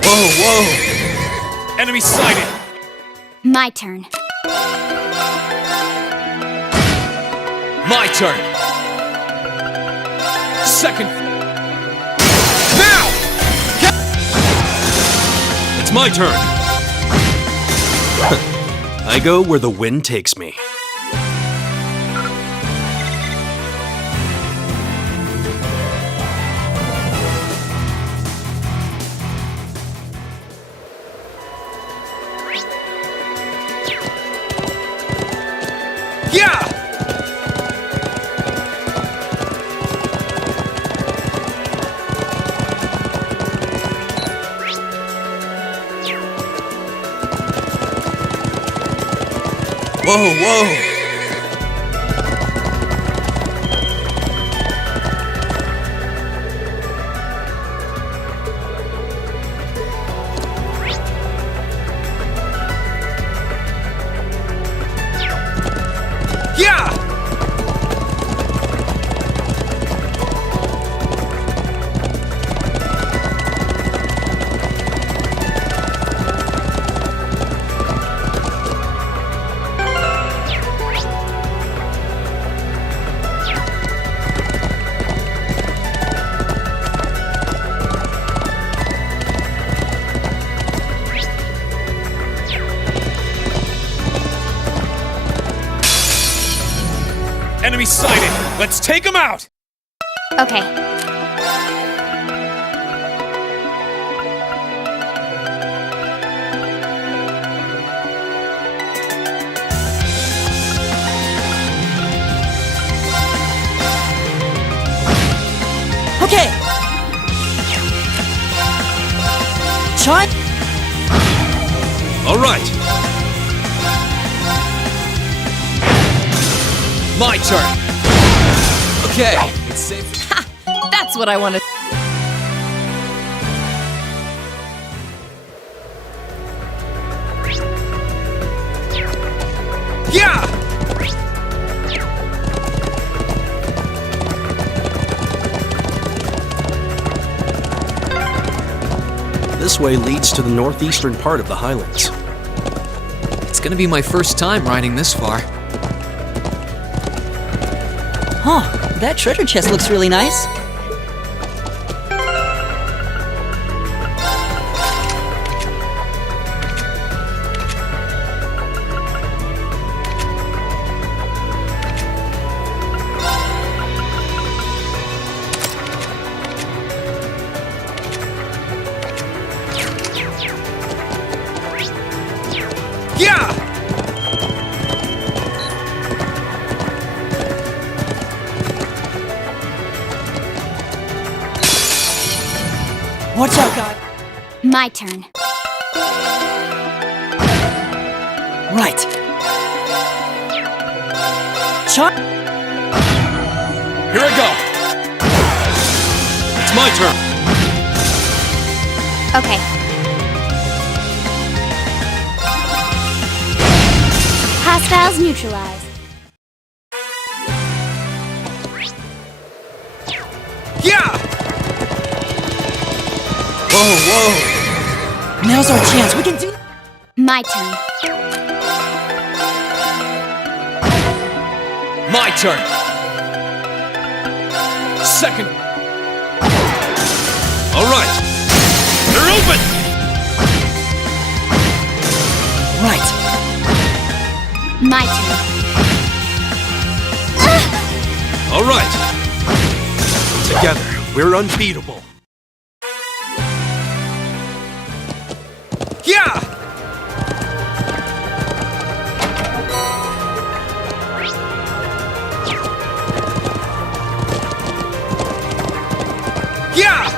Whoa, whoa! Enemy sighted! My turn. My turn! Second... Now! It's my turn! I go where the wind takes me. Yeah! Whoa, whoa! Yeah! Enemy sighted! Let's take him out! Okay. Okay! Shot! All right. My turn. Okay, it's safe. That's what I wanted. Yeah! This way leads to the northeastern part of the Highlands. It's gonna be my first time riding this far. Huh, that treasure chest looks really nice. Yeah! Watch out, God. My turn. Right. Shot. Here I go. my turn. Okay. Hostiles neutralized. Yeah! Whoa! Now's our chance. We can do. My turn. My turn. Second. All right. They're open. Right. My turn. All right. Together, we're unbeatable. Yeah! Yeah!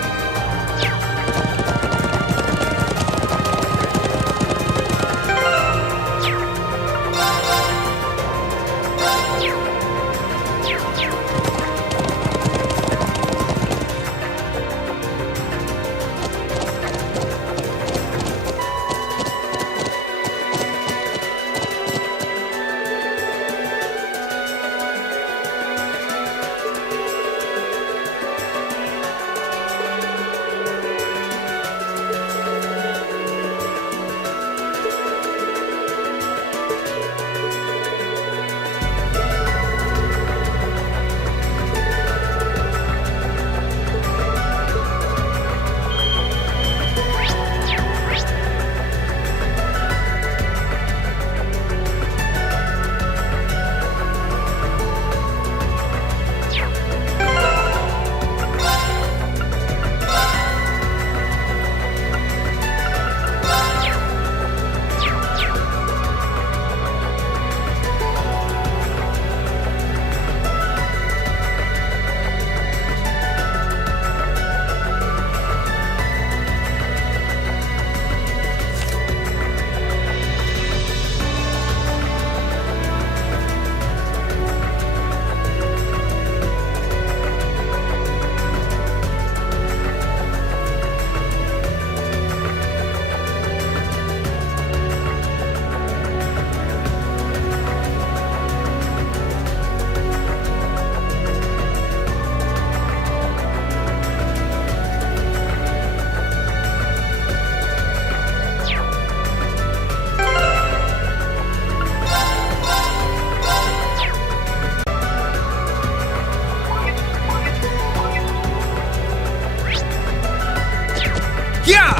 Yeah!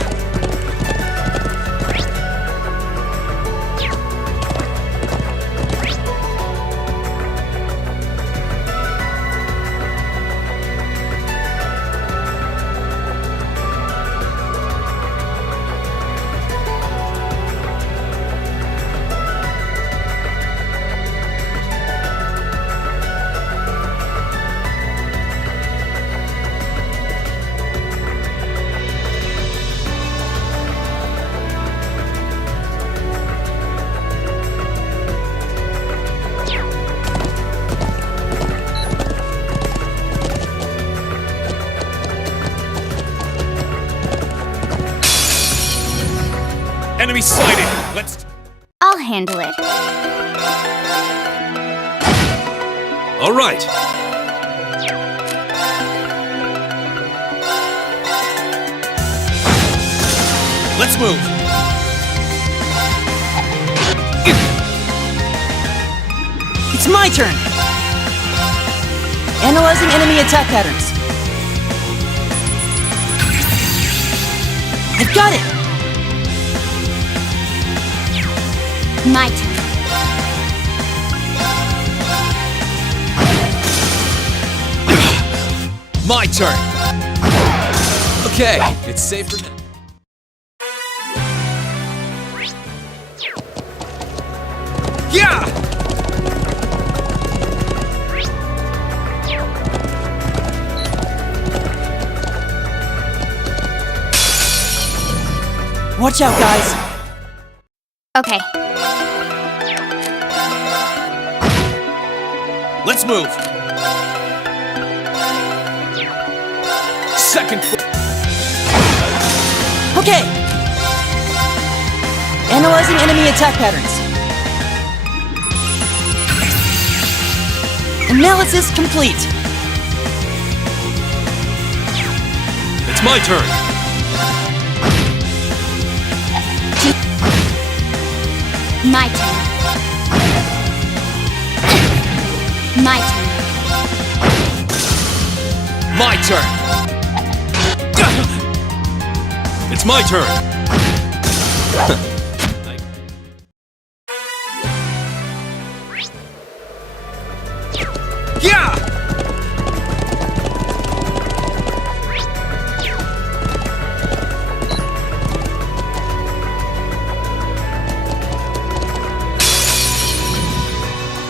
Enemy sighted! Let's... I'll handle it. All right. Let's move! It's my turn. Analyzing enemy attack patterns. I've got it. My turn. My turn! Okay, it's safe for now. Yeah! Watch out, guys. Okay. Let's move! second floor. Okay. Analyzing enemy attack patterns. Analysis complete. It's my turn. My turn. My turn. My turn. It's my turn. Yeah!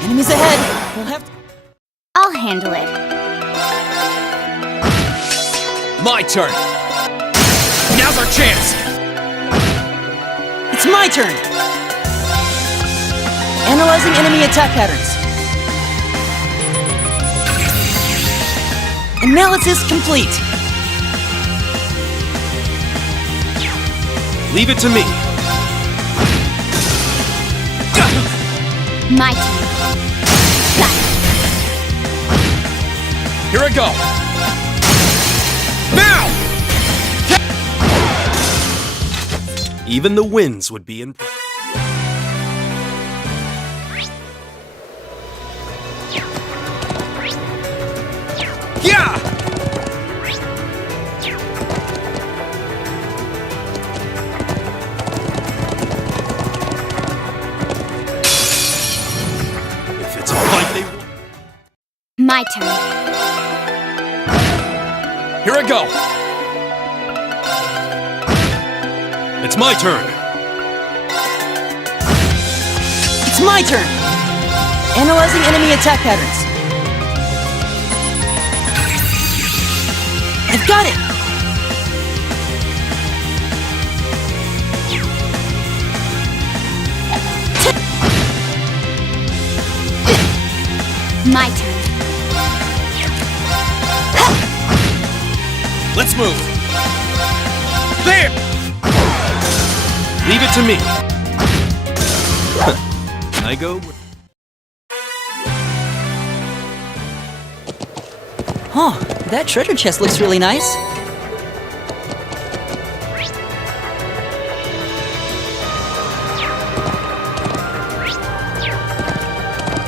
Enemies ahead. We'll have to... I'll handle it. My turn. Now's our chance. It's my turn. Analyzing enemy attack patterns. Analysis complete. Leave it to me. My turn. Here I go. Now! Even the winds would be impressed. Yeah! If it's a fight they want. My turn. Here I go. It's my turn. It's my turn. Analyzing enemy attack patterns. I've got it. My turn. Let's move. There! Leave it to me. I go. Huh, that treasure chest looks really nice.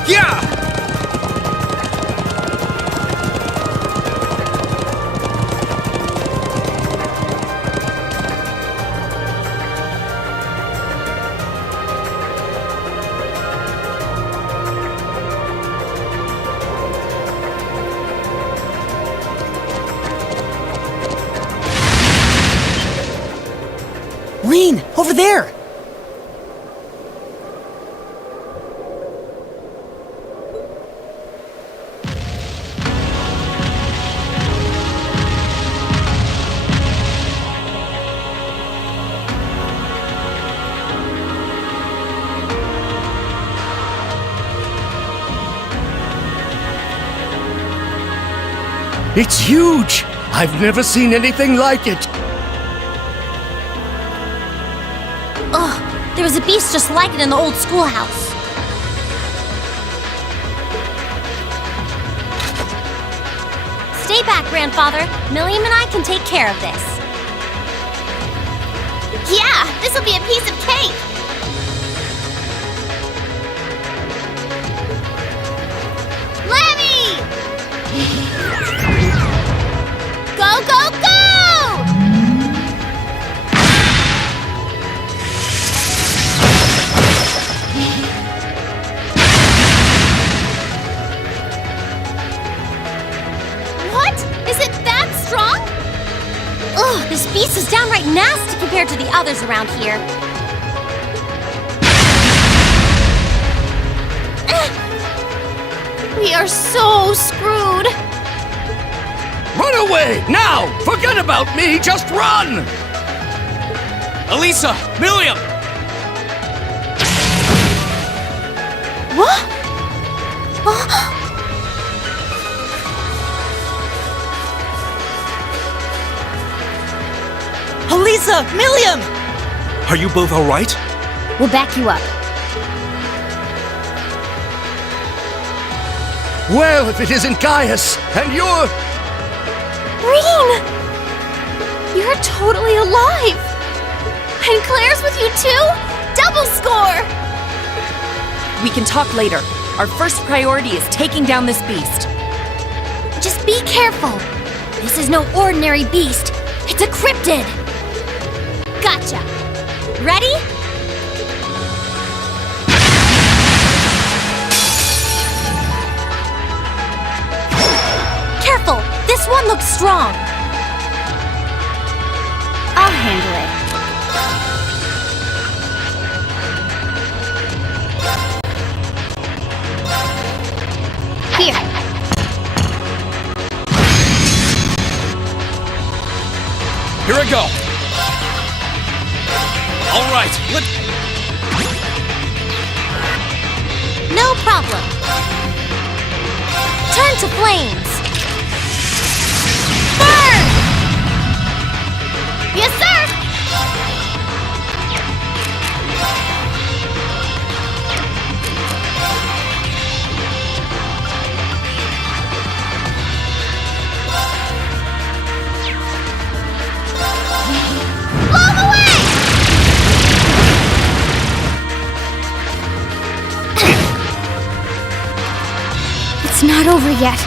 Yeah! Lean, over there! It's huge! I've never seen anything like it! Ugh, there was a beast just like it in the old schoolhouse. Stay back, Grandfather. Milliam and I can take care of this. Yeah, this'll be a piece of cake! Lemmy! Go, go, go! What? Is it that strong? Ugh, this beast is downright nasty compared to the others around here. We are so screwed. Run away! Now! Forget about me! Just run! Elisa! Milliam! What? Lisa! Milliam! Are you both alright? We'll back you up. Well, if it isn't Gaius, and you're... Rean! You're totally alive! And Claire's with you too? Double score! We can talk later. Our first priority is taking down this beast. Just be careful. This is no ordinary beast. It's a cryptid. Gotcha. Ready? Careful! This one looks strong. I'll handle it. Here. Here I go. All right, No problem. Turn to flames. Burn! Yes, sir! Blow 'em away! It's not over yet.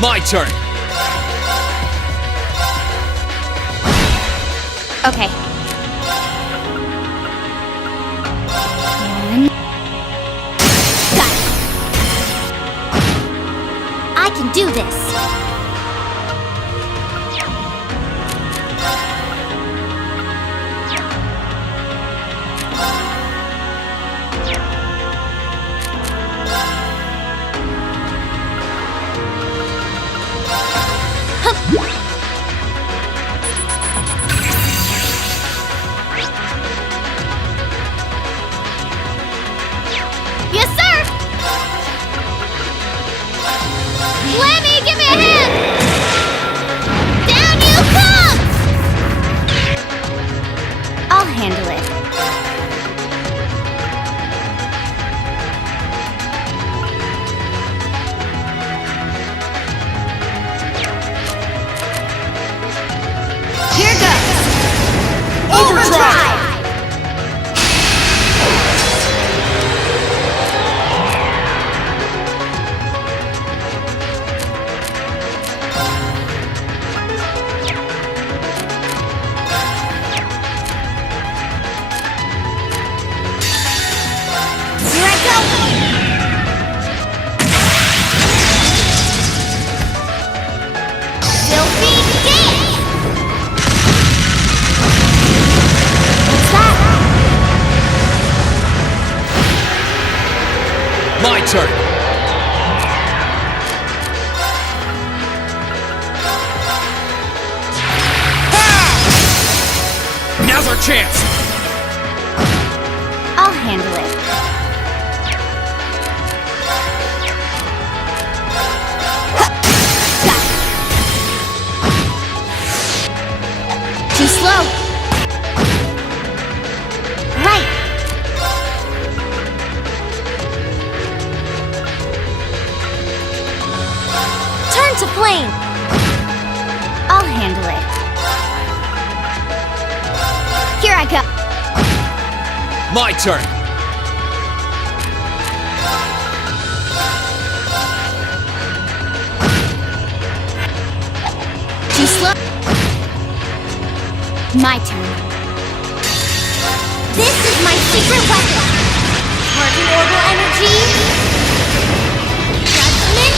my turn. Okay. And... got it. I can do this. Yes, sir! Lemmy, give me a hand! Down you come! I'll handle it. Here goes! Overdrive! Here I go! Filthy dance! What's that? My turn. Now's our chance. I'll handle it. Too slow. Right. Turn to flame. I'll handle it. Here I go. My turn. Too slow. My turn. This is my secret weapon. Target orbital energy. Judgment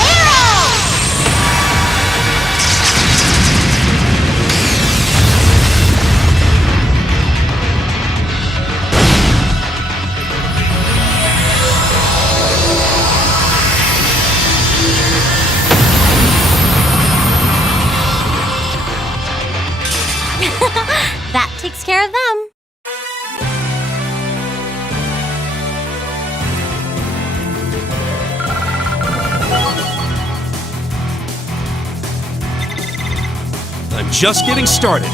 arrow. That takes care of them. just getting started.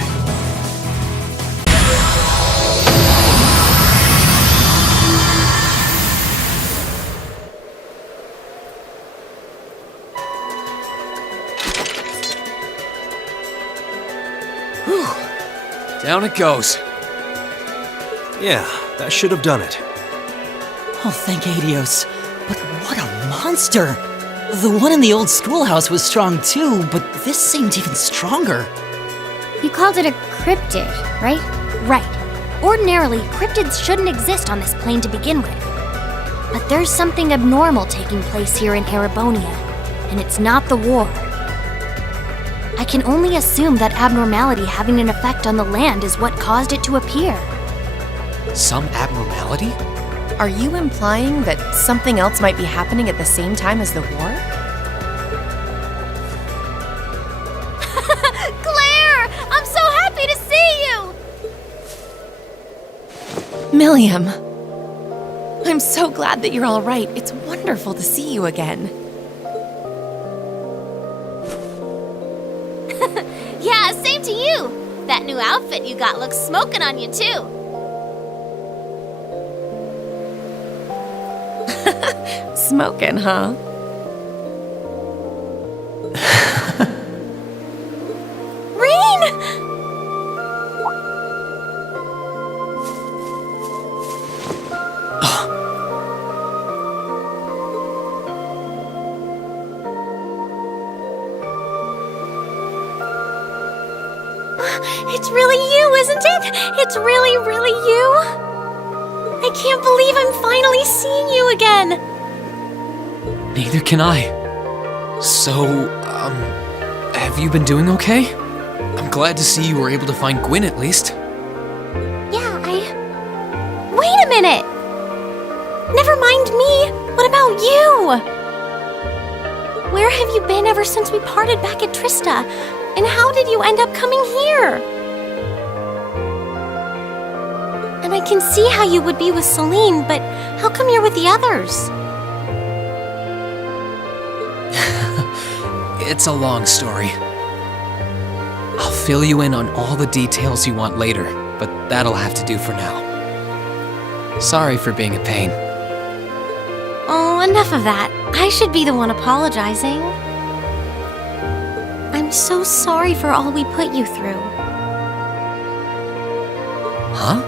Down it goes. Yeah, that should have done it. Oh, thank Adios. But what a monster! The one in the old schoolhouse was strong too, but this seemed even stronger. You called it a cryptid, right? Right. Ordinarily, cryptids shouldn't exist on this plane to begin with. But there's something abnormal taking place here in Erebonia, and it's not the war. I can only assume that abnormality having an effect on the land is what caused it to appear. Some abnormality? Are you implying that something else might be happening at the same time as the war? Claire! I'm so happy to see you! Milliam! I'm so glad that you're all right. It's wonderful to see you again. Yeah, same to you. That new outfit you got looks smoking on you, too. Smoking, huh? Rean! It's really you, isn't it? It's really, really you. I can't believe I'm finally seeing you again. Neither can I. So, have you been doing okay? I'm glad to see you were able to find Gwyn at least. Yeah, Wait a minute! Never mind me. What about you? Where have you been ever since we parted back at Trista? And how did you end up coming here? And I can see how you would be with Celine, but how come you're with the others? It's a long story. I'll fill you in on all the details you want later, but that'll have to do for now. Sorry for being a pain. Oh, enough of that. I should be the one apologizing. I'm so sorry for all we put you through. Huh?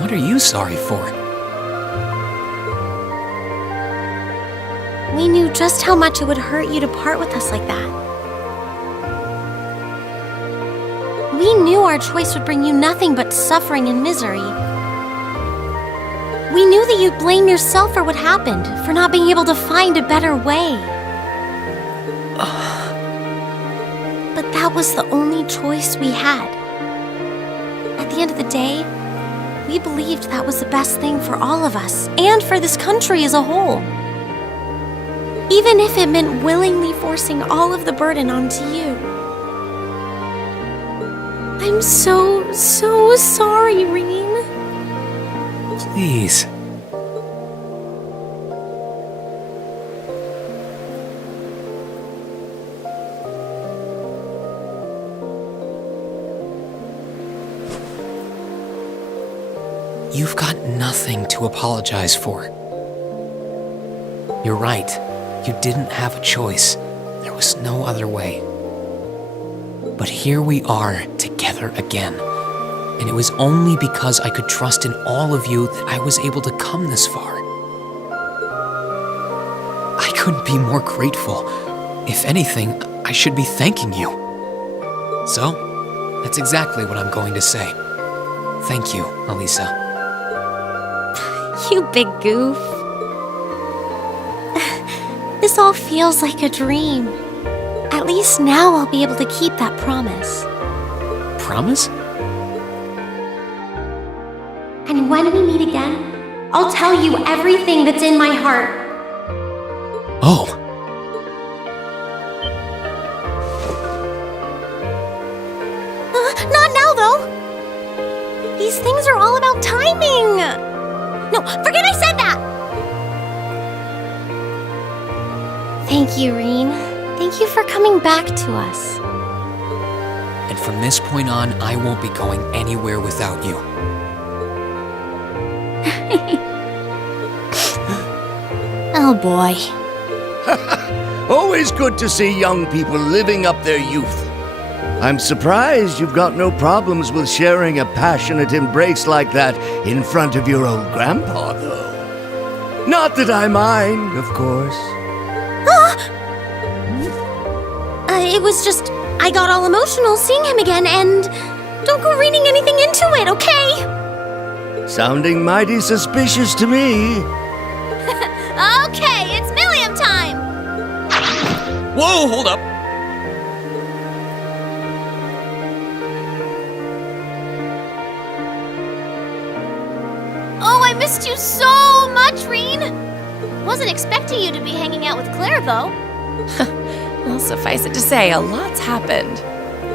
What are you sorry for? We knew just how much it would hurt you to part with us like that. We knew our choice would bring you nothing but suffering and misery. We knew that you'd blame yourself for what happened, for not being able to find a better way. But that was the only choice we had. At the end of the day, we believed that was the best thing for all of us, and for this country as a whole. Even if it meant willingly forcing all of the burden onto you. I'm so sorry, Rean. Please. You've got nothing to apologize for. You're right. You didn't have a choice. There was no other way. But here we are, together again. And it was only because I could trust in all of you that I was able to come this far. I couldn't be more grateful. If anything, I should be thanking you. So, that's exactly what I'm going to say. Thank you, Alisa. You big goof. This all feels like a dream. At least now I'll be able to keep that promise. Promise? And when we meet again, I'll tell you everything that's in my heart. Oh. Not now, though. These things are all about timing. No, forget I said that! Thank you, Rean. Thank you for coming back to us. And from this point on, I won't be going anywhere without you. Oh boy. Always good to see young people living up their youth. I'm surprised you've got no problems with sharing a passionate embrace like that in front of your old grandpa, though. Not that I mind, of course. It was just, I got all emotional seeing him again, and don't go reading anything into it, okay? Sounding mighty suspicious to me. Okay, it's Milliam time! Whoa, hold up. Oh, I missed you so much, Reen! Wasn't expecting you to be hanging out with Claire, though. Well, suffice it to say, a lot's happened.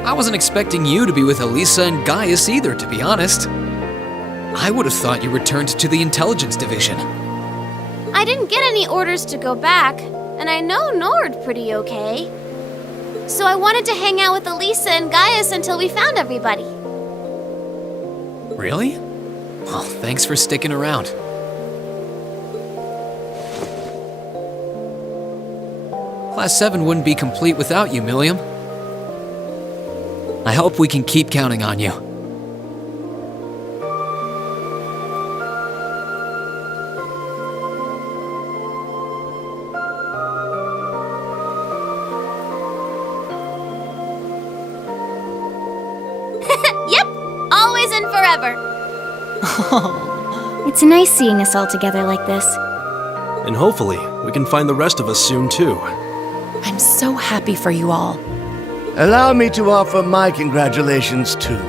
I wasn't expecting you to be with Elisa and Gaius either, to be honest. I would have thought you returned to the intelligence division. I didn't get any orders to go back, and I know Nord pretty okay. So I wanted to hang out with Elisa and Gaius until we found everybody. Really? Well, thanks for sticking around. Class 7 wouldn't be complete without you, Milliam. I hope we can keep counting on you. Yep, always and forever. It's nice seeing us all together like this. And hopefully, we can find the rest of us soon too. I'm so happy for you all. Allow me to offer my congratulations, too.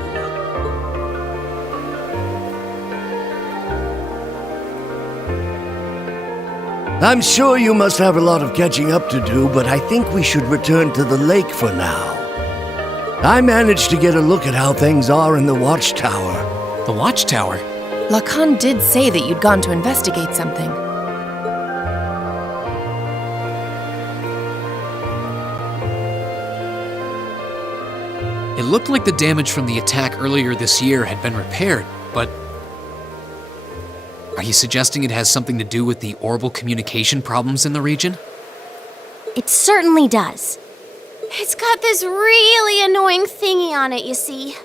I'm sure you must have a lot of catching up to do, but I think we should return to the lake for now. I managed to get a look at how things are in the Watchtower. The Watchtower? Lacan did say that you'd gone to investigate something. It looked like the damage from the attack earlier this year had been repaired, but... Are you suggesting it has something to do with the orbital communication problems in the region? It certainly does. It's got this really annoying thingy on it, you see.